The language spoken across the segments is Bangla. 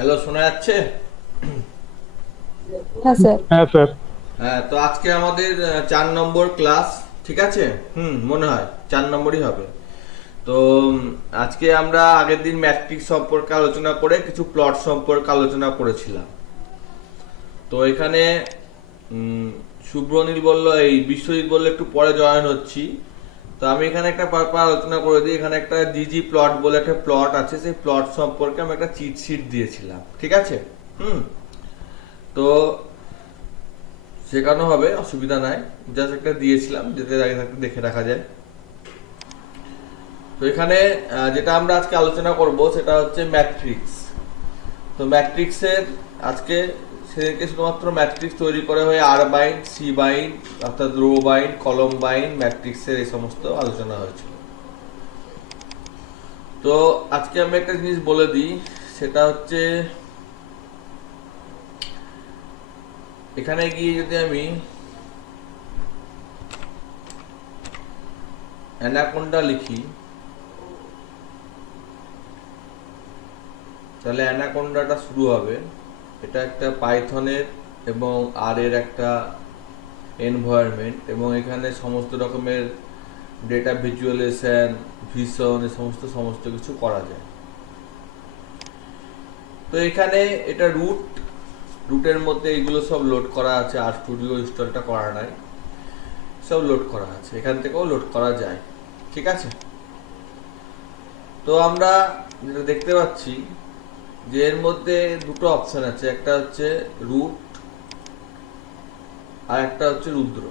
হ্যালো, শোনা যাচ্ছে? হ্যাঁ স্যার। হ্যাঁ স্যার। হ্যাঁ, তো আজকে আমাদের 4 নম্বর ক্লাস। ঠিক আছে। মনে হয় 4 নম্বরই হবে। তো আজকে আমরা আগের দিন ম্যাট্রিক্স সম্পর্কে আলোচনা করে কিছু প্লট সম্পর্কে আলোচনা করেছিলাম। তো এখানে উম, শুভ্রনীল বলল, এই বিশ্বজিৎ বললো একটু পরে জয়েন হচ্ছি। তো আমি এখানে একটা ব্যাপার আলোচনা করে দিই। এখানে একটা জিজি প্লট বলে একটা প্লট আছে, সেই প্লট সম্পর্কে আমি একটা চিট শিট দিয়েছিলাম। ঠিক আছে। হুম তো শেখানো হবে, অসুবিধা নাই। জাস্ট একটা দিয়েছিলাম যাতে আগে থাকতে দেখে রাখা যায়। তো এখানে যেটা আমরা আজকে আলোচনা করব সেটা হচ্ছে ম্যাট্রিক্স। তো ম্যাট্রিক্সের আজকে সেদিনকে শুধুমাত্র ম্যাট্রিক্স তৈরি করে হয়ে আর বাইন্ড, সি বাইন্ড, অর্থাৎ রো বাইন্ড, কলম বাইন্ড, ম্যাট্রিক্সের এই সমস্ত আলোচনা হয়েছিল। তো আজকে আমি একটা জিনিস বলে দিই, সেটা হচ্ছে এখানে গিয়ে যদি আমি অ্যানাকোন্ডা লিখি, তাহলে অ্যানাকোন্ডাটা শুরু হবে। এটা একটা পাইথনের এবং আর এর একটা এনভায়রনমেন্ট, এবং এখানে সমস্ত রকমের ডেটা ভিজুয়ালাইজেশন, ভিশন, এই সমস্ত সমস্ত কিছু করা যায়। তো এখানে এটা রুটের মধ্যে এইগুলো সব লোড করা আছে। আর স্টুডিও ইনস্টলটা করা নাই, সব লোড করা আছে, এখান থেকেও লোড করা যায়। ঠিক আছে। তো আমরা যেটা দেখতে পাচ্ছি যে এর মধ্যে দুটো অপশন আছে, একটা হচ্ছে রুট আর একটা হচ্ছে রুদ্র।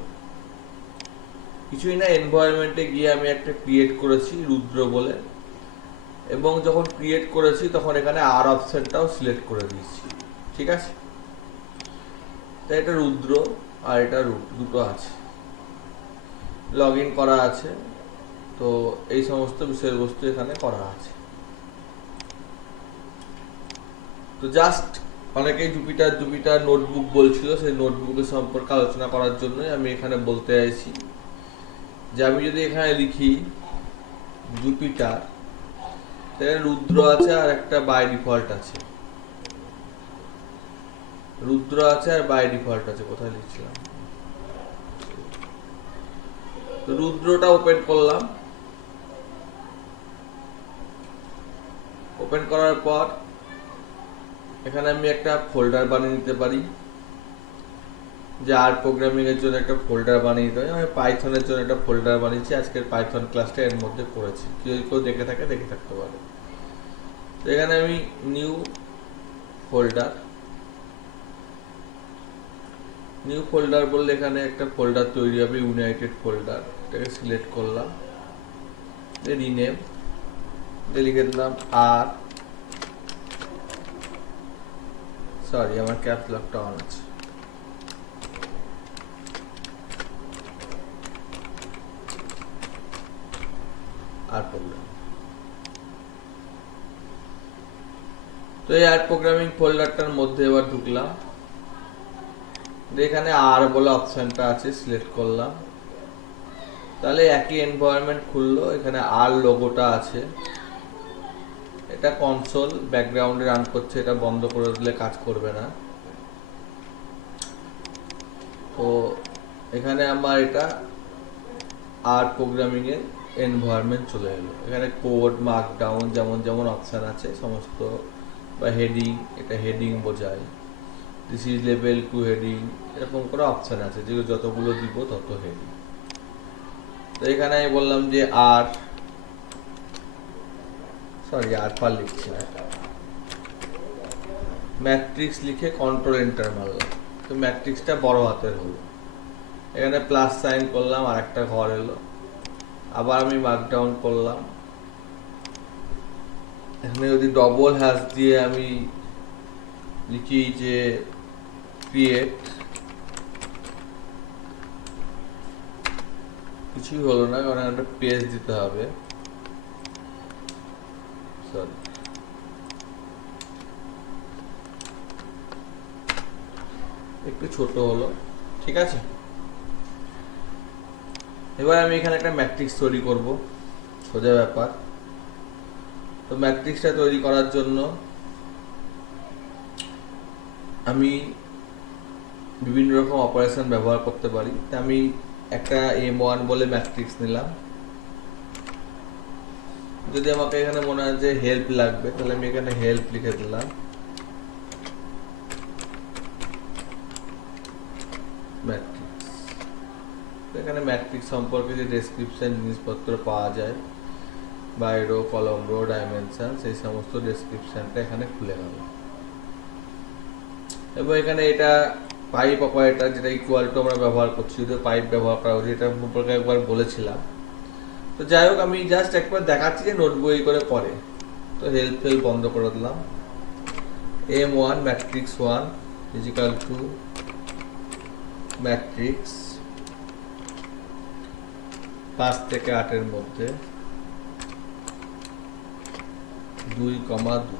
কিছুই না, এনভায়রনমেন্টে গিয়ে আমি একটা ক্রিয়েট করেছি রুদ্র বলে, এবং যখন ক্রিয়েট করেছি তখন এখানে আর অপশনটাও সিলেক্ট করে দিয়েছি। ঠিক আছে। তাই এটা রুদ্র আর এটা রুট দুটো আছে, লগ ইন করা আছে। তো এই সমস্ত বিষয়বস্তু এখানে করা আছে। তো জাস্ট অনেকেই জুপিটার জুপিটার নোটবুক বলছিল, সেই নোটবুকের সম্পর্কে আলোচনা করার জন্যই আমি এখানে বলতে চাইছি যে আমি যদি এখানে লিখি জুপিটার, তাহলে রুদ্র আছে আর একটা বাই ডিফল্ট আছে। রুদ্র আছে আর বাই ডিফল্ট আছে। কোথায় লিখছিলাম? তো রুদ্রটা ওপেন করলাম। ওপেন করার পর এখানে আমি একটা ফোল্ডার বানিয়ে নিতে পারি, যে আর প্রোগ্রামিং এর জন্য একটা ফোল্ডার বানিয়ে নিতে পারি। আমি পাইথনের জন্য একটা ফোল্ডার বানিয়েছি, আজকের পাইথন ক্লাসটা এর মধ্যে করেছি। কেউ দেখে থাকতে পারে। তো এখানে আমি নিউ ফোল্ডার, বললে এখানে একটা ফোল্ডার তৈরি হবে, ইউনাইটেড ফোল্ডার। এটাকে সিলেক্ট করলাম, রিনেম লিখে দিলাম আর, সরি আমার ক্যাপস লকটা অন আছে। আর প্রোগ্রাম, তো এই আর প্রোগ্রামিং ফোল্ডারটার মধ্যে এবার ঢুকলাম। এখানে আর বলে অপশনটা আছে, সিলেক্ট করলাম। তাহলে একই এনভায়রনমেন্ট খুললো, এখানে আর লোগোটা আছে। এটা কনসোল ব্যাকগ্রাউন্ডে রান করছে, এটা বন্ধ করে দিলে কাজ করবে না। তো এখানে আমার এটা আর প্রোগ্রামিং এর এনভায়রনমেন্ট চলে এলো। এখানে কোড, মার্কডাউন, যেমন যেমন অপশন আছে সমস্ত, বা হেডিং, এটা হেডিং বোঝায়। This is level two heading, এরকম করে অপশন আছে, যেগুলো যতগুলো দিব তত হেডিং। তো এখানে আমি বললাম যে আর, সরি আর পার লিখছি না, ম্যাট্রিক্স লিখে কন্ট্রোল এন্টার মারলাম। তো ম্যাট্রিক্সটা বড় হাতের হলো। এখানে প্লাস সাইন করলাম, আর একটা ঘর এলো। আবার আমি মার্কডাউন করলাম। এখানে যদি ডবল হ্যাশ দিয়ে আমি লিখি যে ক্রিয়েট, কিছুই হলো না, কারণ একটা পেজ দিতে হবে। সরি, একটু ছোট হলো। ঠিক আছে। এবার আমি এখানে একটা ম্যাট্রিক্স তৈরি করব, সোজা ব্যাপার। তো ম্যাট্রিক্সটা তৈরি করার জন্য আমি বিভিন্ন রকম অপারেশন ব্যবহার করতে পারি। তা আমি একটা M1 বলে ম্যাট্রিক্স নিলাম। যদি আমাকে এখানে মনে হয় যে হেল্প লাগবে, তাহলে আমি এখানে হেল্প লিখে দিলাম। ম্যাট্রিক্স, এখানে ম্যাট্রিক্স সম্পর্কে যে ডেসক্রিপশন জিনিসপত্র পাওয়া যায়, বাই রো, কলম রো, ডাইমেনশন, সেই সমস্ত ডেসক্রিপশনটা এখানে খুলে গেল। এবং এখানে এটা পাইপ অপারেটর, যেটা ইকুয়াল টু আমরা ব্যবহার করছি, যদি পাইপ ব্যবহার করা উচিত, এটা সম্পর্কে একবার বলেছিলাম। তো যাই হোক, আমি জাস্ট একবার দেখাচ্ছি যে নোট বই করে করে। তো হেল্প বন্ধ করে দিলাম। M1 matrix 1 is equal two matrix 5 থেকে 8 এর মধ্যে 2,2।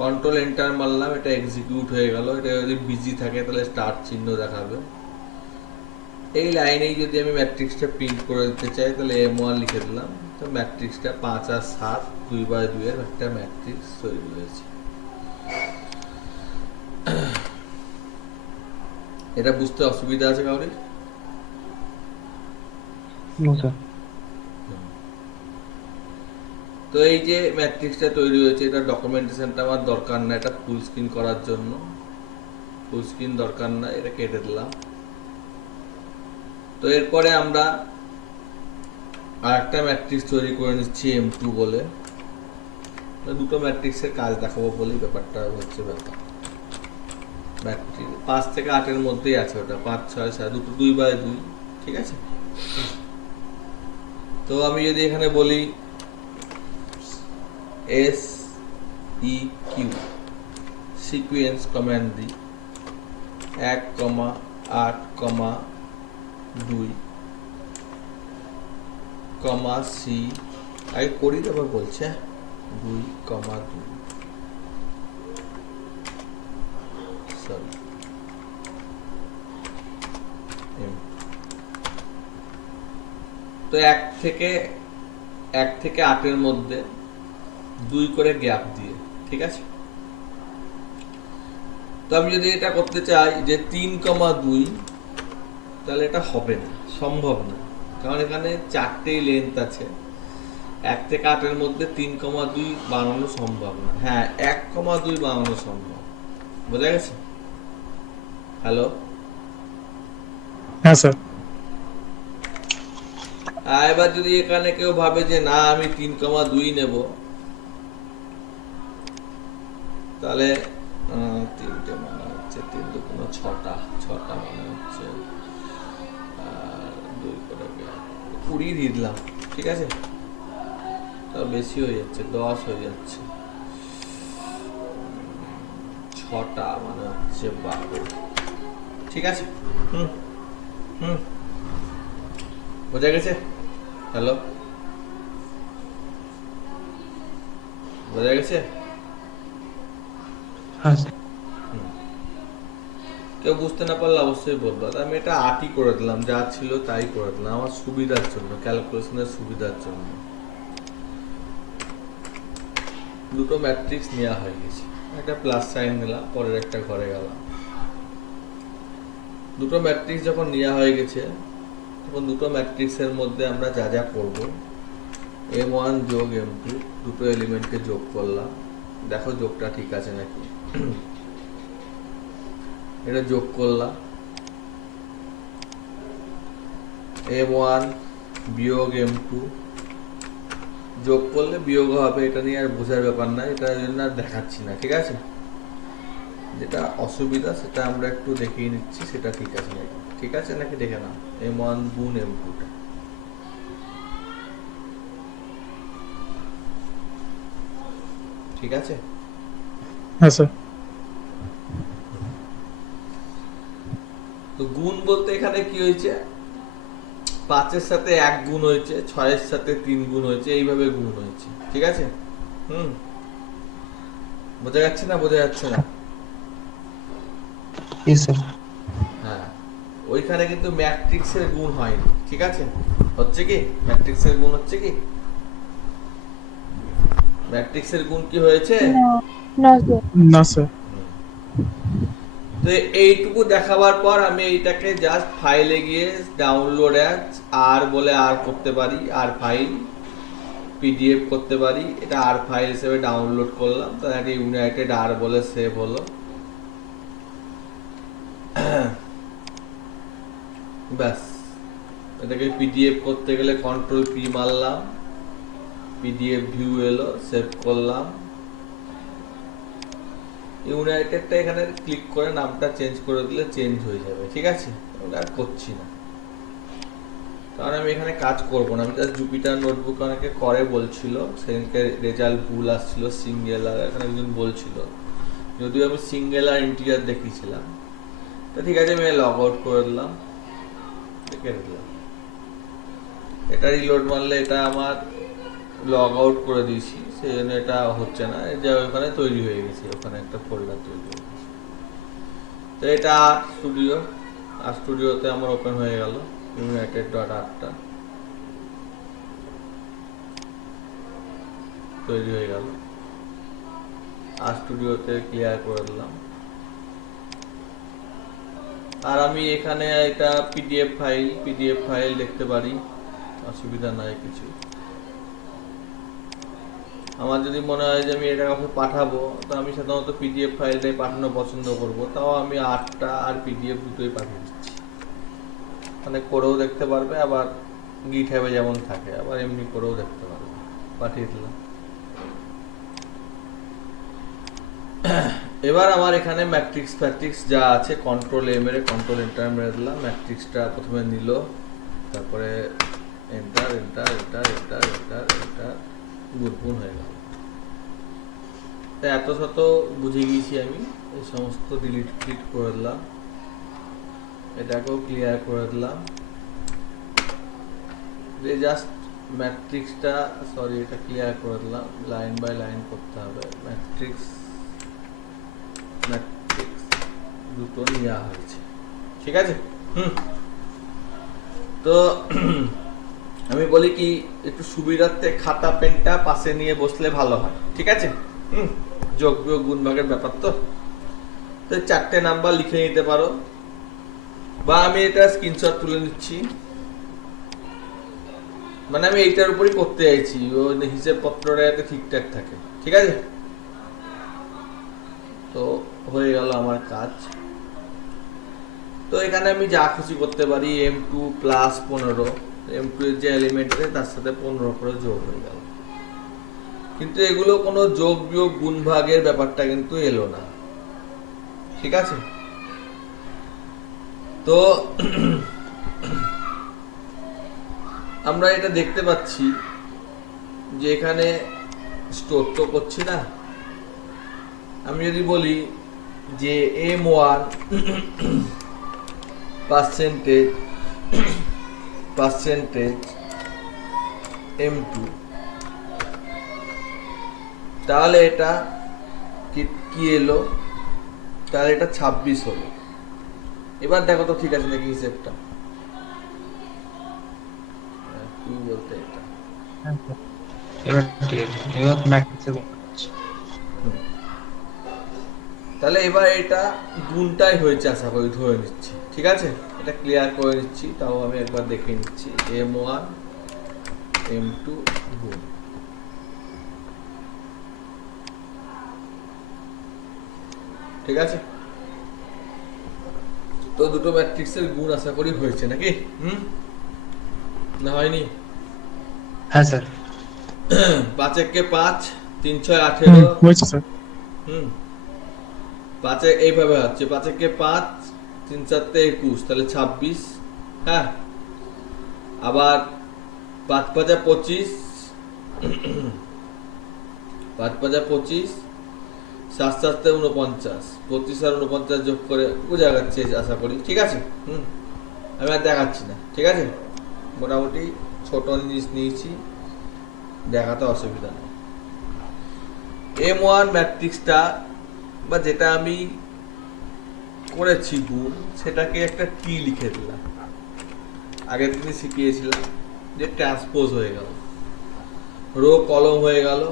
কন্ট্রোল এন্টার মারলাম, এটা এক্সিকিউট হয়ে গেল। এটা যদি বিজি থাকে তাহলে স্টার্ট চিহ্ন দেখাবে। এই লাইনেই যদি আমি ম্যাট্রিক্সটা প্রিন্ট করে দিতে চাই, তাহলে M1 লিখে দিলাম। তো ম্যাট্রিক্সটা 5 আর 7 2/2 এর একটা ম্যাট্রিক্স তৈরি হয়েছে। এটা বুঝতে অসুবিধা আছে কাউরে? তো এই যে ম্যাট্রিক্সটা তৈরি হয়েছে, এটা ডকুমেন্টেশনটা আমার দরকার না, এটা ফুল স্ক্রিন করার জন্য। ফুল স্ক্রিন দরকার না, এটা কেটে দিলাম। তো এরপরে আমরা আরেকটা ম্যাট্রিক্স তৈরি করে নিচ্ছি M2 বলে। দুটো ম্যাট্রিক্সের কাজ দেখাবো বলেই ব্যাপারটা হচ্ছে ব্যাপার। ম্যাট্রিক্স 5 থেকে 8 এর মধ্যেই আছে, ওটা 5 6 7 দুটো 2/2, ঠিক আছে। তো আমি যদি এখানে বলি SEQ সিকোয়েন্স কমান্ড দিই, 1,8,2, C আগে করি, তারপর বলছে 2,2, সরি তো 1 থেকে 8 এর মধ্যে 2 করে গ্যাপ দিয়ে, ঠিক আছে। তো আমি যদি এটা করতে চাই যে 3,2, তাহলে এটা হবে না, সম্ভব না, কারণ এখানে 4টেই লেন্থ আছে। 1 থেকে 8 এর মধ্যে 3,2 বানানো সম্ভব না। হ্যাঁ, 1,2 বানানো সম্ভব, বোঝা গেছে? হ্যালো, হ্যাঁ স্যার। এবার যদি এখানে কেউ ভাবে যে না আমি 3,2 নেব, তাহলে 3টে মনে হচ্ছে, 3 2 6টা মনে হচ্ছে, আর 2 করে 20 দিয়ে দিলাম, ঠিক আছে। তো বেশি হয়ে যাচ্ছে, 10 হয়ে যাচ্ছে, 6টা মানে হচ্ছে 12, ঠিক আছে। বোঝা গেছে? হ্যালো, বোঝা গেছে? হ্যাঁ স্যার। কেউ বুঝতে না পারলে অবশ্যই বলবো। আমি এটা 8ই করে দিলাম, যা ছিল তাই করে দিলাম আমার সুবিধার জন্য, ক্যালকুলেশনের সুবিধার জন্য। দুটো ম্যাট্রিক্স নেওয়া হয়ে গেছে, একটা প্লাস সাইন নিলাম, পরের একটা ঘরে গেলাম। দুটো ম্যাট্রিক্স যখন নেওয়া হয়ে গেছে, তখন দুটো ম্যাট্রিক্সের মধ্যে আমরা যা যা করব, M1 যোগ M2, দুটো এলিমেন্টকে যোগ করলাম। দেখো যোগটা ঠিক আছে নাকি। এটা যোগ করলাম। M1 বিয়োগ M2, যোগ করলে বিয়োগ হবে, এটা নিয়ে আর বোঝার ব্যাপার না, এটা জন্য আর দেখাচ্ছি না, ঠিক আছে। যেটা অসুবিধা সেটা আমরা একটু দেখিয়ে নিচ্ছি, সেটা ঠিক আছে নাকি, ঠিক আছে নাকি দেখে নাও। M1 গুণ M2, ঠিক আছে। হ্যাঁ স্যার। তো গুণ বলতে এখানে কি হয়েছে, 5-এর সাথে 1 গুণ হয়েছে, 6-এর সাথে 3 গুণ হয়েছে, এইভাবে গুণ হয়েছে, ঠিক আছে। বোঝা যাচ্ছে না, বোঝা যাচ্ছে না? হ্যাঁ, ওইখানে কিন্তু ম্যাট্রিক্সের গুণ হয়নি, ঠিক আছে। হচ্ছে কি ম্যাট্রিক্সের গুণ হচ্ছে কি, ম্যাট্রিক্সের গুণ কি হয়েছে? না স্যার। না স্যার। তো এইটুকু দেখাবার পর আমি এইটাকে জাস্ট ফাইলে গিয়ে ডাউনলোড অ্যাজ আর বলে আর করতে পারি, আর ফাইল পিডিএফ করতে পারি। এটা আর ফাইল হিসেবে ডাউনলোড করলাম, তো একটা ইউনাইটেড আর বলে সেভ হলো। ব্যাস, এটাকে পিডিএফ করতে গেলে কন্ট্রোল পি মারলাম, পিডিএফ ভিউ এলো, সেভ করলাম। ইউনাইটেডটা এখানে ক্লিক করে নামটা চেঞ্জ করে দিলে চেঞ্জ হয়ে যাবে, ঠিক আছে? ওটা আর করছি না, কারণ আমি এখানে কাজ করব না। আমি জাস্ট জুপিটার নোটবুক অনেকে করে বলছিল, সেদিনকে রেজাল্ট ভুল আসছিল, সিঙ্গেলার এখানে একজন বলছিল, যদিও আমি সিঙ্গেলার ইন্টিজার দেখিয়েছিলাম। তো ঠিক আছে, আমি লগ আউট করে দিলাম, কেটে দিলাম। এটা রিলোড মারলে এটা আমার লগ আউট করে দিয়েছি, সেই জন্য এটা হচ্ছে না। এই যে ওখানে তৈরি হয়ে গেছে, ওখানে একটা ফোল্ডার তৈরি হয়ে গেছে। তো এটা আর স্টুডিও, আর স্টুডিওতে আমার ওপেন হয়ে গেল united.r তৈরি হয়ে গেল। আর স্টুডিওতে ক্লিয়ার করে দিলাম। আর আমি এখানে এটা পিডিএফ ফাইল দেখতে পারি, অসুবিধা নাই কিছু। আমার যদি মনে হয় যে আমি এটা কাউকে পাঠাবো, তো আমি সাধারণত পিডিএফ ফাইলটাই পাঠানো পছন্দ করব, তাও আমি আর্টটা আর পিডিএফ দুটোই পাঠিয়ে দিচ্ছি। মানে করেও দেখতে পারবে, আবার গিটহাবে যেমন থাকে, আবার এমনি করেও দেখতে পারবে। পাঠিয়ে দিলাম। এবার আমার এখানে ম্যাট্রিক্স যা আছে, কন্ট্রোল এ মেরে কন্ট্রোল এন্টার মেরে দিলাম। ম্যাট্রিক্সটা প্রথমে নিল, তারপরে enter enter enter enter enter enter, গুণ হয়ে গেল। এত শত বুঝে গিয়েছি আমি, এই সমস্ত ডিলিট করে দিলাম, এটাকেও ক্লিয়ার করে দিলাম। জাস্ট ম্যাট্রিক্সটা, সরি, এটা ক্লিয়ার করে দিলাম, লাইন বাই লাইন করতে হবে। ম্যাট্রিক্স দুটো নেওয়া হয়েছে, ঠিক আছে? তো আমি বলি কি, একটু সুবিধার্থে খাতা পেনটা পাশে নিয়ে বসলে ভালো হয়, ঠিক আছে? যোগ বিয়োগ গুণ ভাগের ব্যাপার তো 4টে নাম্বার লিখে নিতে পারো, বা আমি এটা স্ক্রিনশট তুলে নিচ্ছি। মানে আমি এইটার উপরই করতে চাইছি, ও হিসেব পত্রটা যাতে ঠিকঠাক থাকে, ঠিক আছে? তো হয়ে গেল আমার কাজ। তো এখানে আমি যা খুশি করতে পারি, m2 প্লাস 15, m2 এর যে এলিমেন্ট আছে তার সাথে 15 করে যোগ হয়ে গেল। কিন্তু এগুলো কোনো যোগ বিয়োগ গুণ ভাগের ব্যাপারটা কিন্তু এলো না, ঠিক আছে? তো আমরা এটা দেখতে পাচ্ছি যে এখানে স্টোর তো করছি না। আমি যদি বলি যে m1 পার্সেন্টেজ m2, তাহলে এটা কি এলো? তাহলে এটা 26 হলো। এবার দেখো তো ঠিক আছে নাকি হিসেবটা? কি বলতে এটা, তাহলে এবার এটা গুণটাই হয়েছে আশা করি, ধরে নিচ্ছি, ঠিক আছে? এটা ক্লিয়ার করে নিচ্ছি, তাও আমি একবার দেখে নিচ্ছি। m1 m2 গুণ, ঠিক আছে? তো দুটো ম্যাট্রিক্সের গুণ আশা করি হয়েছে নাকি? না হয়নি? হ্যাঁ স্যার। 5 একে 5, 3 6 18, হয়েছে স্যার। 5 এইভাবে হচ্ছে, 5 একে 5, 3 4 21, তাহলে 26। হ্যাঁ, আবার 5 5 25, 5 5 25, 7 7 49, 25 আর 49 যোগ করে বোঝা যাচ্ছে আশা করি, ঠিক আছে? আমি আর দেখাচ্ছি না, ঠিক আছে? মোটামুটি ছোট জিনিস নিয়েছি, দেখাতে অসুবিধা নেই। m1 ম্যাট্রিক্সটা বা যেটা আমি করেছি গুণ, সেটাকে একটা টি লিখে দিলাম। আগের দিনে শিখিয়েছিলাম যে ট্রান্সপোজ হয়ে গেল, রো কলম হয়ে গেল,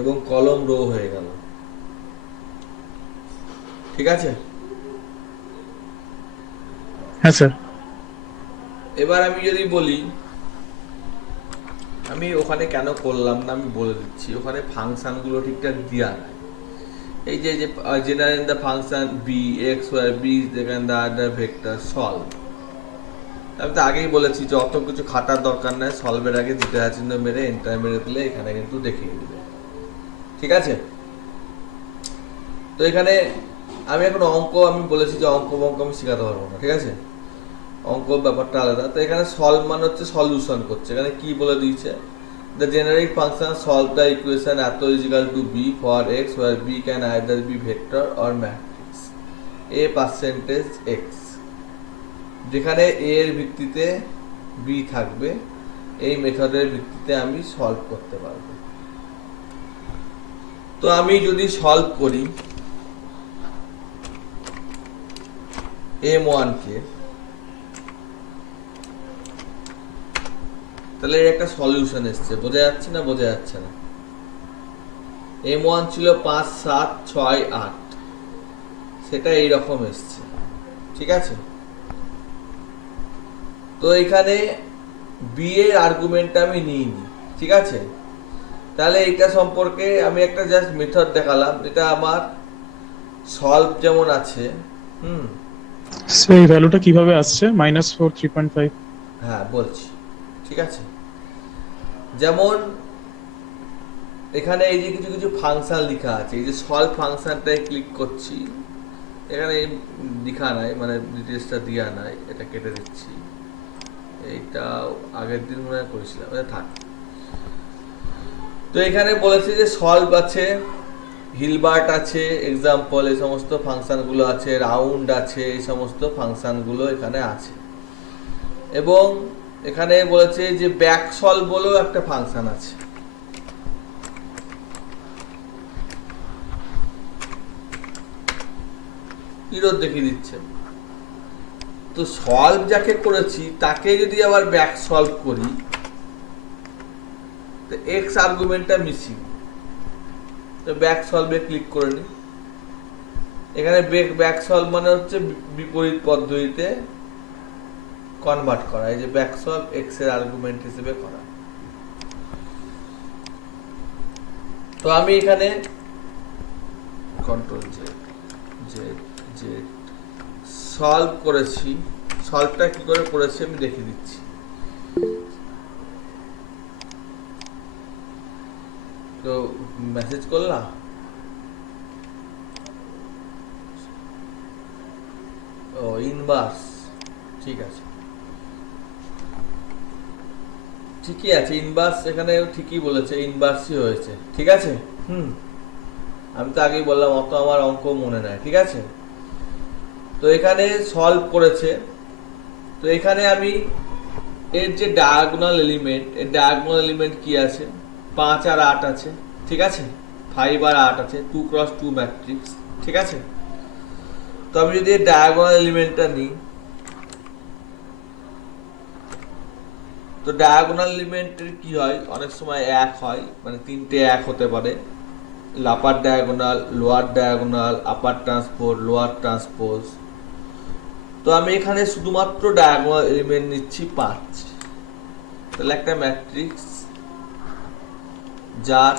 এবং কলম রো হয়ে গেল। ঠিক আছে, হ্যাঁ স্যার। এবার আমি যদি বলি আমি ওখানে কেন করলাম না আমি বলে দিচ্ছি। ওখানে ফাংশনগুলো ঠিকঠাক দেওয়া নাই। এই যে general the function b x y b যেখানে দ্য ভেক্টর সলভ। আমি তো আগেই বলেছি যে অত কিছু খাটার দরকার নাই, সলভের আগে দ্বিতীয় চিহ্ন মেরে এন্টার মেরে দিলে এখানে কিন্তু দেখিয়ে দিবে। ঠিক আছে, তো এখানে আমি এখন অঙ্ক আমি বলেছি যে অঙ্ক আমি শেখাতে পারবো না। ঠিক আছে, অঙ্ক ব্যাপারটা আলাদা। তো এখানে সলভ মানে হচ্ছে সলিউশন করছে। এখানে কি বলে দিয়েছে, the generic function solve the equation এত is equal to b for x where b can either be vector or matrix a percentage x. যেখানে এ এর ভিত্তিতে বি থাকবে, এই মেথডের ভিত্তিতে আমি সলভ করতে পারবো। তো আমি যদি সলভ করি m1 কে, তাহলে এর একটা সলিউশন এসছে। বোঝা যাচ্ছে না? বোঝা যাচ্ছে না? m1 ছিল 5 7 6 8, সেটা এইরকম এসছে। ঠিক আছে, তো এখানে বি এর আর্গুমেন্টটা আমি নিইনি। ঠিক আছে, তাহলে এটা সম্পর্কে আমি একটা জাস্ট মেথড দেখালাম। এটা আমার সলভ যেমন আছে, স্যার এই ভ্যালুটা কিভাবে আসছে -4 3.5? হ্যাঁ বলছি। ঠিক আছে, যেমন এখানে এই যে কিছু কিছু ফাংশন লেখা আছে, এই যে সলভ ফাংশনটায় ক্লিক করছি, এখানে লেখা নাই, মানে ডিটেলসটা দেওয়া নাই, এটা কেটে দিচ্ছি। এইটা আগের দিন মনে হয় করেছিলাম, এটা থাক। তো এখানে বলেছে যে সলভ আছে, হিলবার্ট আছে, এক্সাম্পল, এই সমস্ত ফাংশনগুলো আছে, রাউন্ড আছে, এই সমস্ত ফাংশনগুলো এখানে আছে। এবং এখানে বলেছে যে ব্যাক সলভ বলেও একটা ফাংশন আছে। ইরোদ দেখিয়ে দিচ্ছে। তো সলভ যাকে করেছি তাকে যদি আবার ব্যাক সলভ করি, তো এক্স আর্গুমেন্টটা মিসিং। তো ব্যাক সলভে ক্লিক করে নি। এখানে ব্যাক সলভ মানে হচ্ছে বিপরীত পদ্ধতিতে কনভার্ট করা। এই যে ব্যাক সলভ এক্স এর আর্গুমেন্ট হিসেবে করা। তো আমি এখানে কন্ট্রোল জেড সলভ করেছি। সলভটা কি করে করেছি আমি দেখিয়ে দিচ্ছি। তো মেসেজ করলাম, ও ইনভার্স, ঠিক আছে, ঠিকই আছে। ইনভার্স এখানে ঠিকই বলেছে, ইনভার্সই হয়েছে। ঠিক আছে, আমি তো আগেই বললাম অত আমার অঙ্ক মনে নাই। ঠিক আছে, তো এখানে সলভ করেছে। তো এখানে আমি এর যে ডায়াগোনাল এলিমেন্ট, এর ডায়াগোনাল এলিমেন্ট কি আছে, 5 আর 8 আছে। ঠিক আছে, 5 আর 8 আছে, 2 × 2 ম্যাট্রিক্স। ঠিক আছে, তো আমি যদি এর ডায়াগোনাল এলিমেন্টটা নিই, তো ডায়াগোনাল এলিমেন্টের কি হয়, অনেক সময় 1 হয়, মানে 3টে 1 হতে পারে। আপার ডায়াগোনাল, লোয়ার ডায়াগোনাল, আপার ট্রান্সপোজ, লোয়ার ট্রান্সপোজ। তো আমি এখানে শুধুমাত্র ডায়াগোনাল এলিমেন্ট নিচ্ছি 5। তাহলে একটা ম্যাট্রিক্স যার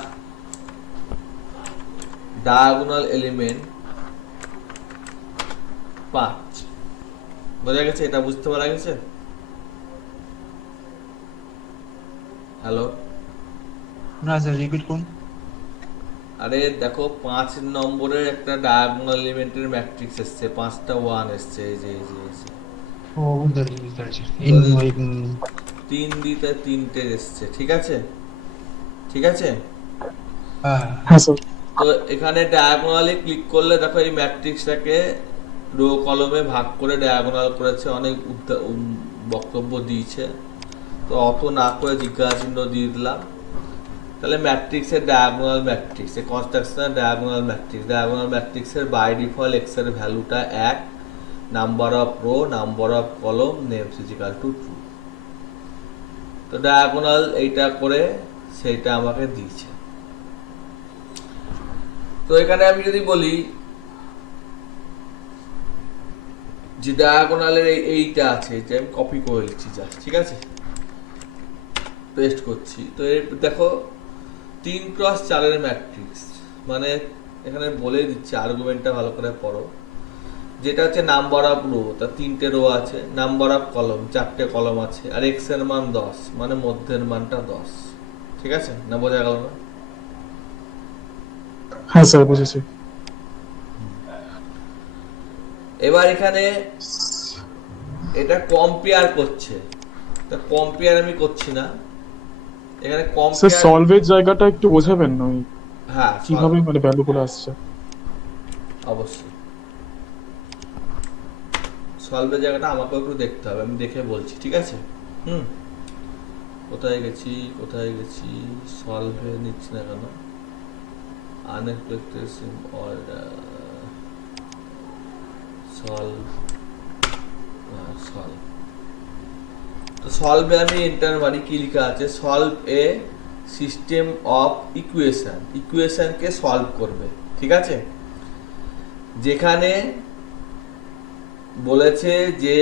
ডায়াগোনাল এলিমেন্ট 5, বোঝা গেছে? এটা বুঝতে পারা গেছে? হ্যালো, না স্যার, রিপিট করুন। আরে দেখো 5 নম্বরের একটা ডায়াগোনাল এলিমেন্টের ম্যাট্রিক্স এসছে, 5টা 1 এসছে। এই যে ও বুঝতে পেরেছি। 3 দিতে 3টে এসছে। ঠিক আছে, ঠিক আছে। হ্যাঁ স্যার। তো এখানে ডায়াগোনালি ক্লিক করলে দেখো এই ম্যাট্রিক্সটাকে রো কলমে ভাগ করে ডায়াগোনাল করেছে। অনেক বক্তব্য দিয়েছে, তো অত না করে জিজ্ঞাসা চিহ্ন দিয়ে দিলাম। তাহলে ম্যাট্রিক্সের ডায়াগোনাল ম্যাট্রিক্স, এই কনস্ট্রাকশনের ডায়াগোনাল ম্যাট্রিক্সের বাই ডিফল্ট এক্স এর ভ্যালুটা 1, number of rho, number of কলম, নেমস ইজ ইকুয়াল টু 2। তো ডায়াগোনাল এইটা করে সেইটা আমাকে দিয়েছে। তো এখানে আমি যদি বলি যে ডায়াগোনালের এইটা আছে, এটা আমি কপি করে নিচ্ছি জাস্ট, ঠিক আছে, পেস্ট করছি। তো দেখো 3x4 ম্যাট্রিক্স, মানে এখানে বলে দিচ্ছি, আর্গুমেন্টটা ভালো করে পড়ো। যেটা হচ্ছে নাম্বার অফ রো, তার 3টে রো আছে, নাম্বার অফ কলম 4টে কলম আছে, আর এক্স এর মান 10, মানে মধ্যের মানটা 10। ঠিক আছে না, বোঝা গেল না? হ্যাঁ স্যার বুঝেছি। এবার এখানে এটা কম্পেয়ার করছে, তা কম্পেয়ার আমি করছি না এখানে, স্যার কম্পেয়ার। সলভের জায়গাটা একটু বোঝাবেন ওই হ্যাঁ কিভাবে মানে ভ্যালুগুলো আসছে। অবশ্যই সলভের জায়গাটা আমাকেও একটু দেখতে হবে, আমি দেখে বলছি, ঠিক আছে। কোথায় গেছি সলভে নিচ্ছি না কেন, আনএক্সপেক্টেড অর্ডার, সলভ, সলভ। তো সলভে আমি এন্টার মারি, কি লেখা আছে, solve a system of equation, ইকুয়েশনকে সলভ করবে, ঠিক আছে। যেখানে বলেছে যে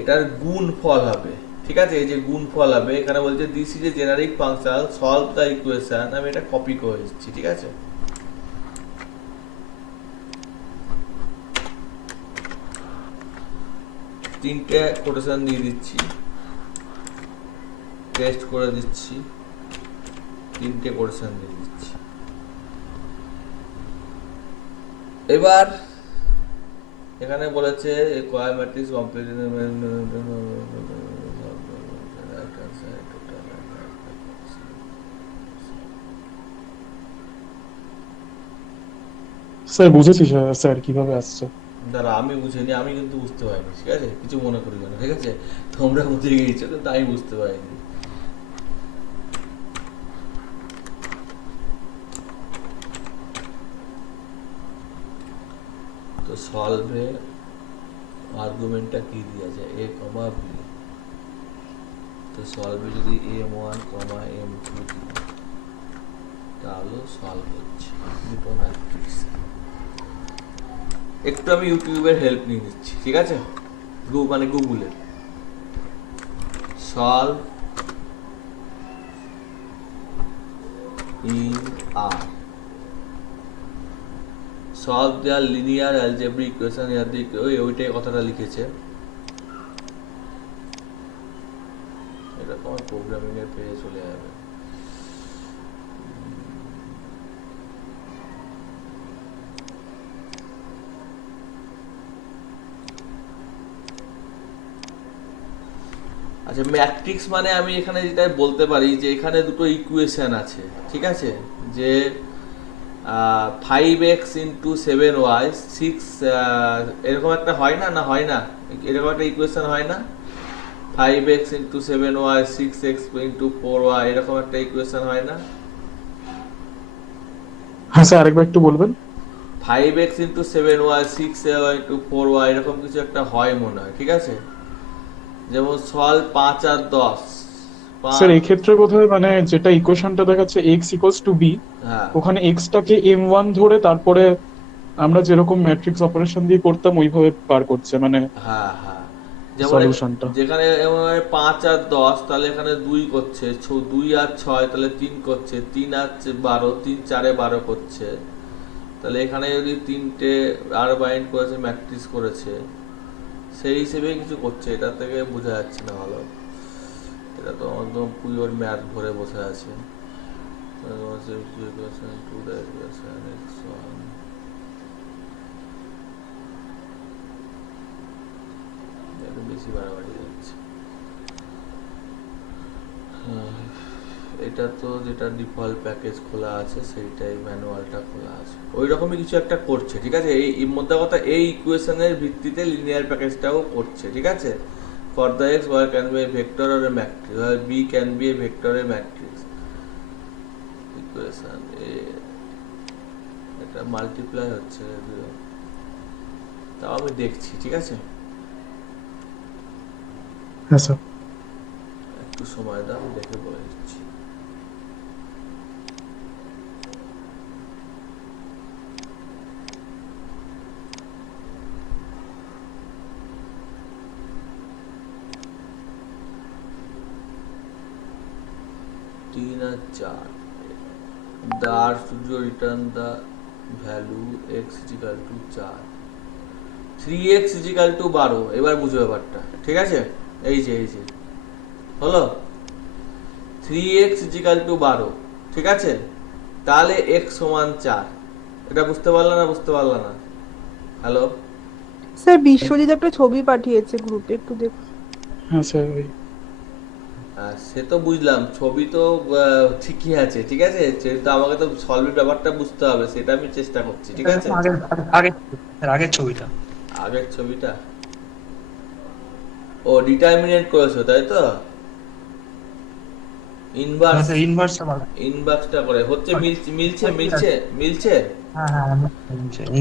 এটার গুণফল হবে, ঠিক আছে, এই যে গুণফল হবে, এখানে বলছে this is a generic function solve the equation, আমি এটা কপি করে দিচ্ছি, ঠিক আছে। তিনটে কোটেশন দিয়ে দিচ্ছি, পেস্ট করে দিচ্ছি, তিনটে কোটেশন দিয়ে দিচ্ছি। এবার এখানে বলেছে স্কয়ার ম্যাট্রিক্স কমপ্লিট, স্যার বুঝেছি স্যার কিভাবে আসছে। দাঁড়া, আমি বুঝিনি, আমি কিন্তু বুঝতে পারিনি, ঠিক আছে, কিছু মনে করিবে না, ঠিক আছে, তোমরা বুঝে গিয়েছো কিন্তু আমি বুঝতে পারিনি। তো সলভে আর্গুমেন্টটা কি দেওয়া যায়, এ কমা বি। তো সলভে যদি m1 m2 দিই তাহলে সলভ হচ্ছে দুটো ম্যাট্রিক্স। একটু আমি ইউটিউবের হেল্প নিয়ে নিচ্ছি, ঠিক আছে, মানে গুগলের সলভ ইন আর, solve their linear algebraic equation, ওইটাই কথাটা লিখেছে। এটা তো আমার প্রোগ্রামিং এর পেজে চলে যাবে। আচ্ছা, ম্যাট্রিক্স মানে আমি এখানে যেটা বলতে পারি যে এখানে দুটো ইকুয়েশন আছে, ঠিক আছে, যে 5x ইন্টু 7y 6, এরকম একটা হয় না, না হয় না, এরকম একটা ইকুয়েশন হয় না, 5x into 7y 6x into 4y, এরকম একটা ইকুয়েশন হয় না? হ্যাঁ স্যার আরেকবার একটু বলবেন। 5x into 7y 6y into 4y, এরকম কিছু একটা হয় মনে হয়, ঠিক আছে। যেমন সলভ 5 আর 10, স্যার এই ক্ষেত্রে বোধহয় মানে যেটা ইকুয়েশনটা দেখাচ্ছে x ইকুয়ালস টু b, হ্যাঁ ওখানে x টাকে m1 ধরে তারপরে আমরা যেরকম ম্যাট্রিক্স অপারেশন দিয়ে করতাম ওইভাবে পার করছে মানে হ্যাঁ হ্যাঁ, যেমন সলিউশনটা। যেখানে 5 আর 10, তাহলে এখানে 2 করছে, 2 আর 6 তাহলে 3 করছে, 3 আর 12, 3 4 12 করছে, তাহলে এখানে যদি 3টে আর বাইন্ড করেছে, ম্যাট্রিক্স করেছে, সেই হিসেবে কিছু করছে, এটা থেকে বোঝা যাচ্ছে না ভালো, এটা তো একদম পিওর ম্যাথ ভরে বসে আছে। বেশি বাড়াবাড়ি যাচ্ছে। এটা তো যেটা ডিফল্ট প্যাকেজ খোলা আছে সেইটাই, ম্যানুয়ালটা খোলা আছে, ওই রকমই কিছু একটা করছে, ঠিক আছে। এই মধ্যে কথা, এই ইকুয়েশনের ভিত্তিতে লিনিয়ার প্যাকেজটাও করছে, ঠিক আছে। For the x y can be a vector or a matrix, আর b can be a vector a matrix equation a, এটা মাল্টিপ্লাই হচ্ছে, তাও আমি দেখছি, ঠিক আছে, হ্যাঁ স্যার। একটু সময় দাও, আমি দেখে বলে দিচ্ছি। 4 the R studio return the value x is equal to 4 3x is equal to 12 এবার বুঝো ব্যাপারটা ঠিক আছে এই যে হলো 3x is equal to 12 ঠিক আছে তাহলে x সমান 4 এটা বুঝতে পারলা না হ্যালো স্যার বিশ্বজিৎ একটা ছবি পাঠিয়েছে গ্রুপে, একটু দেখুন। হ্যাঁ স্যার ওই সে তো বুঝলাম ছবি তো ঠিকই আছে ঠিক আছে তো আমাকে তো সলভের ব্যাপারটা বুঝতে হবে সেটা আমি চেষ্টা করছি ঠিক আছে আগের ছবিটা আগের ছবিটা ও ডিটারমিনেট করেছো তাই তো ইনভার্সটা করে হচ্ছে মিলছে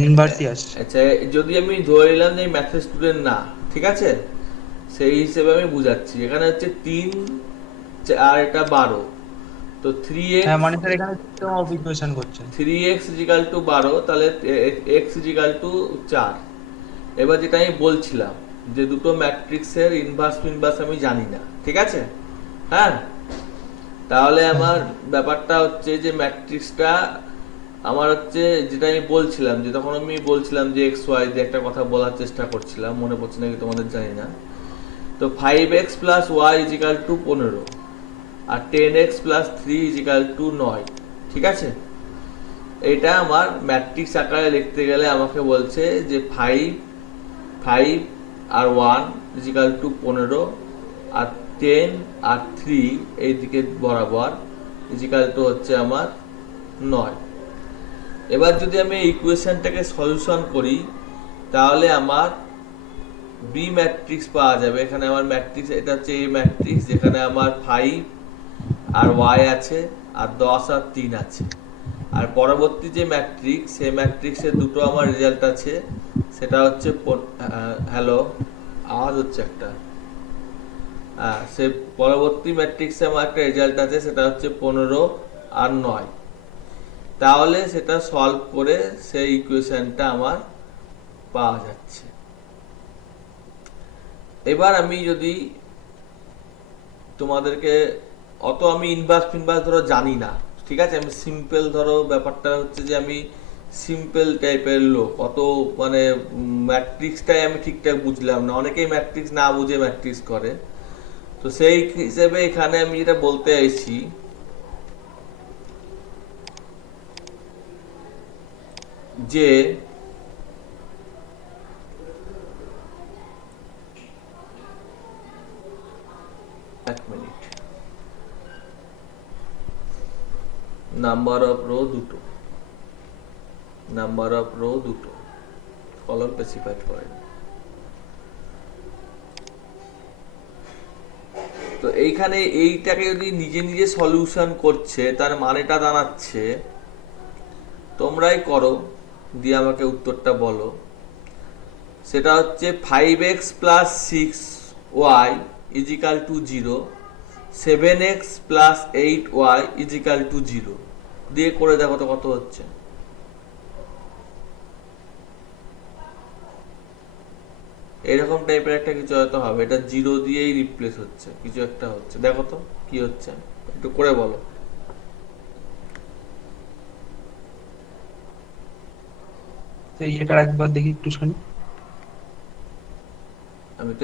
ইনভার্সই আসছে। আচ্ছা যদি আমি ধরে নিলাম যে ম্যাথের স্টুডেন্ট না ঠিক আছে সেই হিসেবে আমি বুঝাচ্ছি এখানে হচ্ছে 3 আর এটা 12 তো 3x মানে স্যার এখানে সিস্টেম অফ ইকুয়েশন করছেন 3x ইকুয়াল টু 12 তাহলে x ইকুয়াল টু 4 এবার যেটা আমি বলছিলাম যে দুটো ম্যাট্রিক্সের ইনভার্স আমি জানি না ঠিক আছে হ্যাঁ তাহলে আমার ব্যাপারটা হচ্ছে যে ম্যাট্রিক্সটা আমার হচ্ছে যেটা আমি বলছিলাম যে তখন আমি বলছিলাম যে এক্স ওয়াই দিয়ে একটা কথা বলার চেষ্টা করছিলাম মনে পড়ছে নাকি তোমাদের জানি না তো 5x plus y is equal to 15 আর 10x plus 3 is equal to 9 ঠিক আছে এটা আমার ম্যাট্রিক্স আকারে লিখতে গেলে আমাকে বলছে যে 5 আর 1 ইজ ইকাল টু 15 আর 10 আর 3 এই দিকে বরাবর ইজ ইকাল টু হচ্ছে আমার 9 এবার যদি আমি এই ইকুয়েশনটাকে সলিউশন করি তাহলে আমার বি ম্যাট্রিক্স পাওয়া যাবে এখানে আমার ম্যাট্রিক্স এটা হচ্ছে এই ম্যাট্রিক্স যেখানে আমার 5 আর ওয়াই আছে আর 10 আর 3 আছে আর পরবর্তী যে ম্যাট্রিক্স সেই ম্যাট্রিক্সের দুটো আমার রেজাল্ট আছে সেটা হচ্ছে হ্যালো আওয়াজ হচ্ছে একটা সে পরবর্তী ম্যাট্রিক্সে আমার একটা রেজাল্ট আছে সেটা হচ্ছে 15 আর 9 তাহলে সেটা সলভ করে সেই ইকুয়েশনটা আমার পাওয়া যাচ্ছে এবার আমি যদি তোমাদেরকে অত আমি ইনভার্স ধরো জানি না ঠিক আছে আমি সিম্পল ধরো ব্যাপারটা হচ্ছে যে আমি সিম্পল টাইপের লোক অত মানে ম্যাট্রিক্সটাই আমি ঠিকঠাক বুঝলাম না অনেকেই ম্যাট্রিক্স না বুঝে ম্যাট্রিক্স করে তো সেই হিসেবে এখানে আমি যেটা বলতে চাইছি যে এক মিনিট নাম্বার অফ রো দুটো কলাম স্পেসিফাইড করেন তো এইখানে এইটাকে যদি নিজে সলিউশন করছে তার মানেটা দাঁড়াচ্ছে তোমরাই করো দিয়ে আমাকে উত্তরটা বলো সেটা হচ্ছে 5x plus 6y is equal two 0 7x plus 8y is equal two 0 দিয়ে করে দেখো তো কত হচ্ছে এরকম টাইপের একটা কিছু হয়তো হবে এটা 0 দিয়েই রিপ্লেস হচ্ছে কিছু একটা হচ্ছে দেখো তো কি হচ্ছে একটু করে বলো এটা একবার দেখি একটু শুনি আমি তো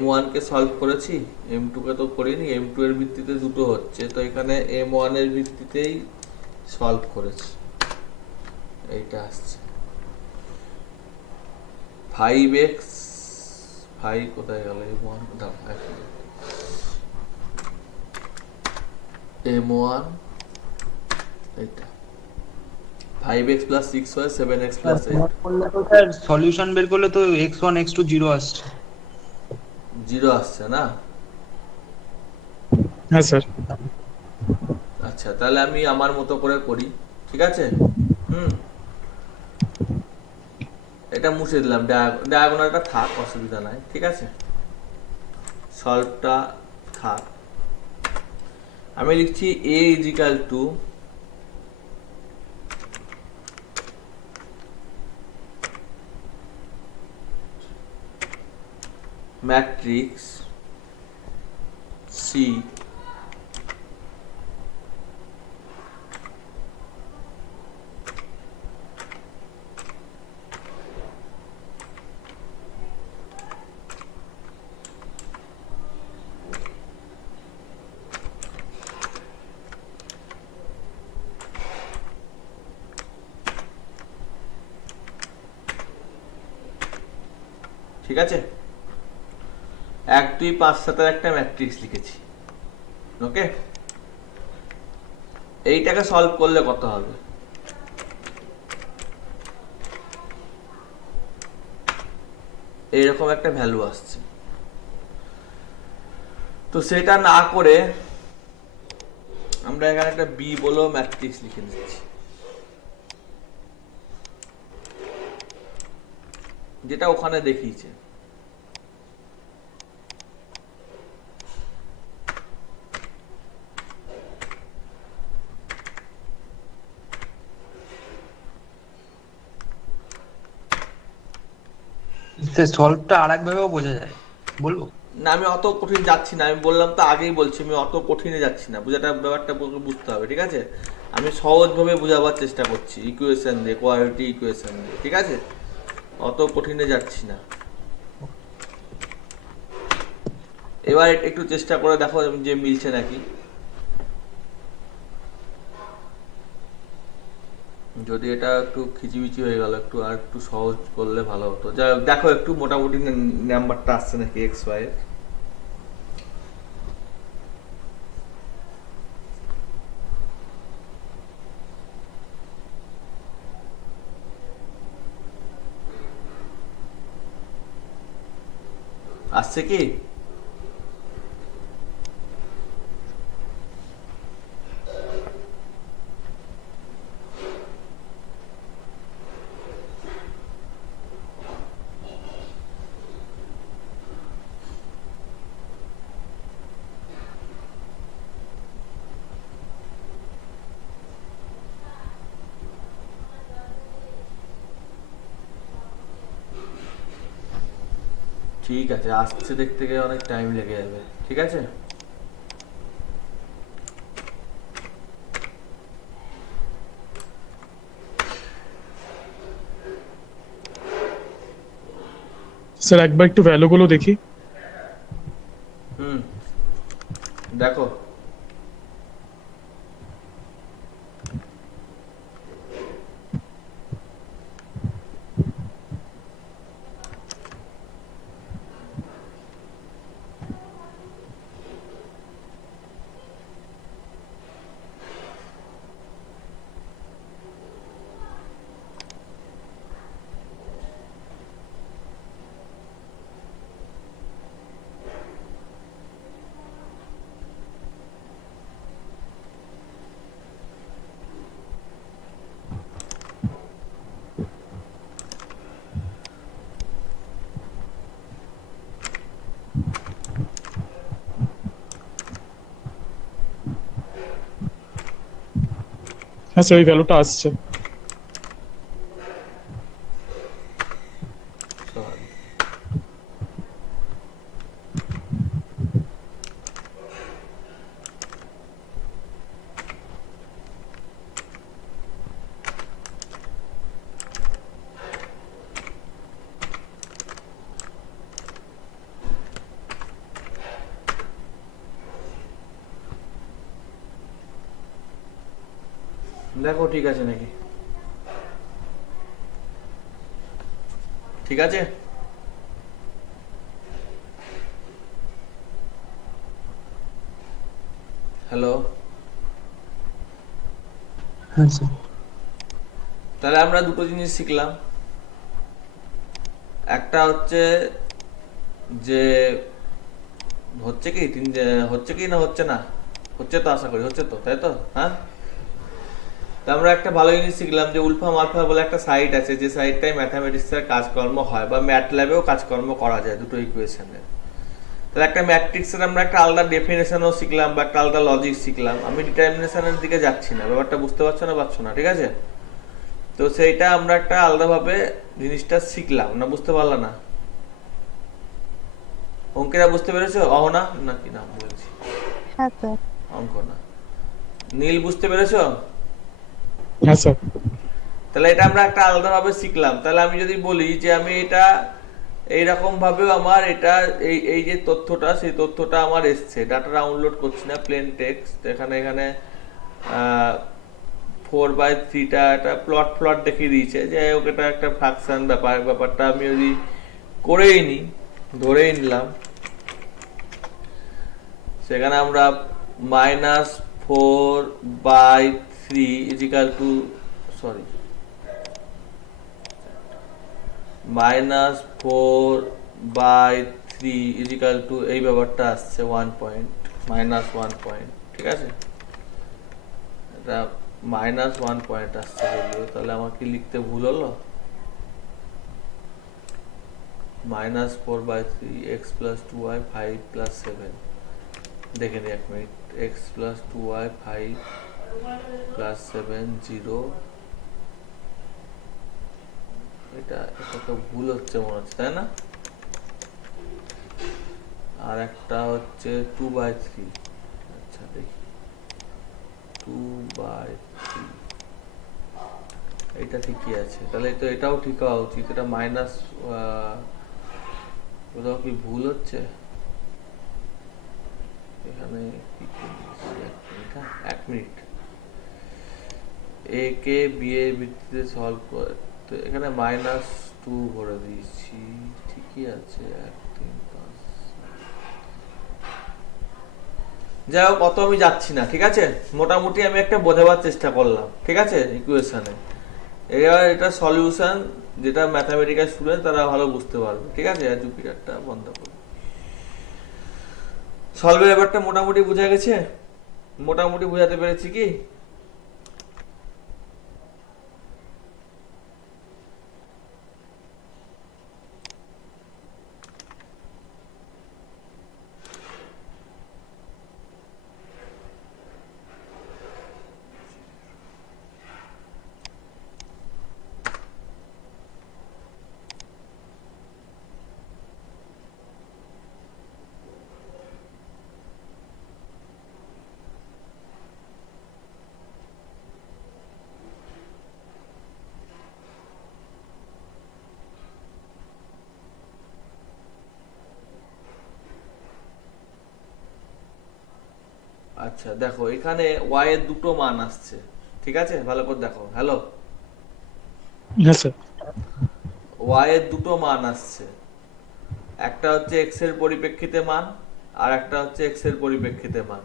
m1 কে সলভ করেছি m2 কে তো করিনি m2 এর ভিত্তিতে দুটো হচ্ছে তো এখানে m1 এর ভিত্তিতেই সলভ করেছি এইটা আসছে 5x 5 কোথায় গেল m1 দাও m1 এইটা 5x plus 6y 7x plus 8 solution বের করলে তো x1 x2 0 আসছে 0 আসছে না হ্যাঁ স্যার আচ্ছা তাহলে আমি আমার মতো করে করি ঠিক আছে এটা মুছে দিলাম ডায়াগোনালটা থাক অসুবিধা নাই ঠিক আছে সলভটা থাক আমি লিখছি a is equal to matrix C ঠিক আছে? 1 2 5 7 একটা ম্যাট্রিক্স লিখেছি। ওকে, এইটাকে সলভ করলে কত হবে? এইরকম একটা ভ্যালু আসছে। তো সেটা না করে আমরা এখানে একটা বি বলেও ম্যাট্রিক্স লিখে দিচ্ছি, যেটা ওখানে দেখিয়েছে। সলভটা আর একভাবেও বোঝা যায়, বলবো? না, আমি অত কঠিন যাচ্ছি না, আমি বললাম তো, আগেই বলছি আমি অত কঠিনে যাচ্ছি না, বুঝাটা ব্যাপারটা বুঝতে হবে, ঠিক আছে? আমি সহজভাবে বোঝাবার চেষ্টা করছি, ইকুয়েশন দিয়ে, কোয়ালিটি ইকুয়েশন দিয়ে, ঠিক আছে? অত কঠিনে যাচ্ছি না। এবার একটু চেষ্টা করে দেখো যে মিলছে নাকি। যদি এটা একটু খিচিবিচি হয়ে গেল, একটু আর একটু সহজ করলে ভালো হতো। যাই হোক, দেখো একটু মোটামুটি নাম্বারটা আসছে নাকি এক্স ওয়াই এর। আসছে কি? ঠিক আছে, আসছে, দেখতে গিয়ে অনেক টাইম লেগে যাবে, ঠিক আছে? স্যার একবার একটু ভ্যালুগুলো দেখি। হুম, দেখো। হ্যাঁ স্যার, এই ভ্যালুটা আসছে। Sorry. দেখো ঠিক আছে নাকি? ঠিক আছে? হ্যালো? হ্যাঁ স্যার। তাহলে আমরা দুটো জিনিস শিখলাম। একটা হচ্ছে যে হচ্ছে কি হচ্ছে কি না হচ্ছে না, হচ্ছে তো, আশা করি হচ্ছে তো, তাই তো? হ্যাঁ, তা আমরা একটা ভালো জিনিস শিখলাম যে উলফা মালফা বলে একটা সাইট আছে, যে সাইটটায় ম্যাথামেটিক্সের কাজকর্ম হয়, বা ম্যাটল্যাবেও কাজকর্ম করা যায় দুটো ইকুয়েশনের। তাহলে একটা ম্যাট্রিক্সের আমরা একটা আলাদা ডেফিনেশনও শিখলাম, বা একটা আলাদা লজিক শিখলাম। আমি ডিটারমিনেশনের দিকে যাচ্ছি না, ব্যাপারটা বুঝতে পারছো না, ঠিক আছে? তো সেইটা আমরা একটা আলাদাভাবে জিনিসটা শিখলাম, না বুঝতে পারলাম না? অঙ্কিতা বুঝতে পেরেছো? অহনা নাকি নাম বলছি? হ্যাঁ স্যার। অঙ্ক না, নীল বুঝতে পেরেছো? হ্যাঁ স্যার। তাহলে এটা আমরা একটা আলাদাভাবে শিখলাম। তাহলে আমি যদি বলি যে আমি এটা এইরকম ভাবেও আমার এটা এই এই যে তথ্যটা, সেই তথ্যটা আমার এসছে, ডাটা ডাউনলোড করছি না, প্লেন টেক্সট। এখানে 4/3টা একটা প্লট দেখিয়ে দিয়েছে, যে এটা একটা ফাংশন ব্যাপারটা আমি যদি করেই নি, ধরেই নিলাম। সেখানে আমরা -4/3 equal to, sorry, -4/3 equal to এই ব্যাপারটা আসছে 1 পয়েন্ট, -1 পয়েন্ট, ঠিক আছে? এটা -1 পয়েন্ট আসছে বললো, তাহলে আমার কি লিখতে ভুল হলো? -4/3 x + 2y 5 + 7, দেখে নি এক মিনিট, x + 2y 5 + 7 0, এটা তো ভুল হচ্ছে মনে হচ্ছে, তাই না? আর একটা হচ্ছে 2/3, আচ্ছা দেখি 2/3, এটা ঠিকই আছে, তাহলে তো এটাও ঠিক হওয়া উচিত। এটা মাইনাস, কোথাও কি ভুল হচ্ছে এখানে? কি করছি? এক মিনিট, এ কে বি এর ভিত্তিতে সলভ করতে এখানে -2 ভরে দিয়েছি, ঠিকই আছে। 1 3 5, যাই হোক, অত আমি যাচ্ছি না, ঠিক আছে? মোটামুটি আমি একটা বোঝাবার চেষ্টা করলাম, ঠিক আছে, ইকুয়েশনে। এবার এটা সলিউশন, যেটা ম্যাথামেটিক্যাল স্টুডেন্ট তারা ভালো বুঝতে পারবে, ঠিক আছে? আর জুপিটারটা বন্ধ করি। সলভের ব্যাপারটা মোটামুটি বোঝা গেছে, মোটামুটি বোঝাতে পেরেছি কি? আচ্ছা দেখো, এখানে y এর দুটো মান আসছে, ঠিক আছে? ভালো করে দেখো, হ্যালো, হ্যাঁ স্যার। y এর দুটো মান আসছে, একটা হচ্ছে x এর পরিপ্রেক্ষিতে মান, আর একটা হচ্ছে x এর পরিপ্রেক্ষিতে মান।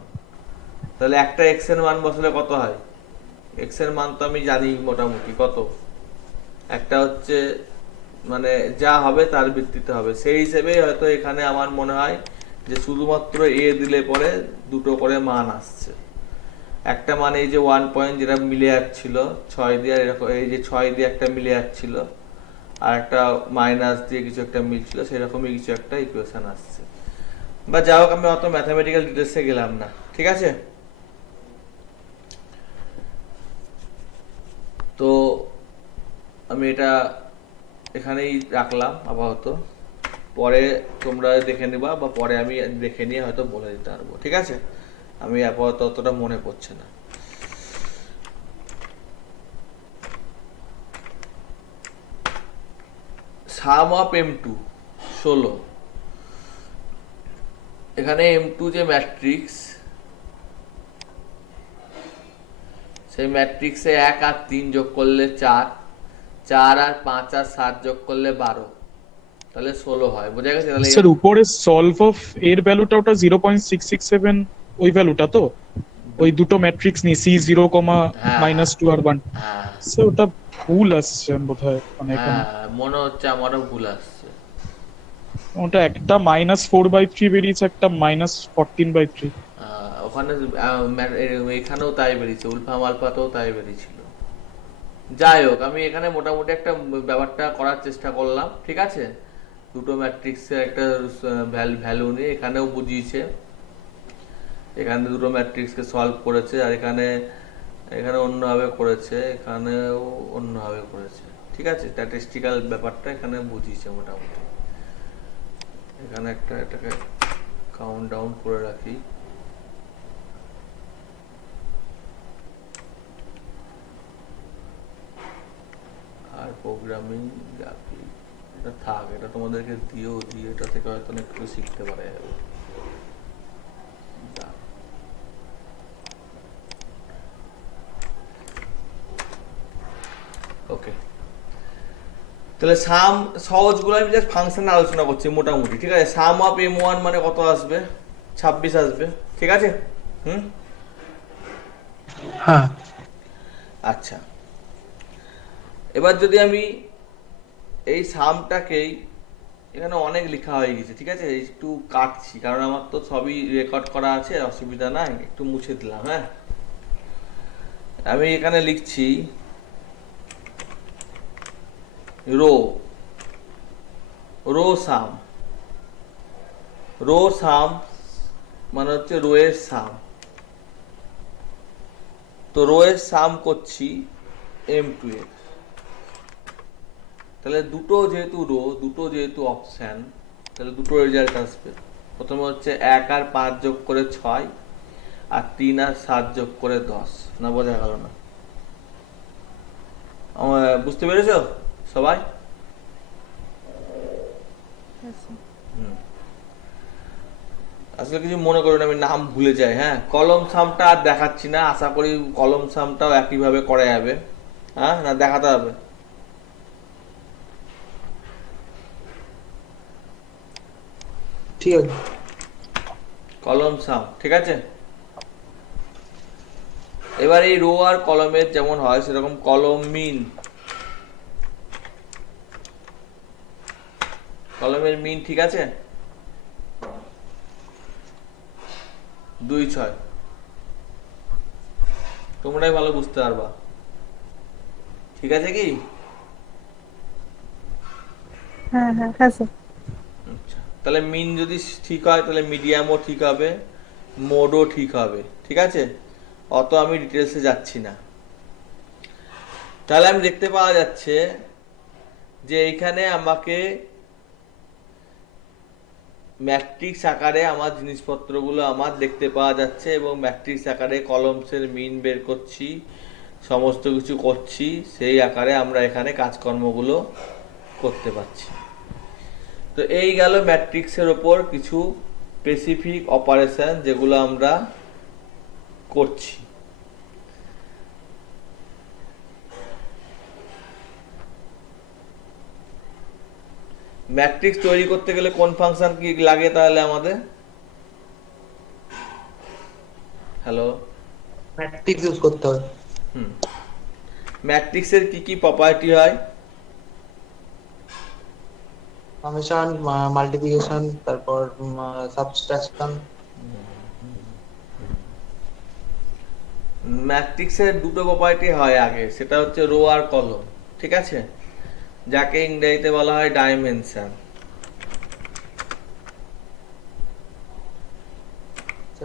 তাহলে একটা x এর মান বসালে কত হয়? x এর মান তো আমি জানি মোটামুটি কত, একটা হচ্ছে মানে যা হবে তার ভিত্তিতে হবে, সেই হিসেবে হয়তো এখানে আমার মনে হয় যে শুধুমাত্র a দিলে পরে দুটো করে মান আসছে। একটা মানে এই যে 1 পয়েন্ট যেটা মিলে যাচ্ছিল 6 দিয়ে, এরকম এই যে 6 দিয়ে একটা মিলে যাচ্ছিল, আর একটা মাইনাস দিয়ে কিছু একটা মিলছিল, সেরকমই কিছু একটা ইকুয়েশন আসছে। বা যা হোক, আমি অত ম্যাথামেটিক্যাল ডিটেলসে গেলাম না, ঠিক আছে? তো আমি এটা এখানেই রাখলাম আপাতত, পরে তোমরা দেখে নিবা, বা পরে আমি দেখে নিয়ে হয়তো বলে দিতে পারবো, ঠিক আছে? আমি আপাতত অতটা মনে পড়ছে না। সাম অফ M2 16, এখানে M2 যে ম্যাট্রিক্স, সেই ম্যাট্রিক্সে 1 আর 3 যোগ করলে 4, 4 আর 5 আর 7 যোগ করলে 12, তাহলে 16 হয়। বোঝা গেছে? তাহলে স্যার উপরে সলভ অফ এর ভ্যালুটা ওটা 0.667, ওই ভ্যালুটা তো ওই দুটো ম্যাট্রিক্স নিয়ে C0, হ্যাঁ -2 আর 1, হ্যাঁ স্যার ওটা ভুল আসছে বোধহয়, মানে এখানে হ্যাঁ, মনে হচ্ছে আমারও ভুল আসছে। ওটা একটা -4/3 বেরিয়েছে, একটা -14/3। ওখানে এখানেও তাই বেরিয়েছে, উলফাম আলফাতেও তাই বেরিয়েছিল। যাই হোক, আমি এখানে মোটামুটি একটা ব্যাপারটা করার চেষ্টা করলাম, ঠিক আছে? দুটো ম্যাট্রিক্সের একটা ভ্যালু নিয়ে এখানেও বুঝিয়েছে, এখানে দুটো ম্যাট্রিক্সকে সলভ করেছে, আর এখানে এখানে অন্যভাবে করেছে, এখানেও অন্যভাবে করেছে, ঠিক আছে? স্ট্যাটিস্টিক্যাল ব্যাপারটা এখানে বুঝিয়েছে মোটামুটি। এখানে একটা এটাকে কাউন্ট ডাউন করে রাখি। আর প্রোগ্রামিং গ্রাফিক, এটা থাক, এটা তোমাদেরকে দিয়েও দিয়ে এটা থেকে হয়তো অনেক কিছু শিখতে পারা যাবে। ওকে, তাহলে সাম সহজগুলো আমি জাস্ট ফাংশন আলোচনা করছি মোটামুটি, ঠিক আছে। সাম অফ m1 মানে কত আসবে? 26 আসবে, ঠিক আছে। হুম, হ্যাঁ। আচ্ছা, এবার যদি আমি এই সামটাকেই, এখানে অনেক লেখা হয়ে গেছে, ঠিক আছে, একটু কাটছি কারণ আমার তো সবই রেকর্ড করা আছে, অসুবিধা নাই, একটু মুছে দিলাম। হ্যাঁ, আমি এখানে লিখছি rho, row sum, row sum মানে হচ্ছে রো এর সাম। তো রো এর সাম করছি m2 এর, তাহলে দুটো যেহেতু রো, দুটো যেহেতু অপশন, তাহলে দুটো রেজাল্ট আসবে। প্রথমে হচ্ছে 1 আর 5 যোগ করে 6, আর 3 আর 7 যোগ করে 10। না বোঝা গেল না? বুঝতে পেরেছো সবাই? হুম, আসলে কিছু মনে করুন, আমি নাম ভুলে যাই। হ্যাঁ, কলম সামটা আর দেখাচ্ছি না, আশা করি কলম সামটাও একইভাবে করা যাবে। হ্যাঁ, না দেখাতে হবে? ঠিক আছে। কলম সাম, ঠিক আছে। এবার এই রো আর কলমের যেমন হয় সেরকম কলম মিন, কলমের মিন, ঠিক আছে, 2 6। তোমরাই ভালো বুঝতে পারবা, ঠিক আছে কি? হ্যাঁ হ্যাঁ হ্যাঁ স্যার। আচ্ছা, তাহলে মিন যদি ঠিক হয় তাহলে মিডিয়ামও ঠিক হবে, মোডও ঠিক হবে, ঠিক আছে। অত আমি ডিটেলসে যাচ্ছি না। তাহলে আমি দেখতে পাওয়া যাচ্ছে যে এইখানে আমাকে ম্যাট্রিক্স আকারে আমার জিনিসপত্রগুলো আমার দেখতে পাওয়া যাচ্ছে, এবং ম্যাট্রিক্স আকারে কলমসের মিন বের করছি, সমস্ত কিছু করছি, সেই আকারে আমরা এখানে কাজকর্মগুলো করতে পারছি। তো এই গেল ম্যাট্রিক্সের ওপর কিছু স্পেসিফিক অপারেশন যেগুলো আমরা করছি। ম্যাট্রিক্স তৈরি করতে গেলে কোন ফাংশন কি লাগে তাহলে আমাদের? হ্যালো, ম্যাট্রিক্স ইউজ করতে হবে। হুম, ম্যাট্রিক্সের কি কি প্রপার্টি হয়? সামেশন, মাল্টিপ্লিকেশন, তারপর সাবট্রাকশন। ম্যাট্রিক্সের দুটো প্রপার্টি হয় আগে, সেটা হচ্ছে রো আর কলম, ঠিক আছে, যাকে ইংরেজিতে বলা হয় ডাইমেনশন।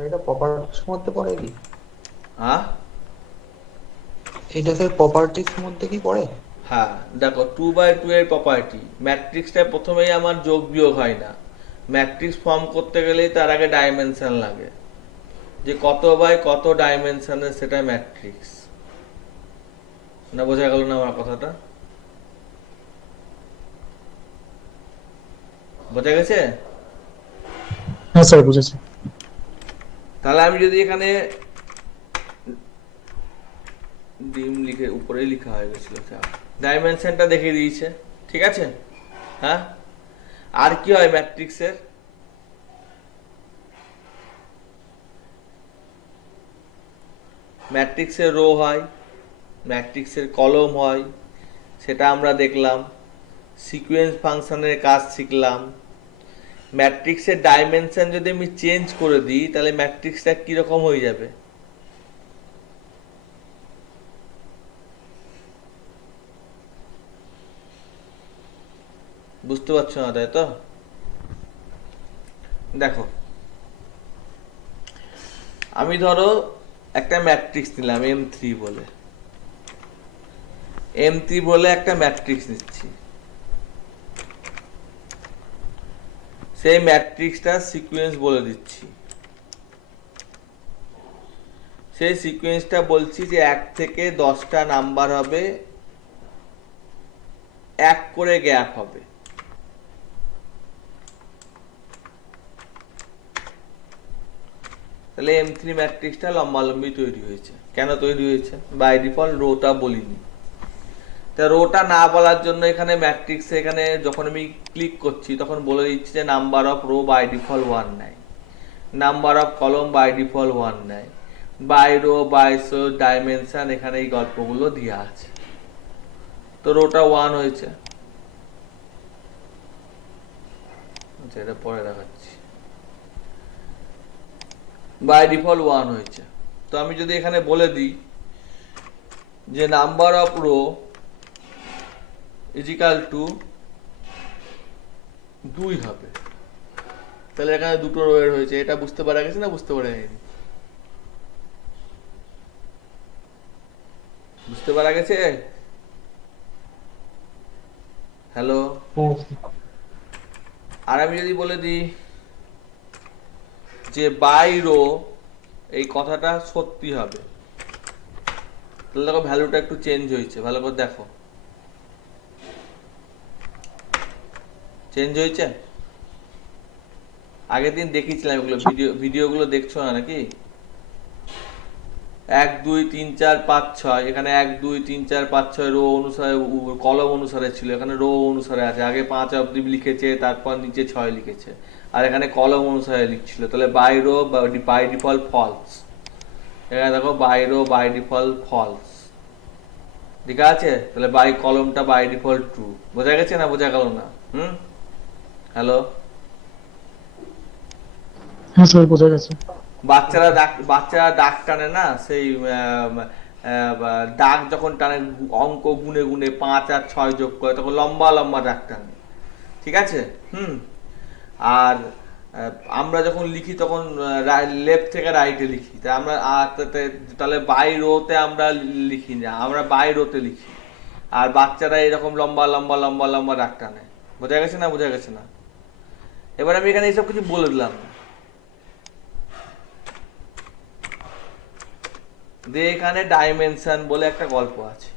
এটা প্রপার্টিস মধ্যে পড়ে কি? হ্যাঁ, এটা স্যার প্রপার্টিস মধ্যে কি পড়ে? হ্যাঁ, দেখো 2/2 এর প্রপার্টি, ম্যাট্রিক্সটা প্রথমেই আমার যোগ বিয়োগ হয় না, ম্যাট্রিক্স ফর্ম করতে গেলেই তার আগে ডাইমেনশন লাগে, যে কত বাই কত ডাইমেনশনের সেটা ম্যাট্রিক্স। না বোঝা গেল না আমার কথাটা? বোঝা গেছে? হ্যাঁ স্যার, বুঝেছি। তাহলে আমি যদি এখানে ডিম লিখে, উপরে লেখা হয়ে গেছিল, ডাইমেনশনটা দেখিয়ে দিয়েছে, ঠিক আছে। হ্যাঁ, আর কি হয় ম্যাট্রিক্সের? ম্যাট্রিক্সের রো হয়, ম্যাট্রিক্সের কলম হয়, সেটা আমরা দেখলাম, সিকোয়েন্স ফাংশনের কাজ শিখলাম। ম্যাট্রিক্সের ডাইমেনশন যদি আমি চেঞ্জ করে দিই তাহলে ম্যাট্রিক্সটা কিরকম হয়ে যাবে? বুঝতে পারছো না তাই তো? দেখো, আমি ধরো একটা ম্যাট্রিক্স নিলাম M3 বলে, M3 বলে একটা ম্যাট্রিক্স নিচ্ছি, সেই ম্যাট্রিক্সটা সিকোয়েন্স বলে দিচ্ছি, সেই সিকোয়েন্সটা বলছি যে 1 থেকে 10টা নাম্বার হবে, 1 করে গ্যাপ হবে। তাহলে M3 ম্যাট্রিক্সটা লম্বালম্বি তৈরি হয়েছে। কেন তৈরি হয়েছে? বাই ডিফল্ট রোটা বলিনি, তা রোটা না বলার জন্য এখানে ম্যাট্রিক্সে এখানে যখন আমি ক্লিক করছি তখন বলে দিচ্ছি যে number of row by default 1 নেয়, number of column by default 1 নেয়, by row by so dimension এখানে এই গল্পগুলো দেওয়া আছে। তো রোটা 1 হয়েছে, আচ্ছা এটা পরে দেখাচ্ছি, বাই ডিফল্ট 1 হয়েছে। তো আমি যদি এখানে বলে দিই যে number of rho is equal two 2 হবে, তাহলে এখানে দুটো রো এর হয়েছে। এটা বুঝতে পারা গেছে না বুঝতে পারা যায়নি? বুঝতে পারা গেছে? হ্যালো? আর আমি যদি বলে দিই যে বাই রো এই কথাটা সত্যি হবে, তাহলে দেখো ভ্যালুটা একটু চেঞ্জ হয়েছে, ভালো করে দেখো চেঞ্জ হয়েছে। আগের দিন দেখিয়েছিলাম এগুলো, ভিডিওগুলো দেখছো না নাকি? 1 2 3 4 5 6, এখানে 1 2 3 4 5 6 রো অনুসারে কলম অনুসারে ছিল, এখানে রো অনুসারে আছে। আগে 5 অব্দি লিখেছে, তারপর নিচে 6 লিখেছে, আর এখানে কলম অনুসারে লিখছিল। তাহলে by row by default false, এখানে দেখো by row by default false, ঠিক আছে? তাহলে বাই কলমটা বাই ডিফল্ট ট্রু। বোঝা গেছে না বোঝা গেল না? হ্যালো? হ্যাঁ স্যার বোঝা গেছে। বাচ্চারা দাগ টানে না, সেই দাগ যখন টানে অঙ্ক গুনে গুনে 5 আর 6 যোগ করে, তখন লম্বা লম্বা দাগ টানে, ঠিক আছে? আর আমরা যখন লিখি তখন লেফট থেকে রাইটে লিখি, তাই আমরা তাহলে বাই রোতে আমরা লিখি না, আমরা বাই রোতে লিখি। আর বাচ্চারা এরকম লম্বা লম্বা লম্বা লম্বা দাগ টানে। বোঝা গেছে না বোঝা গেছে না? এবার আমি এখানে এইসব কিছু বলে দিলাম না, এখানে ডাইমেনশন বলে একটা গল্প আছে।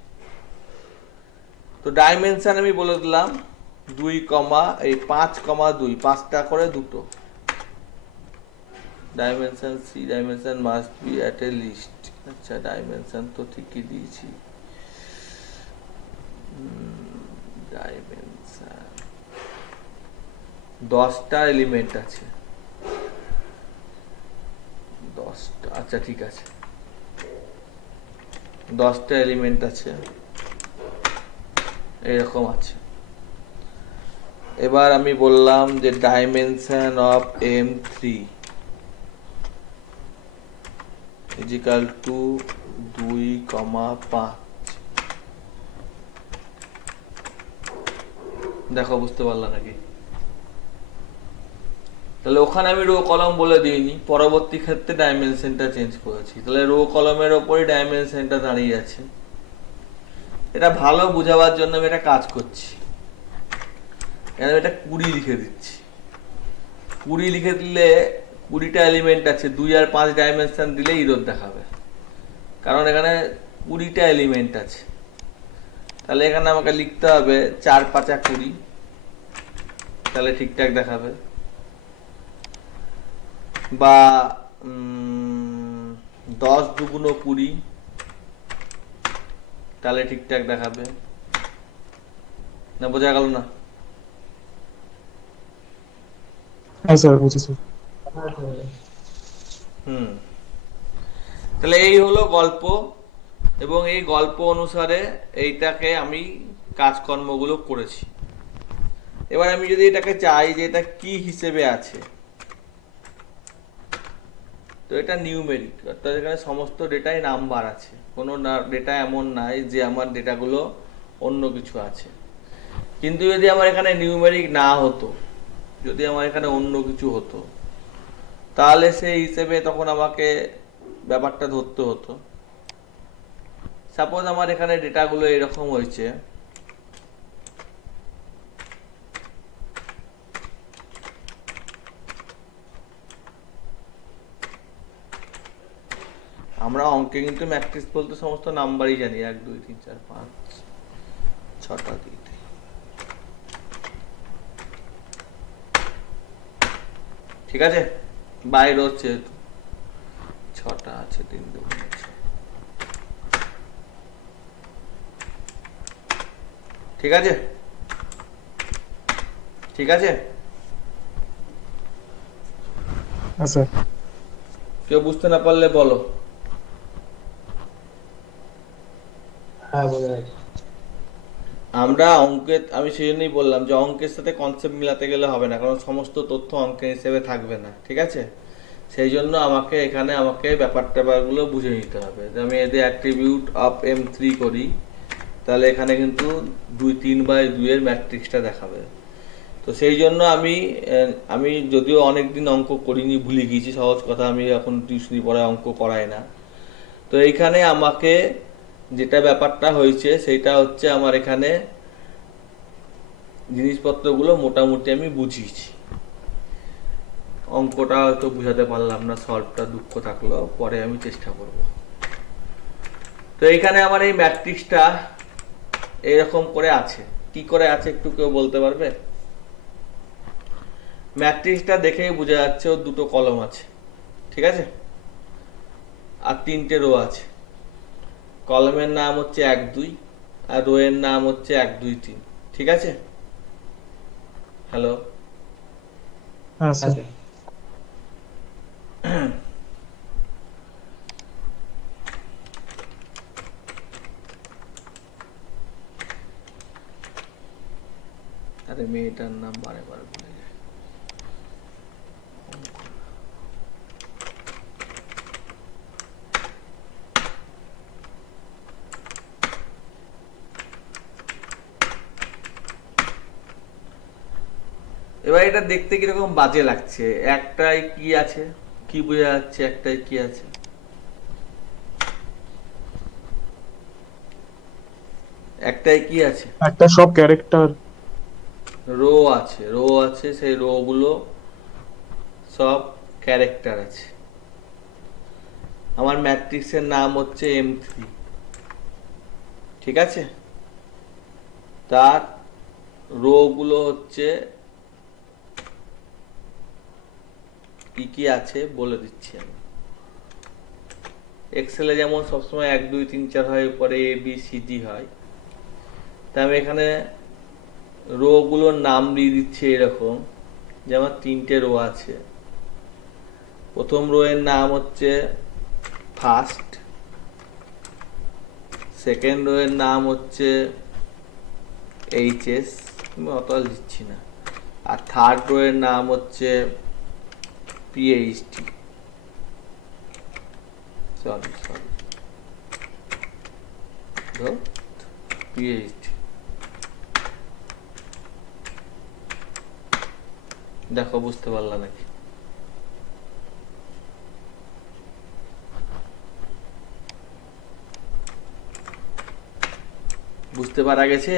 তো ডাইমেনশন আমি বলে দিলাম 2, এই 5,2, 5টা করে দুটো dimension. See dimension must be at a list. আচ্ছা ডাইমেনশন তো ঠিকই দিয়েছি, ডাইমেনশন 10টা এলিমেন্ট আছে, 10টা। আচ্ছা ঠিক আছে, 10টা এলিমেন্ট আছে, এরকম আছে। এবার আমি বললাম যে dimension of M3 is equal two 2,5। দেখো বুঝতে পারলা নাকি? তাহলে ওখানে আমি রো কলম বলে দিইনি, পরবর্তী ক্ষেত্রে ডাইমেনশনটা চেঞ্জ করেছি। তাহলে রো কলমের ওপরই ডাইমেনশনটা দাঁড়িয়ে আছে। এটা ভালো বোঝাবার জন্য আমি একটা কাজ করছি, এখানে এটা 20 লিখে দিচ্ছি। 20 লিখে দিলে 20টা এলিমেন্ট আছে, 2 আর 5 ডাইমেনশন দিলে ইরোর দেখাবে, কারণ এখানে 20টা এলিমেন্ট আছে। তাহলে এখানে আমাকে লিখতে হবে 4 5 20, তাহলে ঠিকঠাক দেখাবে। বা 10 2 20, তাহলে ঠিকঠাক দেখাবে। না বোঝা গেল না? হ্যাঁ স্যার বুঝেছি। তাহলে এই হলো গল্প, এবং এই গল্প অনুসারে এইটাকে আমি কাজকর্মগুলো করেছি। এবার আমি যদি এটাকে চাই যে এটা কি হিসেবে আছে, তো এটা নিউমেরিক, অর্থাৎ এখানে সমস্ত ডেটাই নাম্বার আছে, কোনো ডেটা এমন নাই যে আমার ডেটাগুলো অন্য কিছু আছে। কিন্তু যদি আমার এখানে নিউমেরিক না হতো, যদি আমার এখানে অন্য কিছু হতো, তাহলে সেই হিসেবে তখন আমাকে ব্যাপারটা ধরতে হতো। সাপোজ আমার এখানে ডেটাগুলো এরকম হয়েছে, আমরা অঙ্কে কিন্তু ম্যাট্রিক্স বলতে সমস্ত নাম্বারই জানি, 1 2 3 4 5 6টা দিই, ঠিক আছে? বাইরে হচ্ছে 6টা আছে, 3 2 6। ঠিক আছে? ঠিক আছে? হ্যাঁ স্যার। কেউ বুঝতে না পারলে বলো। হ্যাঁ বোঝা যাচ্ছে। আমরা অঙ্কের, আমি সেই জন্যই বললাম যে অঙ্কের সাথে কনসেপ্ট মিলাতে গেলে হবে না, কারণ সমস্ত তথ্য অঙ্কের হিসেবে থাকবে না, ঠিক আছে? সেই জন্য আমাকে এখানে ব্যাপারগুলো বুঝে নিতে হবে। যে আমি যদি অ্যাট্রিবিউট অফ M3 করি, তাহলে এখানে কিন্তু 2 3/2 এর ম্যাট্রিক্সটা দেখাবে। তো সেই জন্য আমি যদিও অনেকদিন অঙ্ক করিনি, ভুলে গিয়েছি, সহজ কথা, আমি এখন টিউশনি পড়ায় অঙ্ক করাই না। তো এইখানে আমাকে যেটা ব্যাপারটা হয়েছে সেটা হচ্ছে, আমার এখানে জিনিসপত্রগুলো মোটামুটি আমি বুঝিয়েছি। অঙ্কটা হয়তো বুঝাতে পারলাম না, সলভটা দুঃখ থাকলো, পরে আমি চেষ্টা করব। তো এখানে আমার এই ম্যাট্রিক্সটা এরকম করে আছে। কি করে আছে একটু কেউ বলতে পারবে? ম্যাট্রিক্সটা দেখেই বোঝা যাচ্ছে ওর 2টো কলম আছে, ঠিক আছে, আর 3টে রো আছে। কলমের নাম হচ্ছে 1 2, আর রো এর নাম হচ্ছে 1 2 3, ঠিক আছে? হ্যালো? হ্যাঁ হ্যাঁ স্যার। স্যার। আরে মেয়েটার নাম বারে বারে ভুলে যাই। এবার এটা দেখতে কিরকম বাজে লাগছে। একটাই কি আছে, কি বোঝা যাচ্ছে একটাই কি আছে? একটাই কি আছে? একটা সব ক্যারেক্টার। রো আছে, রো আছে, সেই রো গুলো সব ক্যারেক্টার আছে। আমার ম্যাট্রিক্সের নাম হচ্ছে M3, ঠিক আছে? তার রো গুলো হচ্ছে কি কি আছে বলে দিচ্ছি আমি। এক্সেলে যেমন সবসময় 1 2 3 4 হয়, উপরে ABCD হয়, তাই আমি এখানে রো গুলোর নাম দিয়ে দিচ্ছি এরকম। যেমন 3টে রো আছে। প্রথম রো এর নাম হচ্ছে ফার্স্ট, সেকেন্ড রো এর নাম হচ্ছে HS, আমি অত লিখছি না, আর থার্ড রো এর নাম হচ্ছে PhD, সরি PhD। দেখো বুঝতে পারলা নাকি? বুঝতে পারা গেছে?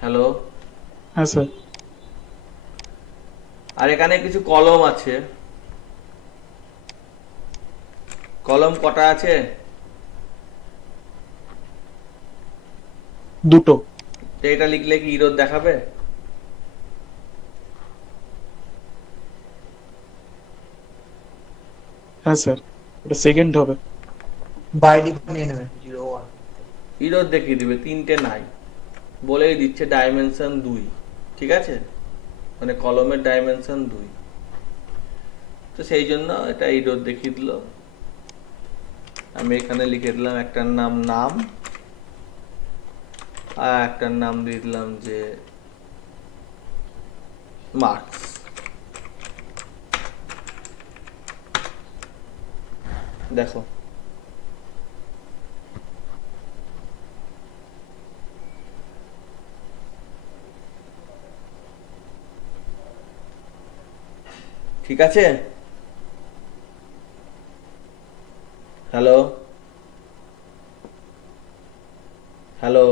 হ্যালো? হ্যাঁ স্যার। আর এখানে কিছু কলম আছে। কলম কটা আছে? 2টো। তো এটা লিখলে কি ইরোর দেখাবে? হ্যাঁ স্যার, এটা সেকেন্ড হবে। বাই ডিফল্ট নিয়ে নেবেন 0 1। ইরোর দেখিয়ে দিবে, 3টে নাই বলেই দিচ্ছে ডাইমেনশন 2, ঠিক আছে, মানে কলমের ডাইমেনশন 2। তো সেই জন্য এটা ইরোর দেখিয়ে দিল। আমি এখানে লিখে দিলাম একটার নাম নাম, আর একটার নাম দিয়ে দিলাম যে মার্কস। দেখো ঠিক আছে? হ্যালো? হ্যালো?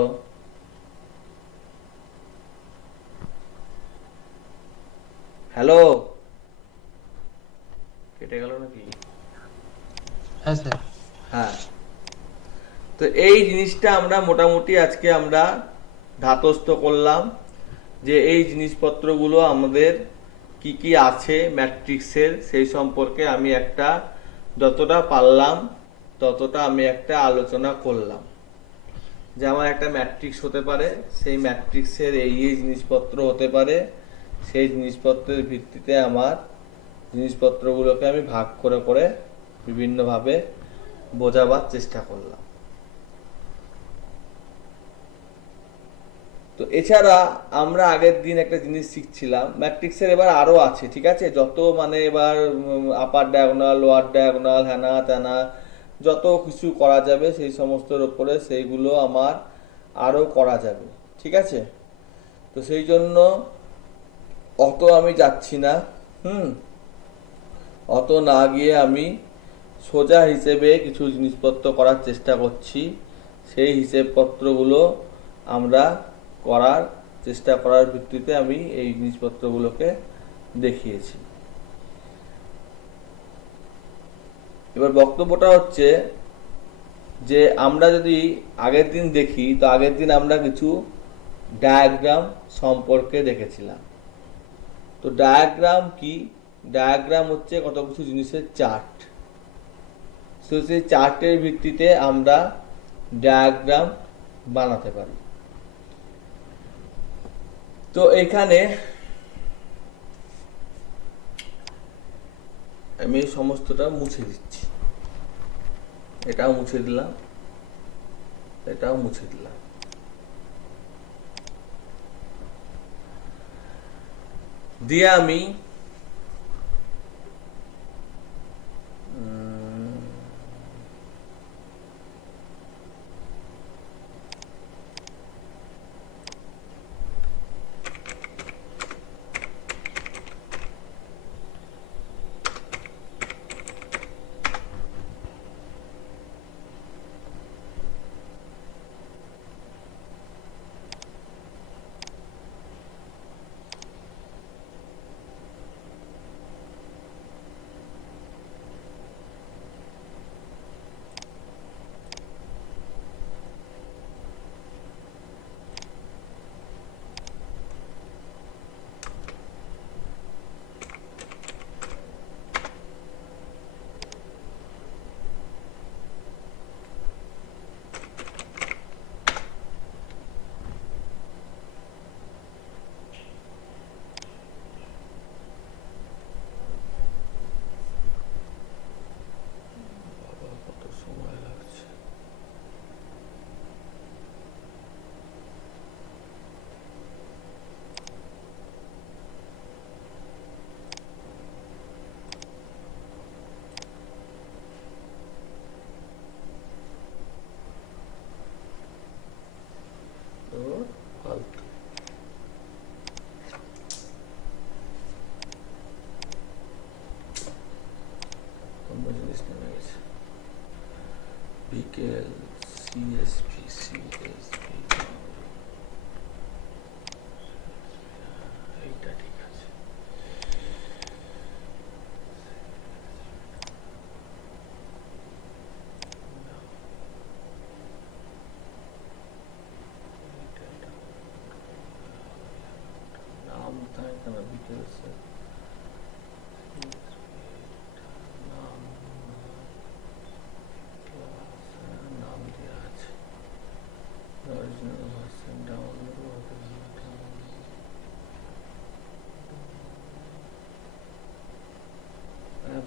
হ্যালো? কেটে গেল নাকি? হ্যাঁ স্যার। হ্যাঁ, তো এই জিনিসটা আমরা মোটামুটি আজকে আমরা ধাতস্থ করলাম, যে এই জিনিসপত্রগুলো আমাদের কি কি আছে ম্যাট্রিক্সের, সেই সম্পর্কে আমি একটা যতটা পারলাম ততটা আমি একটা আলোচনা করলাম। যে আমার একটা ম্যাট্রিক্স হতে পারে, সেই ম্যাট্রিক্সের এই জিনিসপত্র হতে পারে, সেই জিনিসপত্রের ভিত্তিতে আমার জিনিসপত্রগুলোকে আমি ভাগ করে করে বিভিন্নভাবে বোঝাবার চেষ্টা করলাম। তো এছাড়া আমরা আগের দিন একটা জিনিস শিখছিলাম, ম্যাট্রিক্সের এবার আরো আছে, ঠিক আছে, যত মানে এবার আপার ডায়াগোনাল, লোয়ার ডায়াগোনাল, হ্যানা ত্যানা যত কিছু করা যাবে সেই সমস্তর উপরে সেইগুলো আমার আরো করা যাবে, ঠিক আছে। তো সেই জন্য অত আমি যাচ্ছি না, অত না গিয়ে আমি সোজা হিসেবে কিছু জিনিসপত্র করার চেষ্টা করছি। সেই হিসেবপত্রগুলো আমরা করার চেষ্টা করার ভিত্তিতে আমি এই জিনিসপত্রগুলোকে দেখিয়েছি। এবার বক্তব্যটা হচ্ছে যে আমরা যদি আগের দিন দেখি, তো আগের দিন আমরা কিছু ডায়াগ্রাম সম্পর্কে দেখেছিলাম। তো ডায়াগ্রাম কি? ডায়াগ্রাম হচ্ছে কত কিছু জিনিসের চার্ট। তো সেই চার্টের ভিত্তিতে আমরা ডায়াগ্রাম বানাতে পারি। তো এখানে আমি সমস্তটা মুছে দিচ্ছি, এটাও মুছে দিলাম, এটাও মুছে দিলাম। দিয়ে আমি কত সময় লাগছে। তো ফালতু অন্য জিনিস নেমে গেছে। বিকেল সিএসপি এইটা ঠিক আছে। নাম থাকে না বিকেল স্যার, নাম নাম দেওয়া আছে। অরিজিনাল ভার্সন ডাউনলোড হতে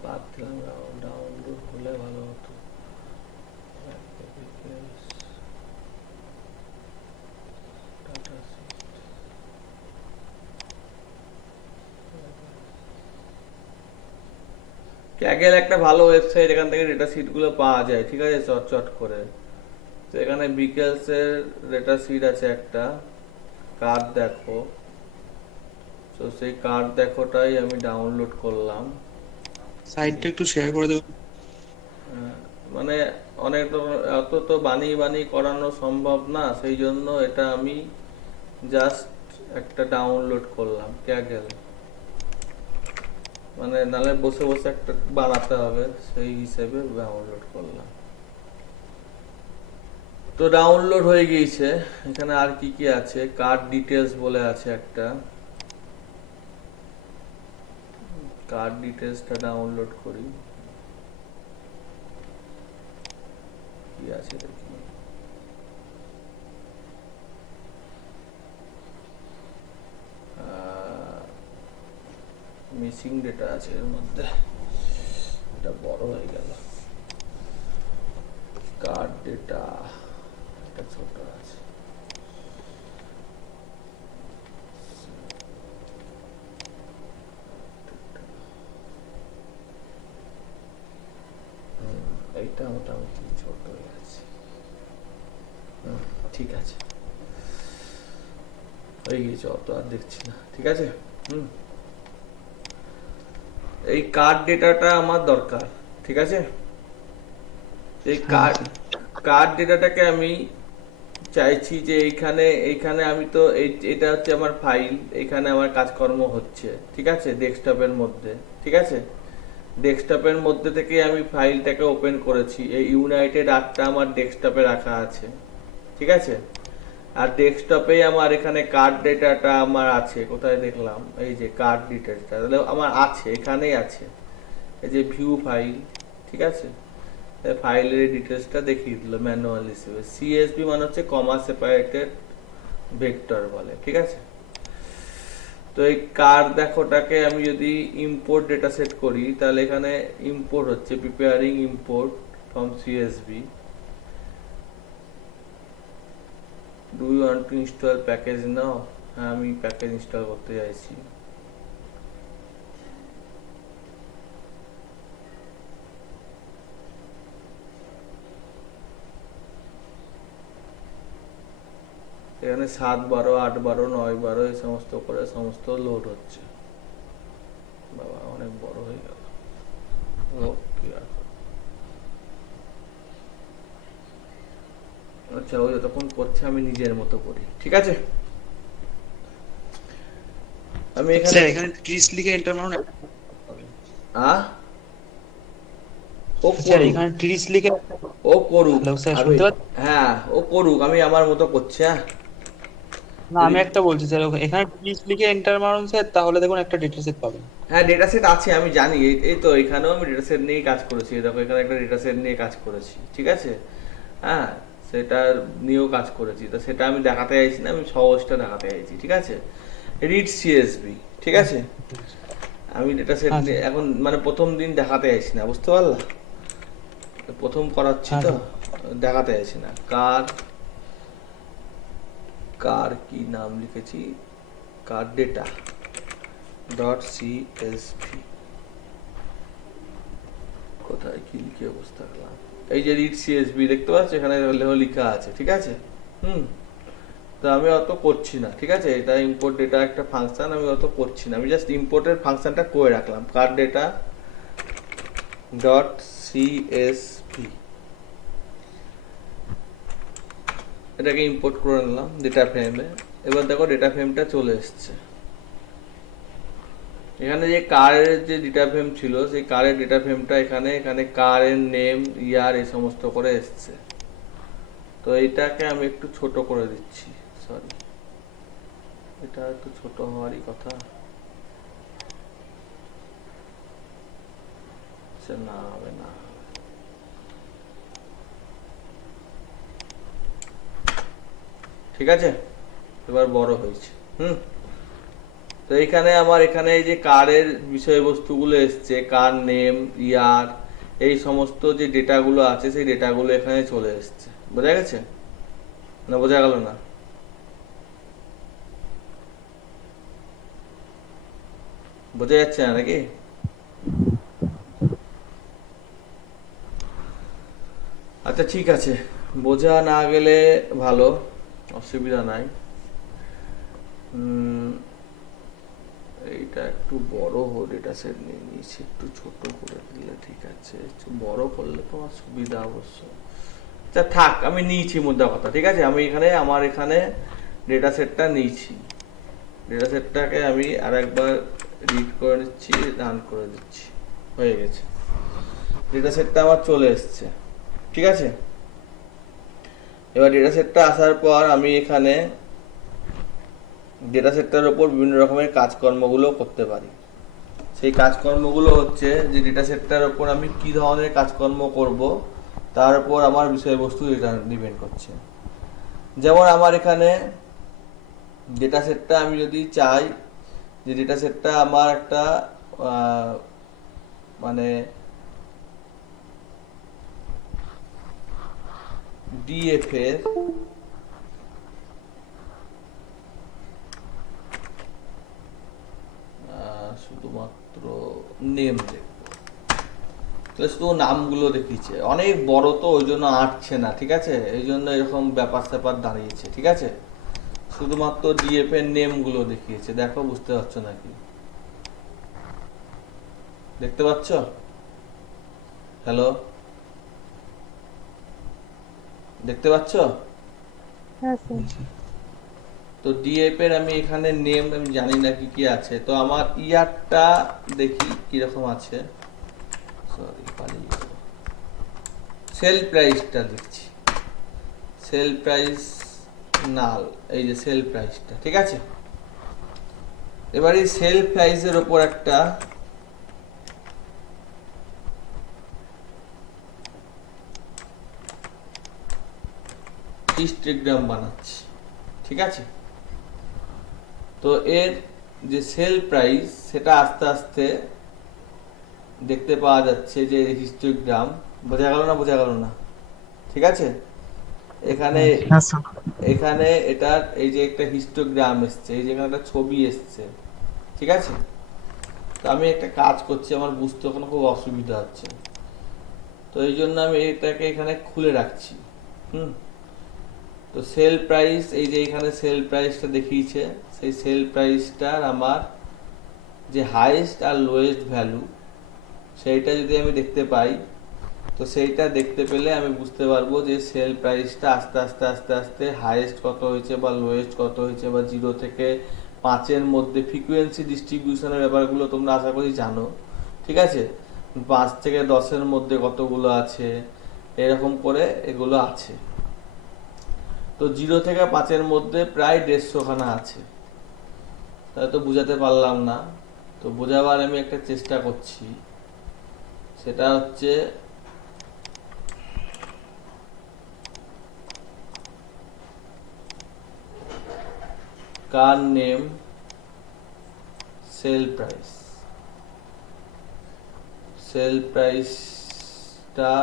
বাদ দিলাম, ডাউনলোড হলে ভালো হতো। টাটা ক্যাগেল একটা ভালো ওয়েবসাইট, এখান থেকে ডেটা শিট গুলো পাওয়া যায়, ঠিক আছে, চটচট করে। তো এখানে বিকেলস এর ডেটা শিট আছে একটা, কার্ড দেখো। তো সেই কার্ড দেখোটাই আমি ডাউনলোড করলাম। সাইটটা একটু শেয়ার করে দেবেন। মানে অনেক অত তো বানিয়ে বানিয়ে করানো সম্ভব না, সেই জন্য এটা আমি জাস্ট একটা ডাউনলোড করলাম ক্যাগেল। মানে নালে বসে বসে একটা বানাতে হবে, সেই হিসেবে ডাউনলোড করলাম। তো ডাউনলোড হয়ে গিয়েছে। এখানে আর কি কি আছে, কার্ড ডিটেলস বলে আছে একটা, কার্ড ডিটেলসটা ডাউনলোড করি, কি আছে দেখি। মিসিং ডেটা আছে এর মধ্যে, এটা বড় হয়ে গেল। কার্ড ডেটা এটা ছোট আছে। এইটা মোটামুটি ছোট হয়ে আছে। ঠিক আছে, হয়ে গেছে, অত আর দেখছি না। ঠিক আছে, এই কার্ড ডেটাটা আমার দরকার। ঠিক আছে, এই কার্ড ডেটাটাকে আমি চাইছি যে এইখানে আমি তো এটা হচ্ছে আমার ফাইল, এখানে আমার কাজকর্ম হচ্ছে। ঠিক আছে, ডেস্কটপের মধ্যে। ঠিক আছে, ডেস্কটপের মধ্যে থেকে আমি ফাইলটাকে ওপেন করেছি। এই ইউনাইটেড আর্টটা আমার ডেস্কটপে রাখা আছে। ঠিক আছে, আর ডেস্কটপে আমার এখানে কার্ড ডেটাটা আমার আছে। কোথায় দেখলাম? এই যে কার্ড ডিটেলসটা আমার আছে, এখানেই আছে। এই যে ভিউ ফাইল। ঠিক আছে, ফাইলের ডিটেলসটা দেখিয়ে দিল ম্যানুয়াল হিসেবে। সিএসভি মানে হচ্ছে কমা সেপারেটেড ভেক্টর বলে। ঠিক আছে, তো এই কার দেখোটাকে আমি যদি ইম্পোর্ট ডেটা সেট করি, তাহলে এখানে ইম্পোর্ট হচ্ছে preparing import from CSV. Do you want to install package now? হ্যাঁ, আমি প্যাকেজ ইনস্টল করতে চাইছি। এখানে 7, 12, 8, 12, 9, 12 এই সমস্ত করে সমস্ত লোড হচ্ছে। বাবা অনেক বড় হয়ে গেল। আচ্ছা, ও যতক্ষণ করছে আমি নিজের মতো করি। ঠিক আছে, আমি এখানে ট্রিস লিখে এন্টার মারুন। ও স্যার এখানে ট্রিস লিখে ও করুক। হ্যালো স্যার, শুনতে পাচ্ছেন? হ্যাঁ, ও করুক, আমি আমার মতো করছি। হ্যাঁ, না, আমি একটা বলছি স্যার, এখানে ট্রিস লিখে এন্টার মারুন স্যার, তাহলে দেখুন একটা ডেটা সেট পাবেন। হ্যাঁ, ডেটা সেট আছে, আমি জানি। এই তো এখানেও আমি ডেটা সেট নিয়েই কাজ করেছি। দেখো এখানে একটা ডেটা সেট নিয়ে কাজ করেছি। ঠিক আছে, হ্যাঁ, সেটা নিয়েও কাজ করেছি। তো সেটা আমি দেখাতে চাইছি না, আমি সহজটা দেখাতে চাইছি। ঠিক আছে, রিড সিএসবি। ঠিক আছে, আমি ডেটা সেট এখন মানে প্রথম দিন দেখাতে চাইছি না, বুঝতে পারলা? প্রথম করাচ্ছি তো, দেখাতে চাইছি না। কার কি নাম লিখেছি? কার ডেটা ডট সিএসভি। কোথায় কি লিখে অবস্থা গেলাম? এই যে রিড সিএসভি দেখতে পাচ্ছ, এখানে লেখা আছে। ঠিক আছে, তো আমি অত করছি না। ঠিক আছে, এটা ইম্পোর্ট ডেটা একটা ফাংশন, আমি অত করছি না। আমি জাস্ট ইম্পোর্টের ফাংশনটা করে রাখলাম, কার ডেটা ডট সিএসভি। এটাকে ইম্পোর্ট করে নিলাম ডেটা ফ্রেমে। এবার দেখো ডেটা ফ্রেমটা চলে এসছে। এখানে যে কারের যে ডেটা ফ্রেম ছিল, সেই কারের ডেটা ফ্রেমটা এখানে কারের নেম, ইয়ার এই সমস্ত করে এসছে। তো এইটাকে আমি একটু ছোট করে দিচ্ছি। সরি, এটা একটু ছোট হওয়ারই কথা। না হবে না, ঠিক আছে, এবার বড় হয়েছে। তো এখানে আমার এখানে এই যে কারের বিষয়বস্তুগুলো এসছে, কার নেম, ইয়ার, এই সমস্ত যে ডেটাগুলো আছে সেই ডেটাগুলো এখানে চলে এসছে। বোঝা গেছে না? বোঝা গেল না? বোঝা যাচ্ছে না নাকি? আচ্ছা ঠিক আছে, বোঝা না গেলে ভালো, অসুবিধা নাই। এইটা একটু বড় ডেটা সেট নিয়ে নিয়েছি, একটু ছোট করে দিলে ঠিক আছে। একটু বড় করলে তোমার সুবিধা অবশ্য। আচ্ছা থাক, আমি নিয়েছি মুদ্রা কথা। ঠিক আছে, আমি আমার এখানে ডেটা সেটটা নিয়েছি। ডেটা সেটটাকে আমি আর একবার রিড করে নিচ্ছি, রান করে দিচ্ছি, হয়ে গেছে। ডেটা সেটটা আমার চলে এসছে। ঠিক আছে, এবার ডেটা সেটটা আসার পর আমি এখানে ডেটা সেটটার উপর বিভিন্ন রকমের কাজকর্মগুলো করতে পারি। সেই কাজকর্মগুলো হচ্ছে যে ডেটা সেটটার উপর আমি কি ধরনের কাজকর্ম করব তার উপর আমার বিষয়বস্তু ডিপেন্ড করছে। যেমন আমার এখানে ডেটা সেটটা আমি যদি চাই যে ডেটা সেটটা আমার একটা আহ, মানে ডিএফ এর শুধুমাত্র নেম দেখবো। তো শুধু নামগুলো দেখিয়েছে, অনেক বড় তো ওই জন্য আঁটছে না, ঠিক আছে, এই জন্য এরকম ব্যাপার স্যাপার দাঁড়িয়েছে, ঠিক আছে। শুধুমাত্র ডিএফ এর নেম গুলো দেখিয়েছে, দেখো বুঝতে পারছো নাকি? দেখতে পাচ্ছ? হ্যালো, দেখতে পাচ্ছ? হ্যাঁ স্যার। তো ডিএফ এর আমি এখানে নেম আমি জানি না কি কি আছে, তো আমার ইয়ারটা দেখি কিরকম আছে। সরি, পালিয়ে গেল। সেল প্রাইসটা দেখছি, সেল প্রাইস নাল, এই যে সেল প্রাইসটা, ঠিক আছে। এবার এই সেল প্রাইসের ওপর একটা হিস্টোগ্রাম বানাচ্ছি, ঠিক আছে। তো এর যে সেল প্রাইস সেটা আস্তে আস্তে দেখতে পাওয়া যাচ্ছে যে হিস্টোগ্রাম, বোঝা গেল না? বোঝা গেল না? ঠিক আছে। এখানে হ্যাঁ স্যার। এখানে এটার এই যে একটা হিস্টোগ্রাম এসছে, এই যে এখানে একটা ছবি এসছে, ঠিক আছে। তো আমি একটা কাজ করছি, আমার বুঝতে কোনো খুব অসুবিধা হচ্ছে, তো এই জন্য আমি এটাকে এখানে খুলে রাখছি। তো সেল প্রাইস, এই যে এখানে সেল প্রাইসটা দেখিয়েছে, সেই সেল প্রাইসটার আমার যে হাইয়েস্ট আর লোয়েস্ট ভ্যালু সেইটা যদি আমি দেখতে পাই, তো সেইটা দেখতে পেলে আমি বুঝতে পারবো যে সেল প্রাইসটা আস্তে আস্তে আস্তে আস্তে হাইয়েস্ট কত হয়েছে বা লোয়েস্ট কত হয়েছে, বা 0 থেকে 5-এর মধ্যে ফ্রিকোয়েন্সি ডিস্ট্রিবিউশনের ব্যাপারগুলো তোমরা আশা করি জানো, ঠিক আছে। 5 থেকে 10-এর মধ্যে কতগুলো আছে, এরকম করে এগুলো আছে। তো 0 থেকে 5-এর মধ্যে প্রায় 150 খানা আছে, তাই তো বুঝাতে পারলাম না। তো বোঝাবার আমি একটা চেষ্টা করছি, সেটা হচ্ছে কার নেম সেল প্রাইস, সেল প্রাইসটা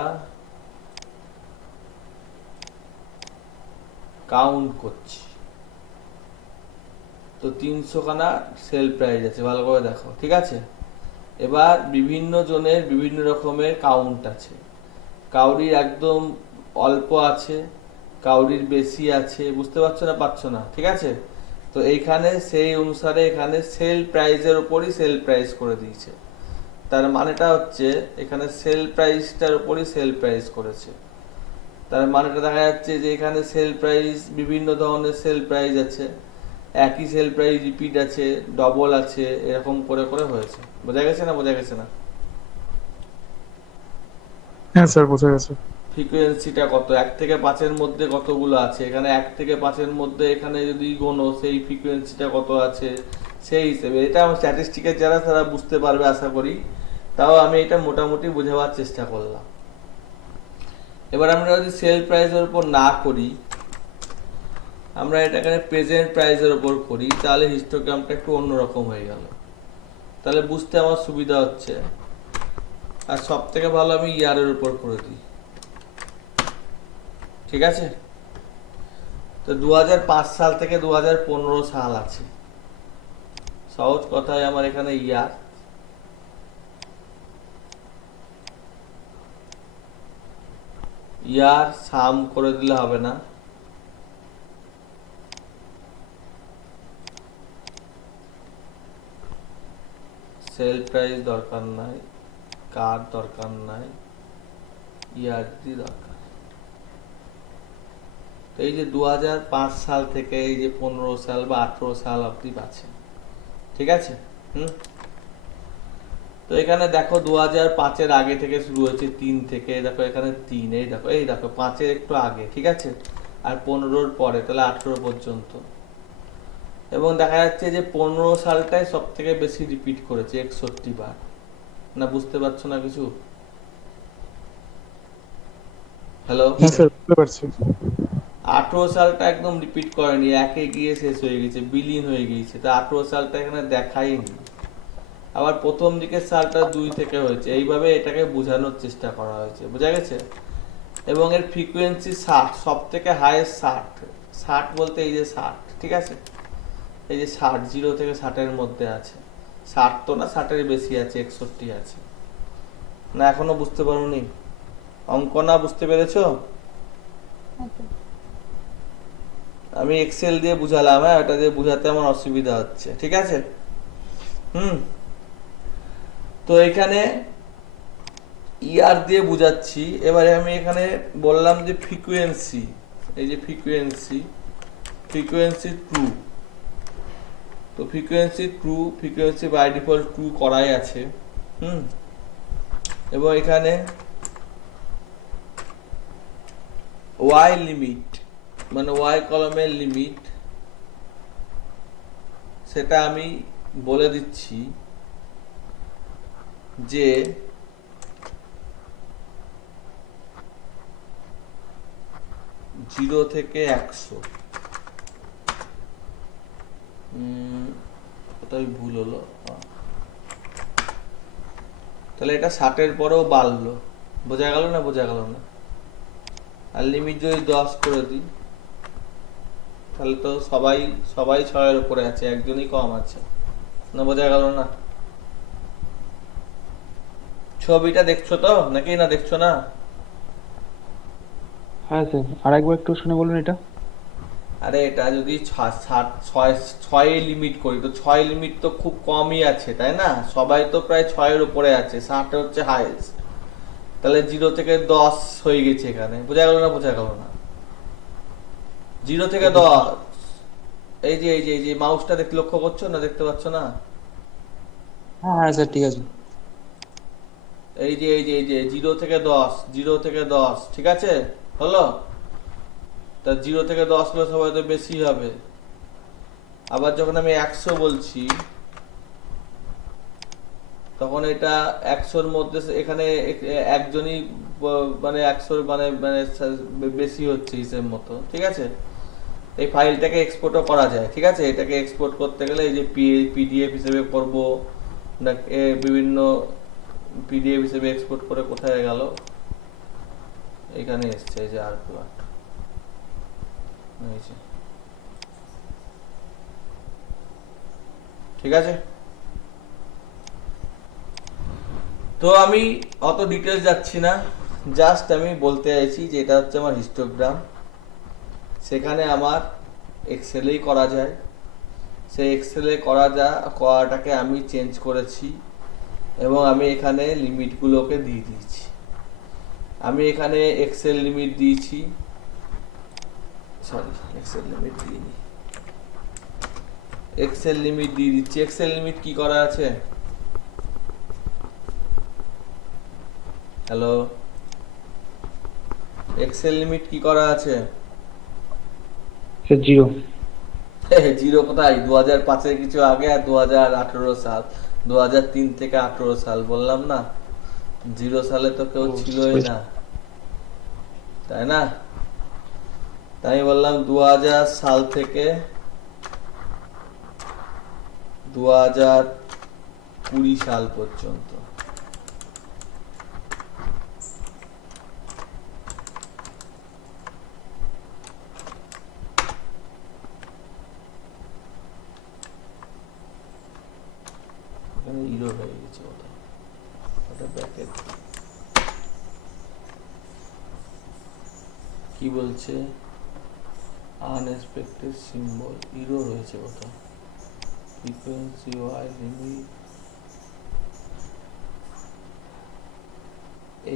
কাউন্ট করছি। তো 300 খানা সেল প্রাইস আছে, ভালো করে দেখো, ঠিক আছে। এবার বিভিন্ন জনের বিভিন্ন রকমের কাউন্ট আছে, কাউরির একদম অল্প আছে, কাউরির বেশি আছে, বুঝতে পারছো না? পারছো না? ঠিক আছে। তো এইখানে সেই অনুসারে এখানে সেল প্রাইসের উপরই সেল প্রাইস করে দিয়েছে, তার মানেটা হচ্ছে এখানে সেল প্রাইসটার উপরই সেল প্রাইস করেছে। তার মানেটা দেখা যাচ্ছে যে এখানে সেল প্রাইস বিভিন্ন ধরনের সেল প্রাইস আছে, একই সেল প্রাইস রিপিট আছে, ডবল আছে, এরকম করে করে হয়েছে। বোঝা গেছে না? বোঝা গেছে না? হ্যাঁ স্যার, বোঝা গেছে। ফ্রিকোয়েন্সিটা কত, 1 থেকে 5-এর মধ্যে কতগুলো আছে, এখানে 1 থেকে 5-এর মধ্যে এখানে যদি গোনো সেই ফ্রিকোয়েন্সিটা কত আছে সেই হিসেবে। এটা আমার স্ট্যাটিস্টিকের যারা তারা বুঝতে পারবে আশা করি, তাও আমি এটা মোটামুটি বোঝাবার চেষ্টা করলাম। এবার আমরা যদি সেল প্রাইসের উপর না করি, আমরা এটাকে প্রেজেন্ট প্রাইসের উপর করি, তাহলে হিস্টোগ্রামটা একটু অন্যরকম হয়ে গেল, তাহলে বুঝতে আমার সুবিধা হচ্ছে। আর সব থেকে ভালো আমি ইয়ারের উপর করে দিই, ঠিক আছে। তো 2005 সাল থেকে 2015 সাল আছে, সহজ কথায় আমার এখানে ইয়ার, ইয়ার সাম করে দিলে হবে না, সেল প্রাইস দরকার নাই, কার দরকার নাই, ইয়ারটি দরকার। তো এই যে 2005 সাল থেকে এই যে 15 সাল বা 18 সাল অব্দি আছে, ঠিক আছে। তো এখানে দেখো 2005-এর আগে থেকে শুরু হয়েছে, 3 থেকে, দেখো এখানে 3, এই দেখো, এই দেখো 5-এর একটু আগে, ঠিক আছে, আর 15-র পরে, তাহলে 18 পর্যন্ত। এবং দেখা যাচ্ছে যে 15 সালটায় সব থেকে বেশি রিপিট করেছে, 61 বার। না বুঝতে পারছো না কিছু? হ্যালো, হ্যাঁ স্যার, বুঝতে পারছি। 18 সালটা একদম রিপিট করেনি, একে গিয়ে শেষ হয়ে গেছে, বিলীন হয়ে গিয়েছে, তা 18 সালটা এখানে দেখাইনি। আবার প্রথম দিকের সালটা 2 থেকে হয়েছে, এইভাবে এটাকে বোঝানোর চেষ্টা করা হয়েছে, বোঝা গেছে? এবং এর ফ্রিকোয়েন্সি 60, সব থেকে হাইয়েস্ট 60। 60 বলতে এই যে 60, ঠিক আছে, এই যে 60, 0 থেকে 60-এর মধ্যে আছে। 60 তো না, 60-এর বেশি আছে, 61 আছে। না এখনো বুঝতে পারোনি? অঙ্ক না বুঝতে পেরেছো? আমি এক্সেল দিয়ে বুঝালাম, হ্যাঁ, ওটা দিয়ে বুঝাতে আমার অসুবিধা হচ্ছে, ঠিক আছে? তো এখানে ইয়ার দিয়ে বুঝাচ্ছি। এবারে আমি এখানে বললাম যে ফ্রিকোয়েন্সি, এই যে ফ্রিকোয়েন্সি ট্রু। তো ফ্রিকোয়েন্সি বাই ডিফল্ট ট্রু করাই আছে। এবং এখানে ওয়াই লিমিট, মানে ওয়াই কলমের লিমিট, সেটা আমি বলে দিচ্ছি যে জিরো থেকে 100। কোথায় ভুল হলো? তাহলে এটা 60-এর পরেও বাড়লো, বোঝা গেল না? বোঝা গেল না? আর লিমিট যদি 10 করে দিই, তাহলে তো সবাই 6-এর উপরে আছে, একজনই কম আছে, না? বোঝা গেল না? ছবিটা দেখছো তো নাকি না দেখছো না? হ্যাঁ স্যার, আরেকবার একটু শুনে বলুন এটা। আরে এটা যদি 6 লিমিট করি, তো 6 লিমিট তো খুব কমই আছে, তাই না? সবাই তো প্রায় 6-এর উপরে আছে, 60 হচ্ছে হাইয়েস্ট। তাহলে 0 থেকে 10 হয়ে গেছে এখানে, বোঝা গেল না? বোঝা গেল না? 0 থেকে 10, এই যে মাউসটা দেখতে লক্ষ্য করছো না, দেখতে পাচ্ছ না? হ্যাঁ হ্যাঁ স্যার, ঠিক আছে। এই যে 0 থেকে 10, 0 থেকে 10, ঠিক আছে? হলো? তা 0 থেকে 10 হলে সবাই তো বেশি হবে। আবার যখন আমি 100 বলছি, তখন এটা 100-র মধ্যে এখানে একজনই মানে 100 মানে মানে বেশি হচ্ছে হিসেব মতো, ঠিক আছে? এই ফাইলটাকে এক্সপোর্টও করা যায়, ঠিক আছে? এটাকে এক্সপোর্ট করতে গেলে এই যে পিডিএফ হিসেবে করব না, বিভিন্ন পিডিএফ হিসেবে এক্সপোর্ট করে কোথায় গেল? এখানে এসছে, এই যে আর প্লট, ঠিক আছে? তো আমি অত ডিটেলস যাচ্ছি না, জাস্ট আমি বলতে চাইছি যে এটা হচ্ছে আমার হিস্টোগ্রাম। সেখানে আমার এক্সেলেই করা যায়, সেই এক্সেলে করাটাকে আমি চেঞ্জ করেছি এবং আমি এখানে লিমিটগুলোকে দিয়ে দিয়েছি। আমি এখানে এক্সেল লিমিট দিয়েছি, সরি এক্সেল লিমিট দিইনি, এক্সেল লিমিট দিয়ে দিচ্ছি। এক্সেল লিমিট কি করা আছে? হ্যালো, এক্সেল লিমিট কি করা আছে? স্যার 0। 0 কোথায়? 2005-এর কিছু আগে, আর 2018 সাল, 2003 থেকে 18 সাল, বললাম না? 0 সালে তো কেউ ছিলই না, তাই না? তাই বললাম 2000 সাল থেকে 2020 সাল পর্যন্ত। ইরো হয়ে গেছে, ওটা ব্যাকেট কি বলছে? আনএক্সপেক্টেড সিম্বল, ইরো রয়েছে ওটা। Frequency y limit,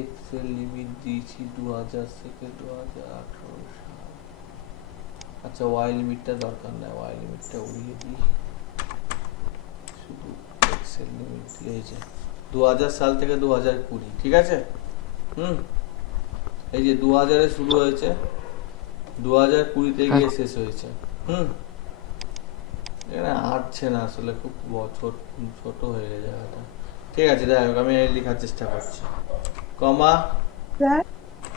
x limit দিয়েছি 2000 থেকে 2018 সাল। আচ্ছা, ওয়াই লিমিটটা দরকার নাই, ওয়াই লিমিটটা উড়িয়ে দিই, শুধু এক্সেল লিমিট দিয়েছে 2000 সাল থেকে 2020, ঠিক আছে? এই যে 2000-এ শুরু হয়েছে, 2020-তে গিয়ে শেষ হয়েছে। এখানে আটছে না আসলে, খুব ছোট হয়ে গেছে জায়গাটা। ঠিক আছে, যাই হোক, আমি লেখার চেষ্টা করছি। কমা, স্যার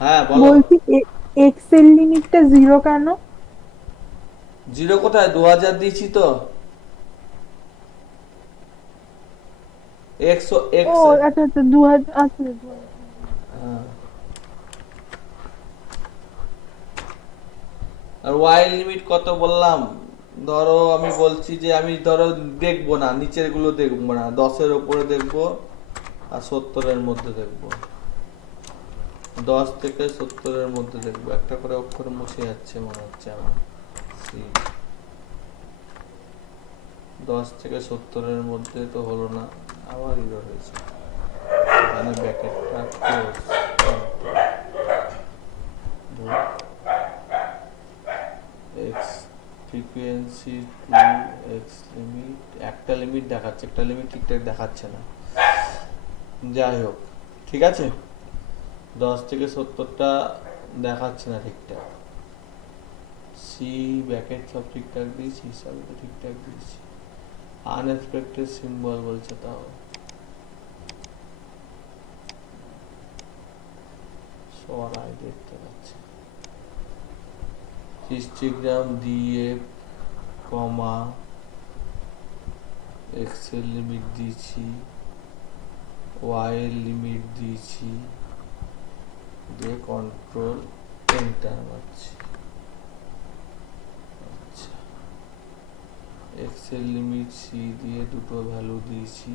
হ্যাঁ বলো। বলছি এক্সেল লিমিটটা 0 কেন? 0 কোথায়? 2000 দিয়েছি তো। এক্স ও এক্স আচ্ছা আচ্ছা 2000 আচ্ছা 2000। আর ওয়াই লিমিট কত বললাম? ধরো আমি বলছি যে আমি ধরো দেখবো না, নিচের গুলো দেখবো না, 10-এর উপরে দেখবো আর 70-এর মধ্যে দেখবো। 10 থেকে 70-এর মধ্যে দেখবো। একটা করে অক্ষর মুছে যাচ্ছে মনে হচ্ছে আমার। সি 10 থেকে 70-এর মধ্যে তো হলো না, আবার এরর হয়েছে। এখানে ব্র্যাকেটটা close. X frequency to x limit, একটা লিমিট দেখাচ্ছে, একটা লিমিট ঠিকঠাক দেখাচ্ছে না। যাই হোক, ঠিক আছে, 10 থেকে 70টা দেখাচ্ছে না ঠিকঠাক। সি ব্র্যাকেট সব ঠিকঠাক দিয়েছি, সবই তো ঠিকঠাক দিয়েছি। আনএক্সপেক্টেড সিম্বল বলছে, তাও সরাই দেখতে পাচ্ছি। হিস্টোগ্রাম দিয়ে কমা এক্স এর লিমিট দিয়েছি, ওয়াই এর লিমিট দিয়েছি, দিয়ে কন্ট্রোল এন্টার মারছি। আচ্ছা, এক্স এর লিমিট সি দিয়ে দুটো ভ্যালু দিয়েছি,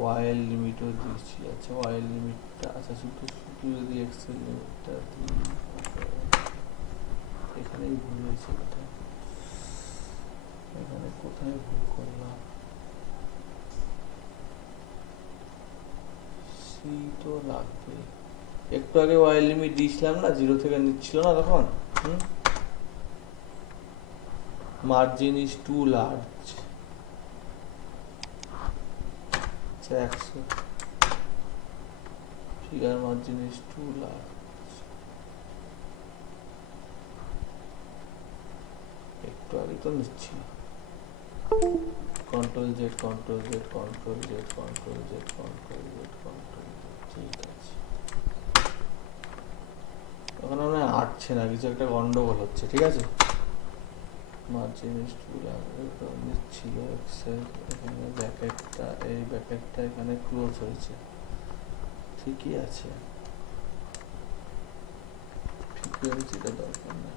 ওয়াই এর লিমিটও দিয়েছি। আচ্ছা ওয়াই এর লিমিটটা, আচ্ছা শুধু শুধু যদি এক্স এর লিমিটটা দিই, এখানেই ভুল হয়েছে কোথায়, এখানে কোথায় ভুল করলাম? সি তো লাগবে, একটু আগে ওয়াই লিমিট দিয়েছিলাম না, 0 থেকে নিচ্ছিল না তখন। মার্জিন ইজ টু লার্জ, আচ্ছা 100, figure margin is too large, একটু আগে তো নিচ্ছি। Control z control z control z control z control z control z, ঠিক আছে। এখন মনে হয় আটছে না, কিছু একটা গন্ডগোল হচ্ছে, ঠিক আছে। মার্জিন ইজ টু লার্জ নিচ্ছি, এখানে ব্র্যাকেটটা, এই ব্র্যাকেটটা এখানে ক্লোজ হয়েছে, ঠিকই আছে। ফ্রিকোয়েন্সিটা দরকার নেই,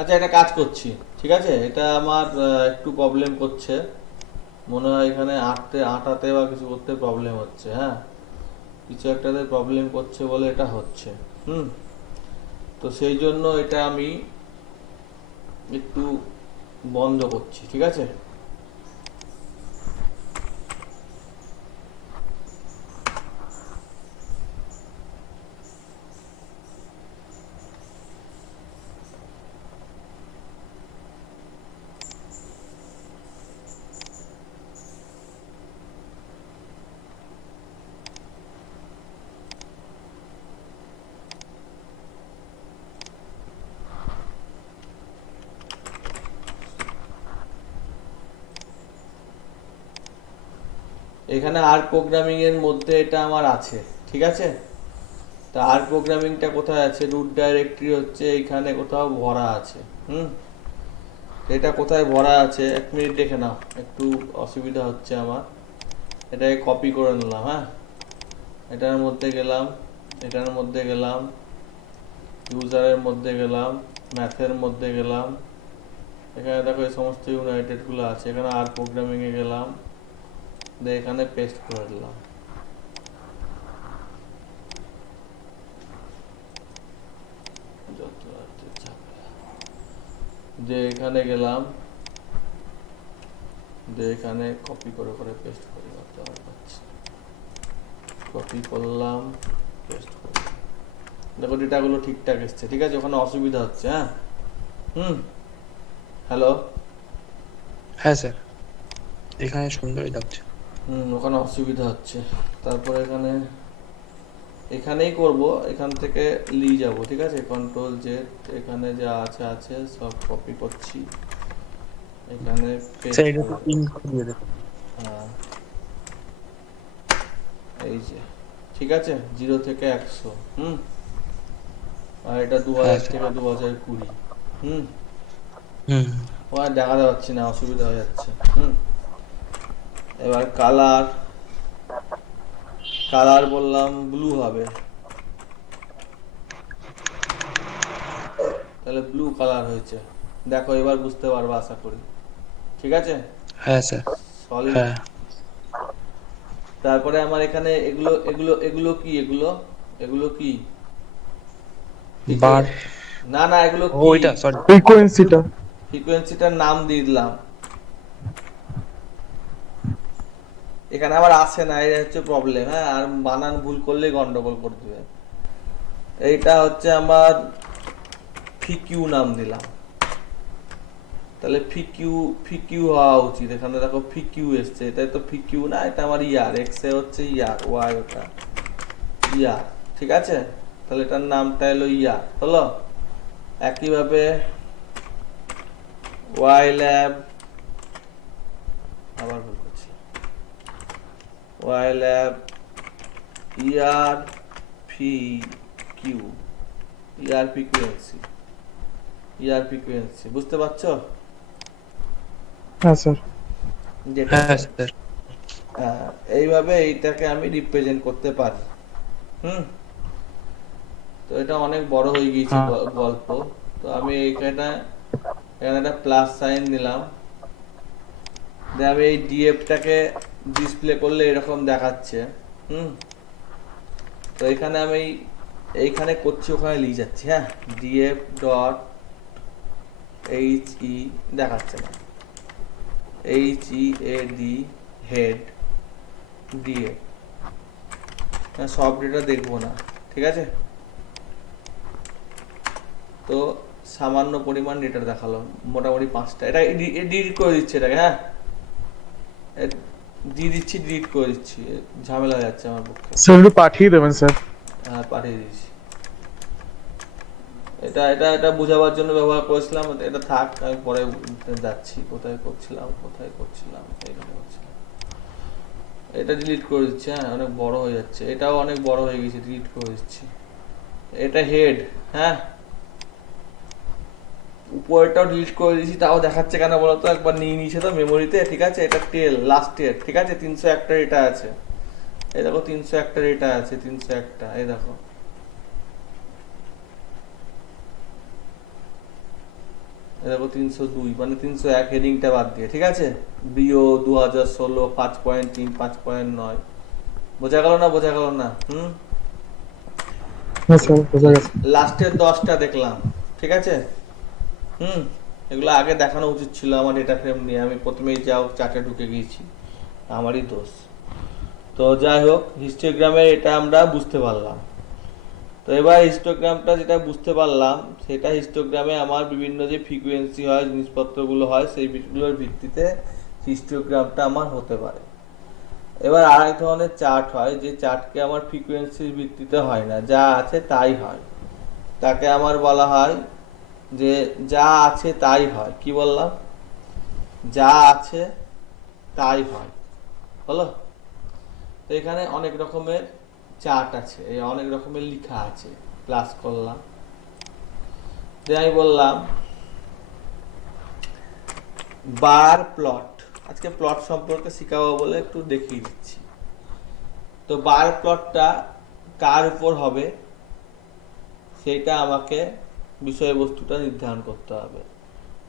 আচ্ছা এটা কাজ করছি, ঠিক আছে। এটা আমার একটু প্রবলেম করছে মনে হয়, এখানে আটাতে বা কিছু করতে প্রবলেম হচ্ছে। হ্যাঁ, কিছু একটাতে প্রবলেম করছে বলে এটা হচ্ছে। তো সেই জন্য এটা আমি একটু বন্ধ করছি, ঠিক আছে। এখানে আর প্রোগ্রামিং এর মধ্যে এটা আমার আছে, ঠিক আছে। তা আর প্রোগ্রামিংটা কোথায় আছে? রুট ডাইরেক্টরি হচ্ছে এইখানে কোথাও ভরা আছে। এটা কোথায় ভরা আছে 1 মিনিট দেখে নাও, একটু অসুবিধা হচ্ছে আমার। এটাকে কপি করে নিলাম। হ্যাঁ, এটার মধ্যে গেলাম, এটার মধ্যে গেলাম, ইউজারের মধ্যে গেলাম, ম্যাথের মধ্যে গেলাম, এখানে দেখো এই সমস্ত ইউনাইটেড গুলো আছে। এখানে আর প্রোগ্রামিং এ গেলাম, দিয়ে এখানে পেস্ট করে দিলাম। যত রাতে ঝামেলা। দিয়ে এখানে গেলাম, দিয়ে এখানে কপি করে করে পেস্ট করি, কপি করলাম, পেস্ট করলাম। দেখো ডেটাগুলো ঠিকঠাক এসছে, ঠিক আছে। ওখানে অসুবিধা হচ্ছে। হ্যাঁ, হ্যালো, হ্যাঁ স্যার, এখানে সুন্দরই লাগছে। ওখানে অসুবিধা হচ্ছে। তারপরে এখানে, এখানেই করব, এখান থেকে নিয়ে যাব, ঠিক আছে। কন্ট্রোল জেড, এখানে যা আছে আছে সব কপি করছি, এখানে স্যার পেস্ট এটা তো করব। পিন করে দিয়ে দেবেন। হ্যাঁ, এই যে, ঠিক আছে, 0 থেকে 100। আর এটা হ্যাঁ 2000 স্যার। থেকে 2020। হুম, হুম ওখানে দেখাতে পাচ্ছি না, অসুবিধা হয়ে যাচ্ছে। হুম, এবার কালার, কালার বললাম ব্লু হবে, তাহলে ব্লু কালার হয়েছে। দেখো এবার বুঝতে পারবো আশা করি, ঠিক আছে। হ্যাঁ স্যার। সলিড। হ্যাঁ তারপরে আমার এখানে এগুলো এগুলো এগুলো কি, এগুলো এগুলো কি বার। না না, এগুলো ও কি? ওইটা সরি। ফ্রিকোয়েন্সিটা। ফ্রিকোয়েন্সিটার নাম দিয়ে দিলাম, এখানে আবার আসে না, এই হচ্ছে প্রবলেম। হ্যাঁ, আর বানান ভুল করলে গন্ডগোল করে দিবে। এইটা হচ্ছে আমার ফিকিউ নাম দিলাম, তাহলে ফিকিউ, ফিকিউ হওয়া উচিত। এখানে দেখো ফিকিউ এসছে, এটা তো ফিকিউ না, এটা আমার ইয়ার, এক্স এ হচ্ছে ইয়ার, ওয়াই ওটা ইয়ার, ঠিক আছে। তাহলে এটার নামটা হলো ইয়ার, হলো। একইভাবে ওয়াই ল্যাব, আবার ভুল করছি, ওয়াই ল্যাব ইয়ার ফি কিউ, ইয়ার ফ্রিকোয়েন্সি, ইয়ার ফ্রিকোয়েন্সি, বুঝতে পারছো হ্যাঁ স্যার। যেটা? হ্যাঁ স্যার। হ্যাঁ, এইভাবে এইটাকে আমি রিপ্রেজেন্ট করতে পারি। হুম, তো এটা অনেক বড় হয়ে গিয়েছে হ্যাঁ। গল্প। তো আমি এখানে এখানে একটা প্লাস সাইন দিলাম, দিয়ে আমি এই ডিএফটাকে ডিসপ্লে করলে এরকম দেখাচ্ছে। হুম, তো এখানে আমি এইখানে করছি, ওখানে লিখে যাচ্ছি। হ্যাঁ, ডিএফ ডট এইচ ই দেখাচ্ছে না, H E A D head DF, সব ডেটা দেখবো না, ঠিক আছে। তো সামান্য পরিমাণ ডেটা দেখালো, মোটামুটি 5টা। এটা ডিলিট করে দিচ্ছে এটাকে, হ্যাঁ দিয়ে দিচ্ছি, ডিলিট করে দিচ্ছি, ঝামেলা হয়ে যাচ্ছে আমার পক্ষে। স্যার একটু পাঠিয়ে দেবেন স্যার। হ্যাঁ, পাঠিয়ে দিচ্ছি। এটা এটা এটা বোঝাবার জন্য ব্যবহার করেছিলাম, এটা থাক, আমি পরে যাচ্ছি, কোথায় করছিলাম এইখানে করছিলাম। এটা ডিলিট করে দিচ্ছি, হ্যাঁ অনেক বড় হয়ে যাচ্ছে, এটাও অনেক বড় হয়ে গেছে, ডিলিট করে দিচ্ছি। এটা হেড, হ্যাঁ উপরেরটাও ডিলিট করে দিয়েছি, তাও দেখাচ্ছে কেন বলতো, একবার নিয়ে নিয়েছে তো মেমোরিতে, ঠিক আছে। এটা টেল, লাস্টের, ঠিক আছে, 301টা ডেটা আছে, এই দেখো 301টা ডেটা আছে, 301টা, এই দেখো। দেখো 302, মানে 301 হেডিংটা বাদ দিয়ে, ঠিক আছে। বিও 2016 5.3 5.9, বোঝা গেল না, বোঝা গেল না? হুম, হ্যাঁ স্যার বোঝা গেছে। লাস্টের 10টা দেখলাম, ঠিক আছে। হুম, এগুলো আগে দেখানো উচিত ছিল আমার ডেটা ফ্রেম নিয়ে, আমি প্রথমেই যাও চার্টে ঢুকে গিয়েছি, আমারই দোষ। তো যাই হোক, হিস্টোগ্রামের এটা আমরা বুঝতে পারলাম। তো এবার হিস্টোগ্রামটা যেটা বুঝতে পারলাম, সেটা হিস্টোগ্রামে আমার বিভিন্ন যে ফ্রিকোয়েন্সি হয়, জিনিসপত্রগুলো হয়, সেই বিষয়গুলোর ভিত্তিতে হিস্টোগ্রামটা আমার হতে পারে। এবার আর এক ধরনের চার্ট হয়, যে চার্টকে আমার ফ্রিকোয়েন্সির ভিত্তিতে হয় না, যা আছে তাই হয়, তাকে আমার বলা হয় যে যা আছে তাই হয়। কি বললাম? যা আছে তাই হয়, হলো। তো এখানে অনেক রকমের চার্ট আছে, এই অনেক রকমের লেখা আছে, ক্লাস করলাম, আমি বললাম বার প্লট, আজকে প্লট সম্পর্কে শিখাবো বলে একটু দেখিয়ে দিচ্ছি। তো বার প্লটটা কার উপর হবে সেটা আমাকে বিষয়বস্তুটা নির্ধারণ করতে হবে,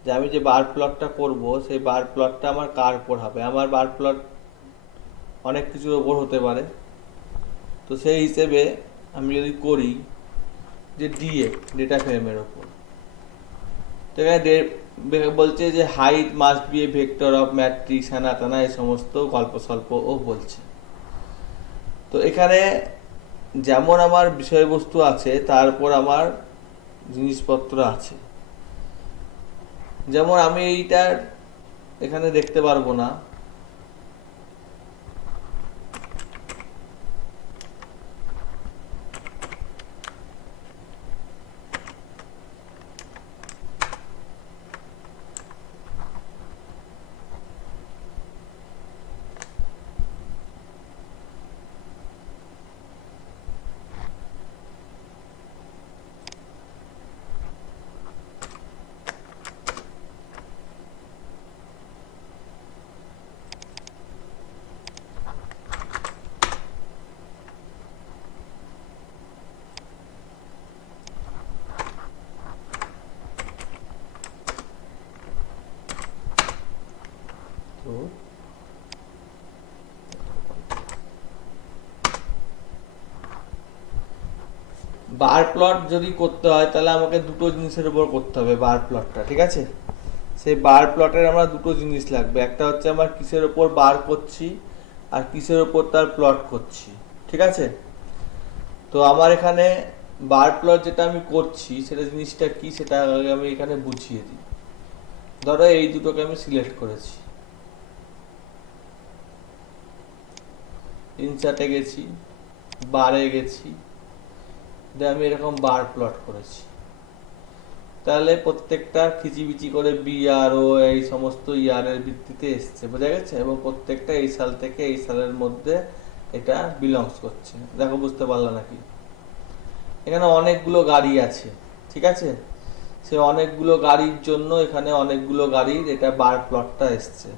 যে আমি যে বার প্লটটা করব সেই বার প্লটটা আমার কার উপর হবে। আমার বার প্লট অনেক কিছুর ওপর হতে পারে, তো সেই হিসেবে আমি যদি করি যে ডিএফ ডেটা ফ্রেমের ওপর, তো এখানে বলছে যে height must be a vector of matrix, হ্যানা ত্যানা, এই সমস্ত গল্প স্বল্প ও বলছে। তো এখানে যেমন আমার বিষয়বস্তু আছে, তারপর আমার জিনিসপত্র আছে। যেমন আমি এইটা এখানে দেখতে পারবো না, বার প্লট যদি করতে হয় তাহলে আমাকে দুটো জিনিসের উপর করতে হবে বার প্লটটা, ঠিক আছে? সেই বার প্লটের আমার দুটো জিনিস লাগবে, একটা হচ্ছে আমার কিসের উপর বার করছি আর কিসের উপর তার প্লট করছি, ঠিক আছে? তো আমার এখানে বার প্লট যেটা আমি করছি সেটা জিনিসটা কি সেটা আগে আমি এখানে বুঝিয়ে দিই। ধরো এই দুটোকে আমি সিলেক্ট করেছি, ইনসার্টে গেছি, বারে গেছি, দিয়ে আমি এরকম বার প্লট করেছি। তাহলে প্রত্যেকটা খিচিবিচি করে বিআরও এই সমস্ত ইয়ারের ভিত্তিতে এসছে, বোঝা গেছে? এবং প্রত্যেকটা এই সাল থেকে এই সালের মধ্যে এটা বিলংস করছে। দেখো, বুঝতে পারলা নাকি? এখানে অনেকগুলো গাড়ি আছে, ঠিক আছে? সে অনেকগুলো গাড়ির জন্য এখানে অনেকগুলো গাড়ির এটা বার প্লটটা এসছে।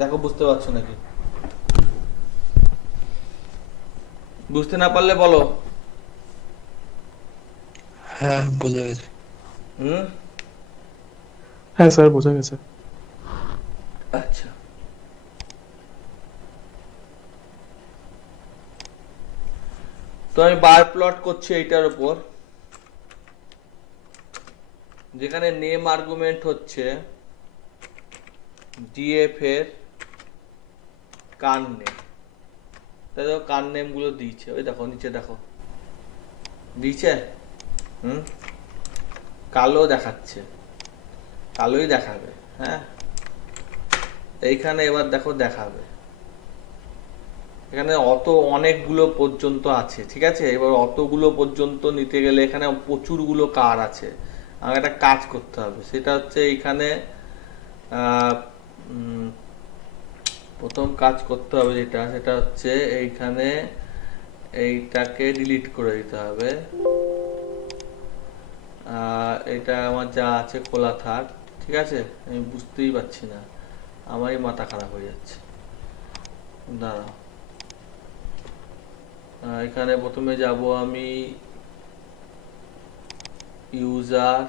দেখো, বুঝতে পারছো নাকি? বুঝতে না পারলে বলো। হ্যাঁ বোঝা গেছে। হুম, হ্যাঁ স্যার, বোঝা গেছে। আচ্ছা। তো আমি বার প্লট করছি এইটার উপর, যেখানে নেম আর্গুমেন্ট হচ্ছে ডিএফ এর কার নেম। তাই দেখো কার নেম গুলো দিয়েছে, ওই দেখো নিচে দেখো দিয়েছে। হুম, কালো দেখাচ্ছে, কালোই দেখাবে। হ্যাঁ, এইখানে এবার দেখো দেখাবে, এখানে অনেকগুলো পর্যন্ত আছে, ঠিক আছে? এবার অতগুলো পর্যন্ত নিতে গেলে এখানে প্রচুরগুলো কার আছে, আমাকে একটা কাজ করতে হবে। সেটা হচ্ছে এইখানে প্রথম কাজ করতে হবে যেটা, সেটা হচ্ছে এইখানে এইটাকে ডিলিট করে দিতে হবে। এটা আমার যা আছে খোলা থাক, ঠিক আছে? আমি বুঝতেই পারছি না, আমারই মাথা খারাপ হয়ে যাচ্ছে। দাঁড়াও, এখানে প্রথমে যাব আমি ইউজার,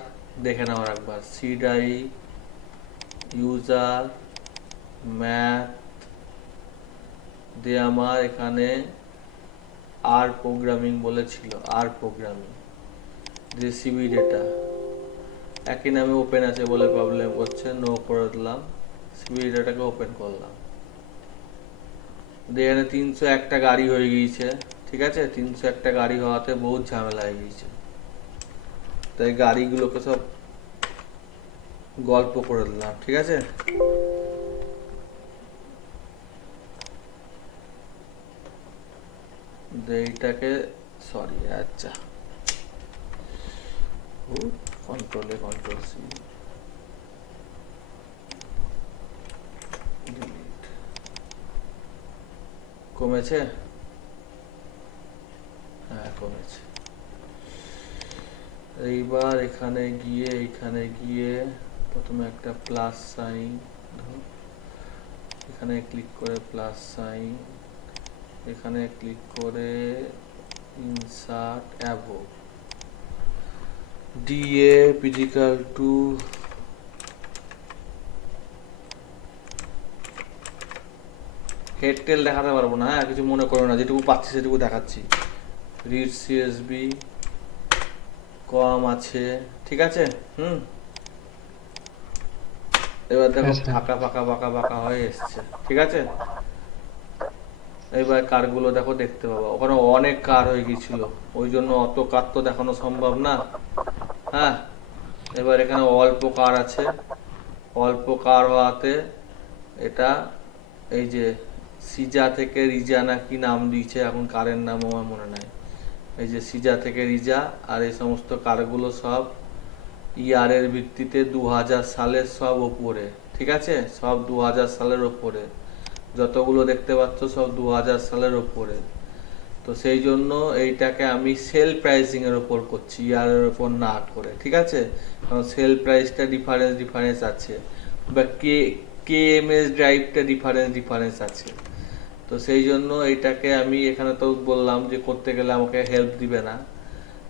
দেখে নেওয়ার একবার সিডাই ইউজার ম্যাথ দিয়ে আমার এখানে আর প্রোগ্রামিং বলেছিল, আর প্রোগ্রামিং যে সিবি ডেটা একই নামে ওপেন আছে বলে প্রবলেম করছে, নো করে দিলাম, সিবি ডেটাটাকে ওপেন করলাম। এখানে 301টা গাড়ি হয়ে গিয়েছে, ঠিক আছে? 301টা গাড়ি হওয়াতে বহুত ঝামেলা হয়ে গিয়েছে, তাই গাড়িগুলোকে সব গল্প করে দিলাম, ঠিক আছে? এইটাকে সরি, আচ্ছা, কন্ট্রোলে কন্ট্রোল সি, ডিলিট। কমেছে? হ্যাঁ কমেছে। এইবার এখানে গিয়ে প্রথমে একটা প্লাস সাইন, এখানে ক্লিক করে প্লাস সাইন, এখানে ক্লিক করে insert অ্যাবো DA equal to head টেল দেখাতে পারবো না, হ্যাঁ কিছু মনে করো না, যেটুকু পাচ্ছি সেটুকু দেখাচ্ছি। রিড সিএসবি কম আছে, ঠিক আছে? হুম, এবার দেখো ফাঁকা ফাঁকা ফাঁকা ফাঁকা হয়ে এসছে, ঠিক আছে? এবার কারগুলো দেখো দেখতে পাবো, ওখানে অনেক কার হয়ে গিয়েছিল, ওই জন্য অত কার তো দেখানো সম্ভব না। হ্যাঁ, এবার এখানে অল্প কার আছে, অল্প কার হওয়াতে এটা এই যে সিজা থেকে রিজা না কি নাম দিয়েছে, এখন কারের নাম আমার মনে নাই, এই যে সিজা থেকে রিজা, আর এই সমস্ত কারগুলো সব ইয়ারের ভিত্তিতে 2000 সালের সব ওপরে, ঠিক আছে? সব 2000 সালের ওপরে, যতগুলো দেখতে পাচ্ছ সব 2000 সালের ওপরে। তো সেই জন্য এইটাকে আমি সেল প্রাইসিং এর উপর করছি, ইয়ারের উপর না করে, ঠিক আছে? কারণ সেল প্রাইসটা ডিফারেন্স আছে, বা কেএমএস ড্রাইভটা ডিফারেন্স আছে। তো সেই জন্য এইটাকে আমি এখানে তো বললাম যে করতে গেলে আমাকে হেল্প দিবে না,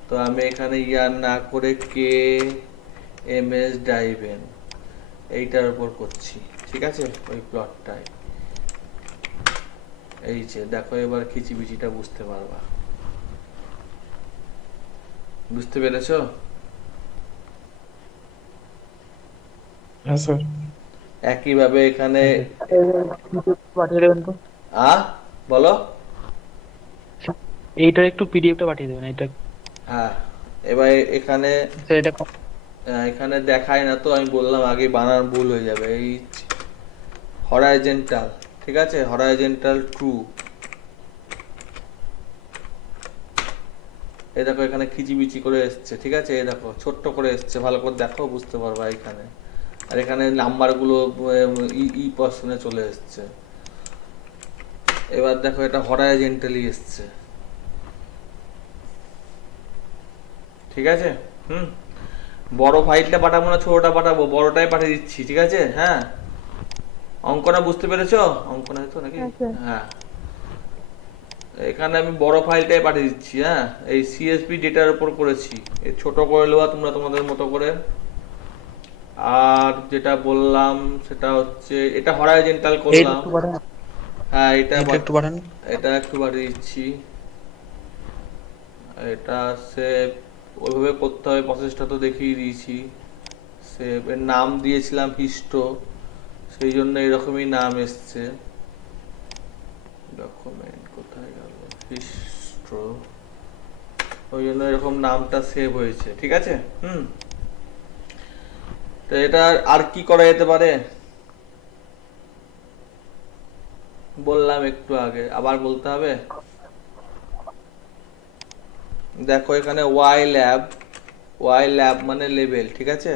তো আমি এখানে ইয়ার না করে কেএমএস ড্রাইভেন এইটার উপর করছি, ঠিক আছে? ওই প্লটটায় এই যে দেখো, এবার খিচিবিচিটা বুঝতে পারবা। বুঝতে পেরেছো? হ্যাঁ স্যার। একইভাবে এখানে পাঠিয়ে দেবেন তো, বলো। এইটার একটু পিডিএফটা পাঠিয়ে দেবেন এইটা। হ্যাঁ, এবার এখানে স্যার এটা এখানে দেখায় না তো, আমি বললাম আগে বানান ভুল হয়ে যাবে। এই হরাইজেন্টাল, ঠিক আছে, হরাইজেন্টাল ট্রু। এই দেখো এখানে খিচিবিচি করে এসছে, ঠিক আছে, এই দেখো ছোট্ট করে এসছে, ভালো করে দেখো বুঝতে পারবা এখানে। আর এখানে নাম্বারগুলো ই পর্সনে চলে এসছে। এবার দেখো এটা হরাইজেন্টালি এসছে, ঠিক আছে। হুম, বড় ফাইলটা পাঠাবো না ছোটটা পাঠাবো? বড়টাই পাঠিয়ে দিচ্ছি, ঠিক আছে। হ্যাঁ, অঙ্কটা বুঝতে পেরেছো? অঙ্কনা তো নাকি? হ্যাঁ স্যার। হ্যাঁ, এখানে আমি বড় ফাইলটাই পাঠিয়ে দিচ্ছি। হ্যাঁ, এই সিএসপি ডেটার উপর করেছি, এই ছোট করে নেওয়া তোমরা তোমাদের মতো করে। আর যেটা বললাম সেটা হচ্ছে এটা হরাইজেন্টাল এইটা করলাম। একটু পাঠান, হ্যাঁ, এটা এইটা একটু পাঠান। এটা একটু পাঠিয়ে দিচ্ছি। এটা সেভ ওইভাবে করতে হবে, প্রসেসটা তো দেখিয়ে দিয়েছি। সেভ এর নাম দিয়েছিলাম হিস্টো, সেই জন্য এরকমই নাম এসছে। ডকুমেন্ট কোথায় গেল? হিস্টো, ওই জন্য এরকম নামটা সেভ হয়েছে, ঠিক আছে। হুম, তো এটা আর কি করা যেতে পারে বললাম একটু আগে, আবার বলতে হবে। দেখো এখানে ওয়াই ল্যাব মানে লেভেল, ঠিক আছে।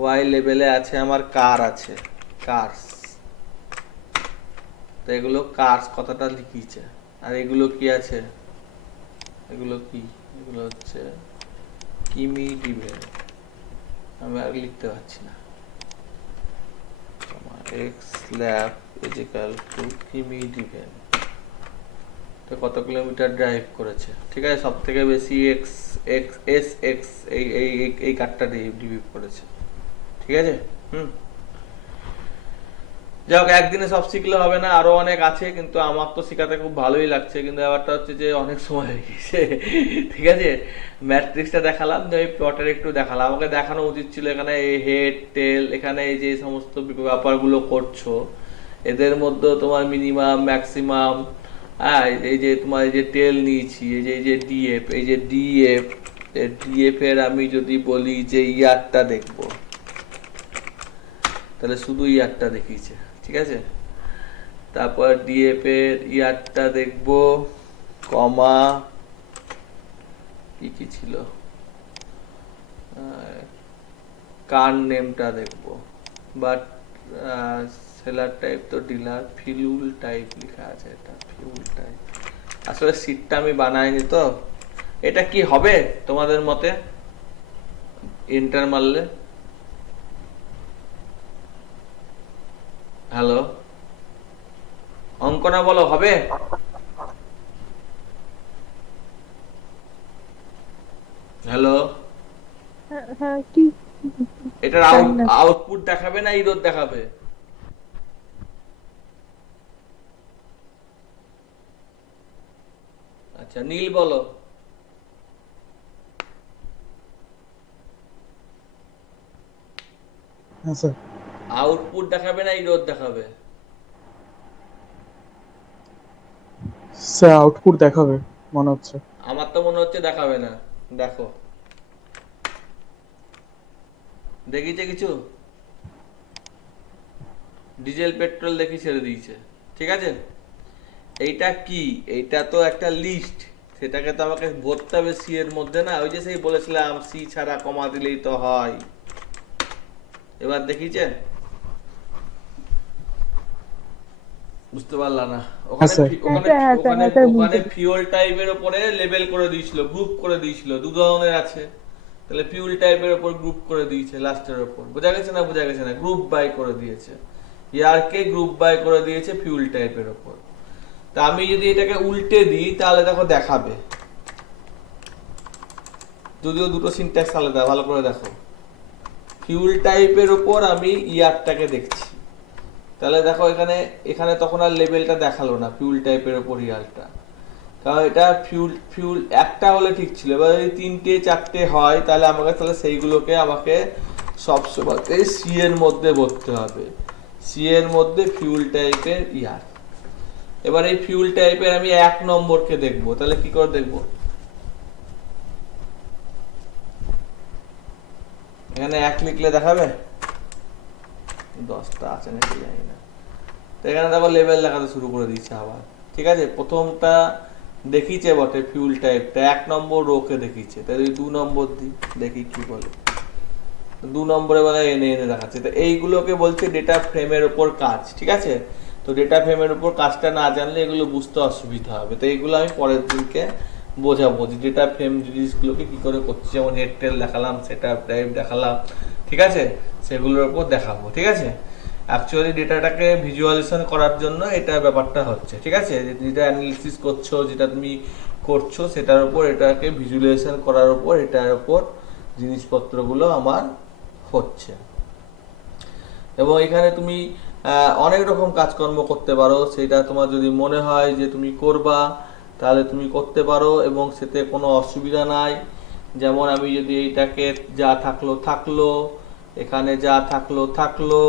ওয়াই লেভেলে আছে আমার কার আছে, কার্স। তো এগুলো কার্স কথাটা লিখিছে। আর এগুলো কি আছে? এগুলো কি? এগুলো হচ্ছে কিমি ডিভেল। আমি আর লিখতে পারছি না। এক্স ল্যাব ইজিক্যাল টু কিমি ডিভেল। তো কত কিলোমিটার ড্রাইভ করেছে, ঠিক আছে। সব থেকে বেশি এক্স এক্স এস এক্স এই এই এই কারটা ডিভিভ করেছে, ঠিক আছে। হুম, যাই হোক, একদিনে সব শিখলে হবে না, আরো অনেক আছে, কিন্তু আমার তো শেখাতে খুব ভালোই লাগছে। কিন্তু ব্যাপারটা হচ্ছে যে অনেক সময় হয়ে গেছে, ঠিক আছে। ম্যাট্রিক্সটা দেখালাম, ওই প্লটের একটু দেখালাম। আমাকে দেখানো উচিত ছিল এখানে এই হেড টেল, এখানে এই যে সমস্ত ব্যাপারগুলো করছো, এদের মধ্যে তোমার মিনিমাম ম্যাক্সিমাম। হ্যাঁ, এই যে তোমার এই যে টেল নিয়েছি, এই যে ডিএফ, এই যে ডিএফ এর আমি যদি বলি যে ইয়ারটা দেখবো, তাহলে শুধু ইয়ারটা দেখিয়েছে, ঠিক আছে। তারপর ডিএফ এর ইয়ারটা দেখবো, কমা কি কি ছিল, কার নেমটা দেখবো, বাট সেলার টাইপ তো ডিলার, ফিউল টাইপ লেখা আছে, এটা ফিউল টাইপ। আসলে সিটটা আমি বানাইনি তো। এটা কি হবে তোমাদের মতে এন্টার মারলে? হ্যালো, অঙ্কনা বলো, হবে? হ্যালো, হ্যাঁ হ্যাঁ, কি এটার জানি না। আউটপুট দেখাবে না ইরোর দেখাবে? আচ্ছা, নীল বলো। হ্যাঁ স্যার। আউটপুট দেখাবে না ইরোর দেখাবে? স্যার আউটপুট দেখাবে মনে হচ্ছে। আমার তো মনে হচ্ছে দেখাবে না। দেখো, দেখিছে কিছু? ডিজেল পেট্রোল দেখি ছেড়ে দিয়েছে, ঠিক আছে। এইটা কি? এইটা তো একটা লিস্ট, সেটাকে তো আমাকে ভরতে হবে সি এর মধ্যে না। ওই যে সেই বলেছিলাম সি ছাড়া কমা দিলেই তো হয়। এবার দেখিছে? বুঝতে পারলা না? ওখানে স্যার। ওখানে হ্যাঁ স্যার, ওখানে হ্যাঁ স্যার, ওখানে বুঝেছি। ফিউল টাইপের উপরে লেবেল করে দিয়েছিল, গ্রুপ করে দিয়েছিল, দু ধরনের আছে। তাহলে ফিউল টাইপের উপর গ্রুপ করে দিয়েছে, লাস্টের উপর। বোঝা গেছে না? বোঝা গেছে না? গ্রুপ বাই করে দিয়েছে, ইয়ারকে গ্রুপ বাই করে দিয়েছে ফিউল টাইপের উপর। তা আমি যদি এটাকে উল্টে দিই তাহলে দেখো দেখাবে, যদিও দুটো সিনট্যাক্স আলাদা, ভালো করে দেখো। ফিউল টাইপের উপর আমি ইয়ারটাকে দেখছি, তাহলে দেখো এখানে এখানে তখন আর লেভেলটা দেখালো না, ফিউল টাইপের উপর ইয়ারটা। কারণ এটা ফিউল ফিউল একটা হলে ঠিক ছিল, এবার যদি 3টে 4টে হয় তাহলে তাহলে সেইগুলোকে আমাকে সবসময় সি এর মধ্যে ভরতে হবে, সি এর মধ্যে ফিউল টাইপের ইয়ার। এবার এই ফিউল টাইপের আমি 1 নম্বরকে দেখবো, তাহলে কি করে দেখবো? এখানে 1 লিখলে দেখাবে, 10টা আছে নাকি জানি না। তো এখানে দেখো লেভেল দেখাতে শুরু করে দিচ্ছে আবার। ঠিক আছে, প্রথমটা দেখিছে বটে ফিউল টাইপটা, 1 নম্বর রোকে দেখিছে, তাহলে 2 নম্বর দিই, দেখি কি বলে। 2 নম্বরে বলে এনে এনে দেখাচ্ছে। তো এইগুলোকে বলছে ডেটা ফ্রেমের উপর কাজ। ঠিক আছে, তো ডেটা ফ্রেমের উপর কাজটা না জানলে এগুলো বুঝতে অসুবিধা হবে। তো এইগুলো আমি পরের দিনকে বোঝাবো যে ডেটা ফ্রেম জিনিসগুলোকে কি করে করছি, যেমন হেড টেল দেখালাম, সেটআপ টাইপ দেখালাম, ঠিক আছে, সেগুলোর উপর দেখাবো। ঠিক আছে, অ্যাকচুয়ালি ডেটাটাকে ভিজুয়ালাইজেশন করার জন্য এটা ব্যাপারটা হচ্ছে। ঠিক আছে, যেটা অ্যানালিসিস করছো, যেটা তুমি করছো সেটার উপর এটাকে ভিজুয়ালাইজেশন করার উপর এটার উপর জিনিসপত্রগুলো আমার হচ্ছে। এবং এখানে তুমি অনেক রকম কাজকর্ম করতে পারো, সেটা তোমার যদি মনে হয় যে তুমি করবা তাহলে তুমি করতে পারো এবং সেতে কোনো অসুবিধা নাই। যেমন আমি যদি এইটাকে যা থাকলো থাকলো, এখানে যা থাকলো থাকলো,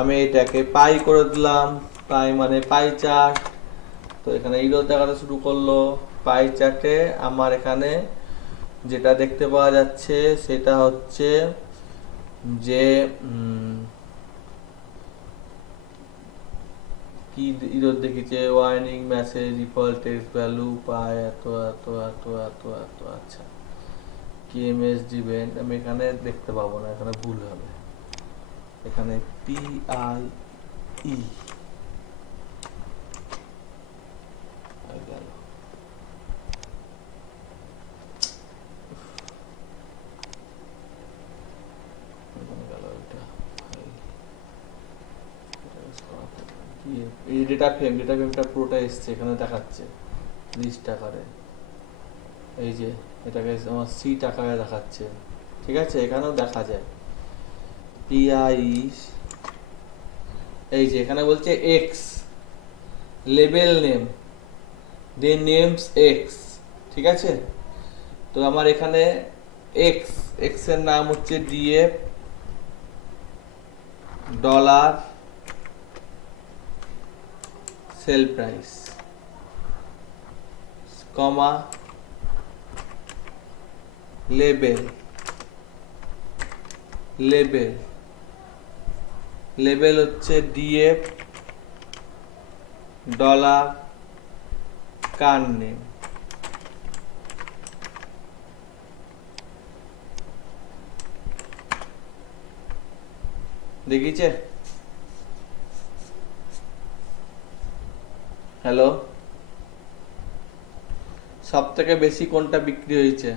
আমি এটাকে পাই করে দিলাম, পাই মানে পাই চার্ট। তো এখানে ইরো দেখাতে শুরু করলো, পাই চার্টে আমার এখানে যেটা দেখতে পাওয়া যাচ্ছে সেটা হচ্ছে যে কি ইরোর দেখিছে, warning message, default text value পাই এত এত এত এত এত। আচ্ছা, কেএমএস দিবেন, আমি এখানে দেখতে পাবো না, এখানে ভুল হবে, এখানে পিআই ই গেল। এই ডেটা ফ্রেমটা পুরোটা এসছে, এখানে দেখাচ্ছে লিস্ট আকারে, এই যে এটাকে আমার সিট আকারে দেখাচ্ছে। ঠিক আছে, এখানেও দেখা যায় পিআই, এই যে এখানে বলছে এক্স লেবেল নেম, দে নেমস এক্স। ঠিক আছে, তো আমার এখানে এক্স এক্স এর নাম হচ্ছে ডিএফ ডলার সেল প্রাইস, কমা লেবেল, লেবেল লেবেল হচ্ছে ডিএফ ডলার কার নেম। দেখিছে? হ্যালো, সব থেকে বেশি কোনটা বিক্রি হয়েছে?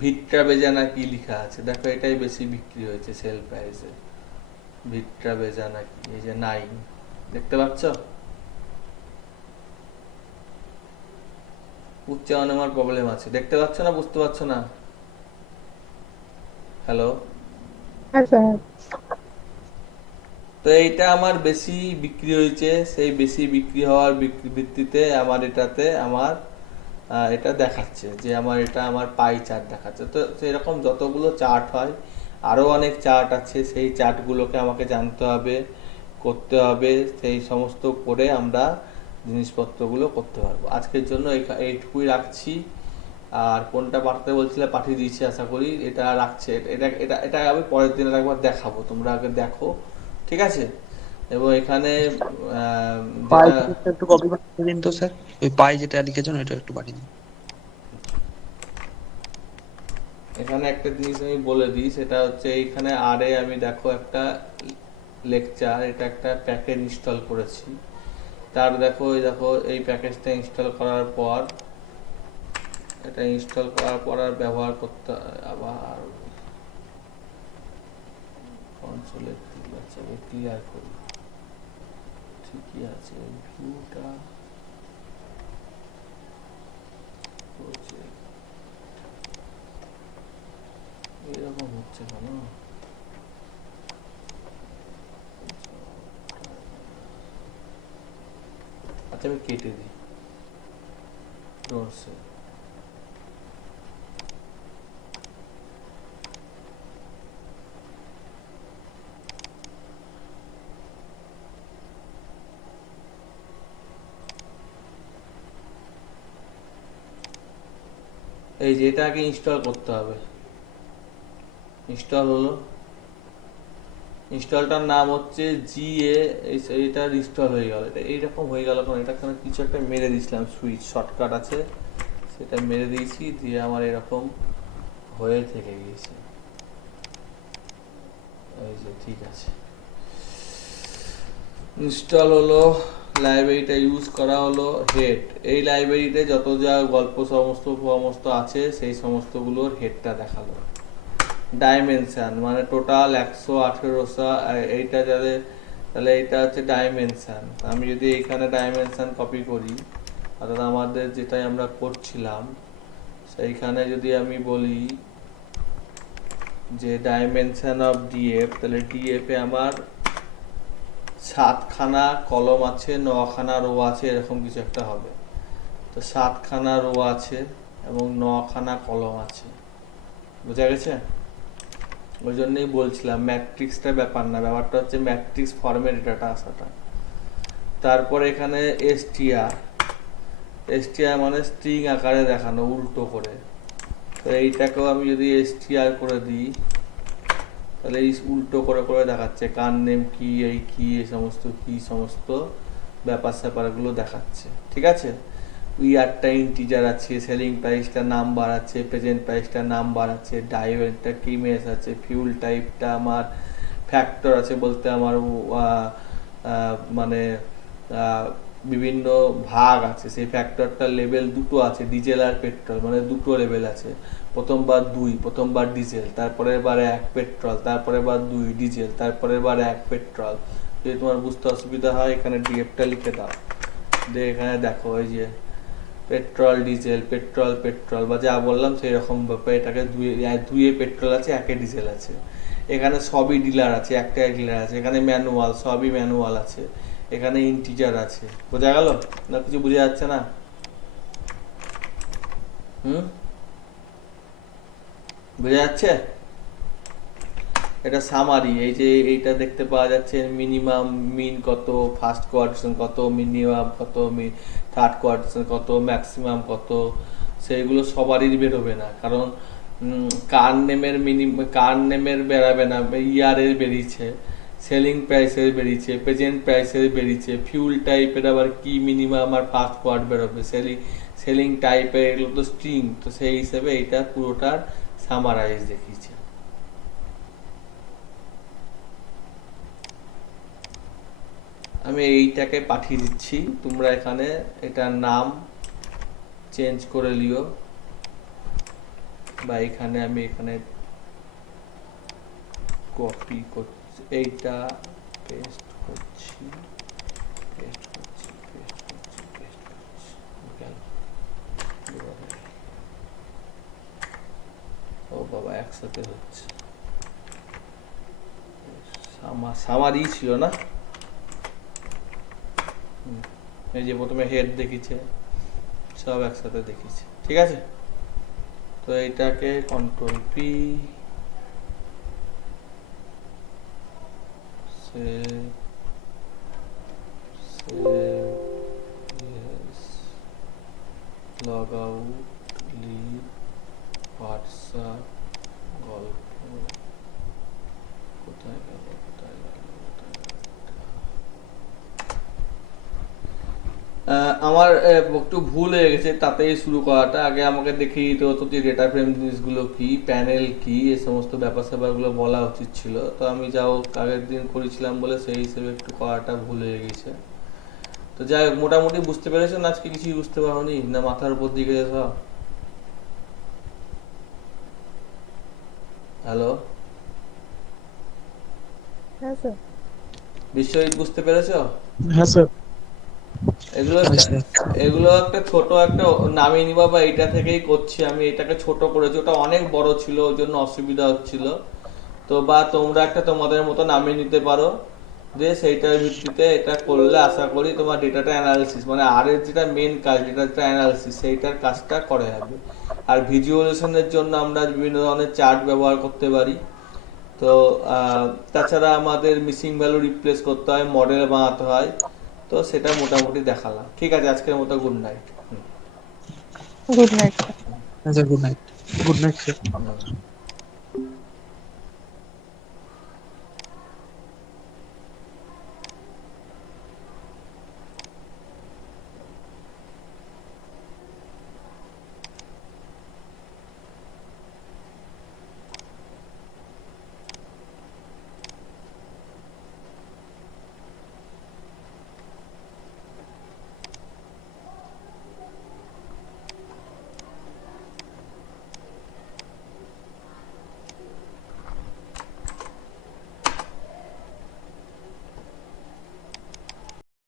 ভিট্রা বেজানা কি লেখা আছে দেখো, এটাই বেশি বিক্রি হয়েছে সেল প্রাইসে, ভিট্রা বেজানা কি, এই যে 9 দেখতে পাচ্ছ? উচ্চারণে আমার প্রবলেম আছে, দেখতে পাচ্ছ না, বুঝতে পারছো না? হ্যালো, হ্যাঁ স্যার। তো এইটা আমার বেশি বিক্রি হয়েছে, সেই বেশি বিক্রি হওয়ার ভিত্তিতে আমার এটাতে আমার এটা দেখাচ্ছে যে আমার পাই চার্ট দেখাচ্ছে। তো সেরকম যতগুলো চার্ট হয়, আরও অনেক চার্ট আছে, সেই চার্টগুলোকে আমাকে জানতে হবে, করতে হবে, সেই সমস্ত করে আমরা জিনিসপত্রগুলো করতে পারবো। আজকের জন্য এইটুকুই রাখছি। আর কোনটা পাঠাতে বলছিলে পাঠিয়ে দিয়েছি আশা করি, এটা রাখছে, এটা এটা এটা আমি পরের দিন একবার দেখাবো, তোমরা আগে দেখো। ঠিক আছে, এবং এখানে পাই যেটা জিনিসটা একটু কপি করে দিন তো স্যার, ওই পাই যেটা লিখেছেন ওটা একটু পাঠিয়ে দিন। এখানে একটা জিনিস আমি বলে দিই, সেটা হচ্ছে এইখানে আরে আমি দেখো একটা লেকচার, এটা একটা প্যাকেজ ইনস্টল করেছি। তার দেখো এই প্যাকেজটা ইনস্টল করার পর, এটা ইনস্টল করার পর আর ব্যবহার করতে আবার কনসোলে ক্লিয়ার করি, ঠিকই আছে। ভিউটা এরকম হচ্ছে কেন? আচ্ছা, আমি কেটে দিই। Don't say. এই যে এটাকে ইনস্টল করতে হবে। ইনস্টল হলো, ইনস্টলটার নাম হচ্ছে জিএ, এইটা ইনস্টল হয়ে গেল। এটা এইরকম হয়ে গেল কারণ এটা কিছু একটা মেরে দিয়েছিলাম, সুইচ শর্টকাট আছে সেটা মেরে দিয়েছি, দিয়ে আমার এরকম হয়ে থেকে গিয়েছে। এই যে ঠিক আছে, ইনস্টল হলো, লাইব্রেরিটা ইউজ করা হলো। হেড, এই লাইব্রেরিতে যত যা গল্প সমস্ত আছে সেই সমস্তগুলোর হেডটা দেখালো। ডাইমেনশন মানে টোটাল 118টা, এইটা যাদের, তাহলে এটা হচ্ছে ডাইমেনশন। আমি যদি এখানে ডাইমেনশন কপি করি, অর্থাৎ আমাদের যেটাই আমরা করছিলাম সেইখানে যদি আমি বলি যে ডাইমেনশন অফ ডিএফ, তাহলে ডিএফ এ আমার 7খানা কলম আছে, 9খানা রো আছে, এরকম কিছু একটা হবে। তো 7খানা রো আছে এবং 9খানা কলম আছে, বোঝা গেছে? ওই জন্যই বলছিলাম ম্যাট্রিক্সটা ব্যাপার না, ব্যাপারটা হচ্ছে ম্যাট্রিক্স ফর্মের ডাটা আসাটা। তারপর এখানে এসটিআর, এসটিআর মানে স্ট্রিং আকারে দেখানো উল্টো করে। তো এইটাকেও আমি যদি এসটিআর করে দিই তাহলে এই উল্টো করে করে দেখাচ্ছে কার নেম কি, এই কি, এই সমস্ত কি সমস্ত ব্যাপার স্যাপারগুলো দেখাচ্ছে। ঠিক আছে, ইয়ারটা ইন্টিজার আছে, সেলিং প্রাইসটা নাম্বার আছে, প্রেজেন্ট প্রাইসটা নাম্বার আছে, ডাইভেন্টটা কি মেস আছে, ফিউল টাইপটা আমার ফ্যাক্টর আছে, বলতে আমার মানে বিভিন্ন ভাগ আছে, সেই ফ্যাক্টরটা লেভেল দুটো আছে, ডিজেল আর পেট্রোল, মানে দুটো লেভেল আছে। প্রথমবার 2, প্রথমবার ডিজেল, তারপরের বার 1 পেট্রোল, তারপরের বার 2 ডিজেল, তারপরের বার 1 পেট্রোল। যদি তোমার বুঝতে অসুবিধা হয় এখানে ডিএফটা লিখে দাও, দিয়ে এখানে দেখো এই যে পেট্রোল ডিজেল, পেট্রোল পেট্রোল বা যা বললাম সেই রকম ব্যাপার। এটাকে 2-এ পেট্রোল আছে, 1-এ ডিজেল আছে। এখানে সবই ডিলার আছে, একটাই ডিলার আছে। এখানে ম্যানুয়াল, সবই ম্যানুয়াল আছে। এখানে ইন্টিজার আছে। বোঝা গেল না? কিছু বোঝা যাচ্ছে না? বোঝা যাচ্ছে? এটা সামারি, এই যে এইটা দেখতে পাওয়া যাচ্ছে মিনিমাম মিন কত, ফার্স্ট কোয়ার্টিশন কত, মিনিমাম কত, থার্ড কোয়ার্টিশন কত, ম্যাক্সিমাম কত, সেইগুলো সবারই বেরোবে না, কারণ কার নেমের বেরাবে না, ইয়ারের বেরিয়েছে, সেলিং প্রাইসের বেরিয়েছে, প্রেজেন্ট প্রাইসের বেরিয়েছে, ফিউল টাইপের আবার কি মিনিমাম আর ফার্স্ট কোয়ার্ট বেরোবে, সেলিং টাইপের, এগুলো তো স্ট্রিং, তো সেই হিসেবে এইটা পুরোটার সামারাইজ দেখিয়েছে। আমি এইটাকে পাঠিয়ে দিচ্ছি, তোমরা এখানে এটার নাম চেঞ্জ করে লিও, বা এখানে আমি এখানে কপি করছি, এইটা পেস্ট করছি, ও বাবা একসাথে হচ্ছে, সামারি ছিল না? এই যে প্রথমে হেড দেখিছে, সব একসাথে দেখিছে। ঠিক আছে, তো এইটাকে control p, log out, leave, WhatsApp, গল্প, কোথায় গেল কোথায় গেল কোথায় গেল? আমার একটু ভুল হয়ে গেছে তাতেই শুরু করাটা। আগে আমাকে দেখিয়ে দিতে হতো যে ডেটা ফ্রেম জিনিসগুলো কি, প্যানেল কি, এই সমস্ত ব্যাপার স্যাপারগুলো বলা উচিত ছিল। তো আমি যাও আগের দিন করেছিলাম বলে সেই হিসেবে একটু করাটা ভুল হয়ে গেছে। তো যাই হোক, মোটামুটি বুঝতে পেরেছেন? আজকে কিছুই বুঝতে পারোনি না? মাথার উপর দিকে সব? হ্যালো হ্যাঁ স্যার। বিশ্বজিৎ, বুঝতে পেরেছো? হ্যাঁ স্যার। এগুলো একটা ছোট একটা নামিয়ে নিবা, বা এটা থেকেই করছি আমি। এটাকে ছোট করেছি, ওটা অনেক বড় ছিল ওই জন্য অসুবিধা হচ্ছিল। তো বা তোমরা একটা তোমাদের মতো নামিয়ে নিতে পারো, দিয়ে সেইটার ভিত্তিতে এটা করলে আশা করি তোমার ডেটাটা অ্যানালিসিস মানে আর এর যেটা মেন কাজ যেটা অ্যানালিসিস সেইটার কাজটা করা যাবে। আর ভিজুয়ালাইজেশনের জন্য আমরা বিভিন্ন ধরনের চার্ট ব্যবহার করতে পারি। তো তাছাড়া আমাদের মিসিং ভ্যালু রিপ্লেস করতে হয়, মডেল বানাতে হয়। তো সেটা মোটামুটি দেখালাম। ঠিক আছে, আজকের মতো গুড নাইট। Good night. আচ্ছা, good night. Good night sir.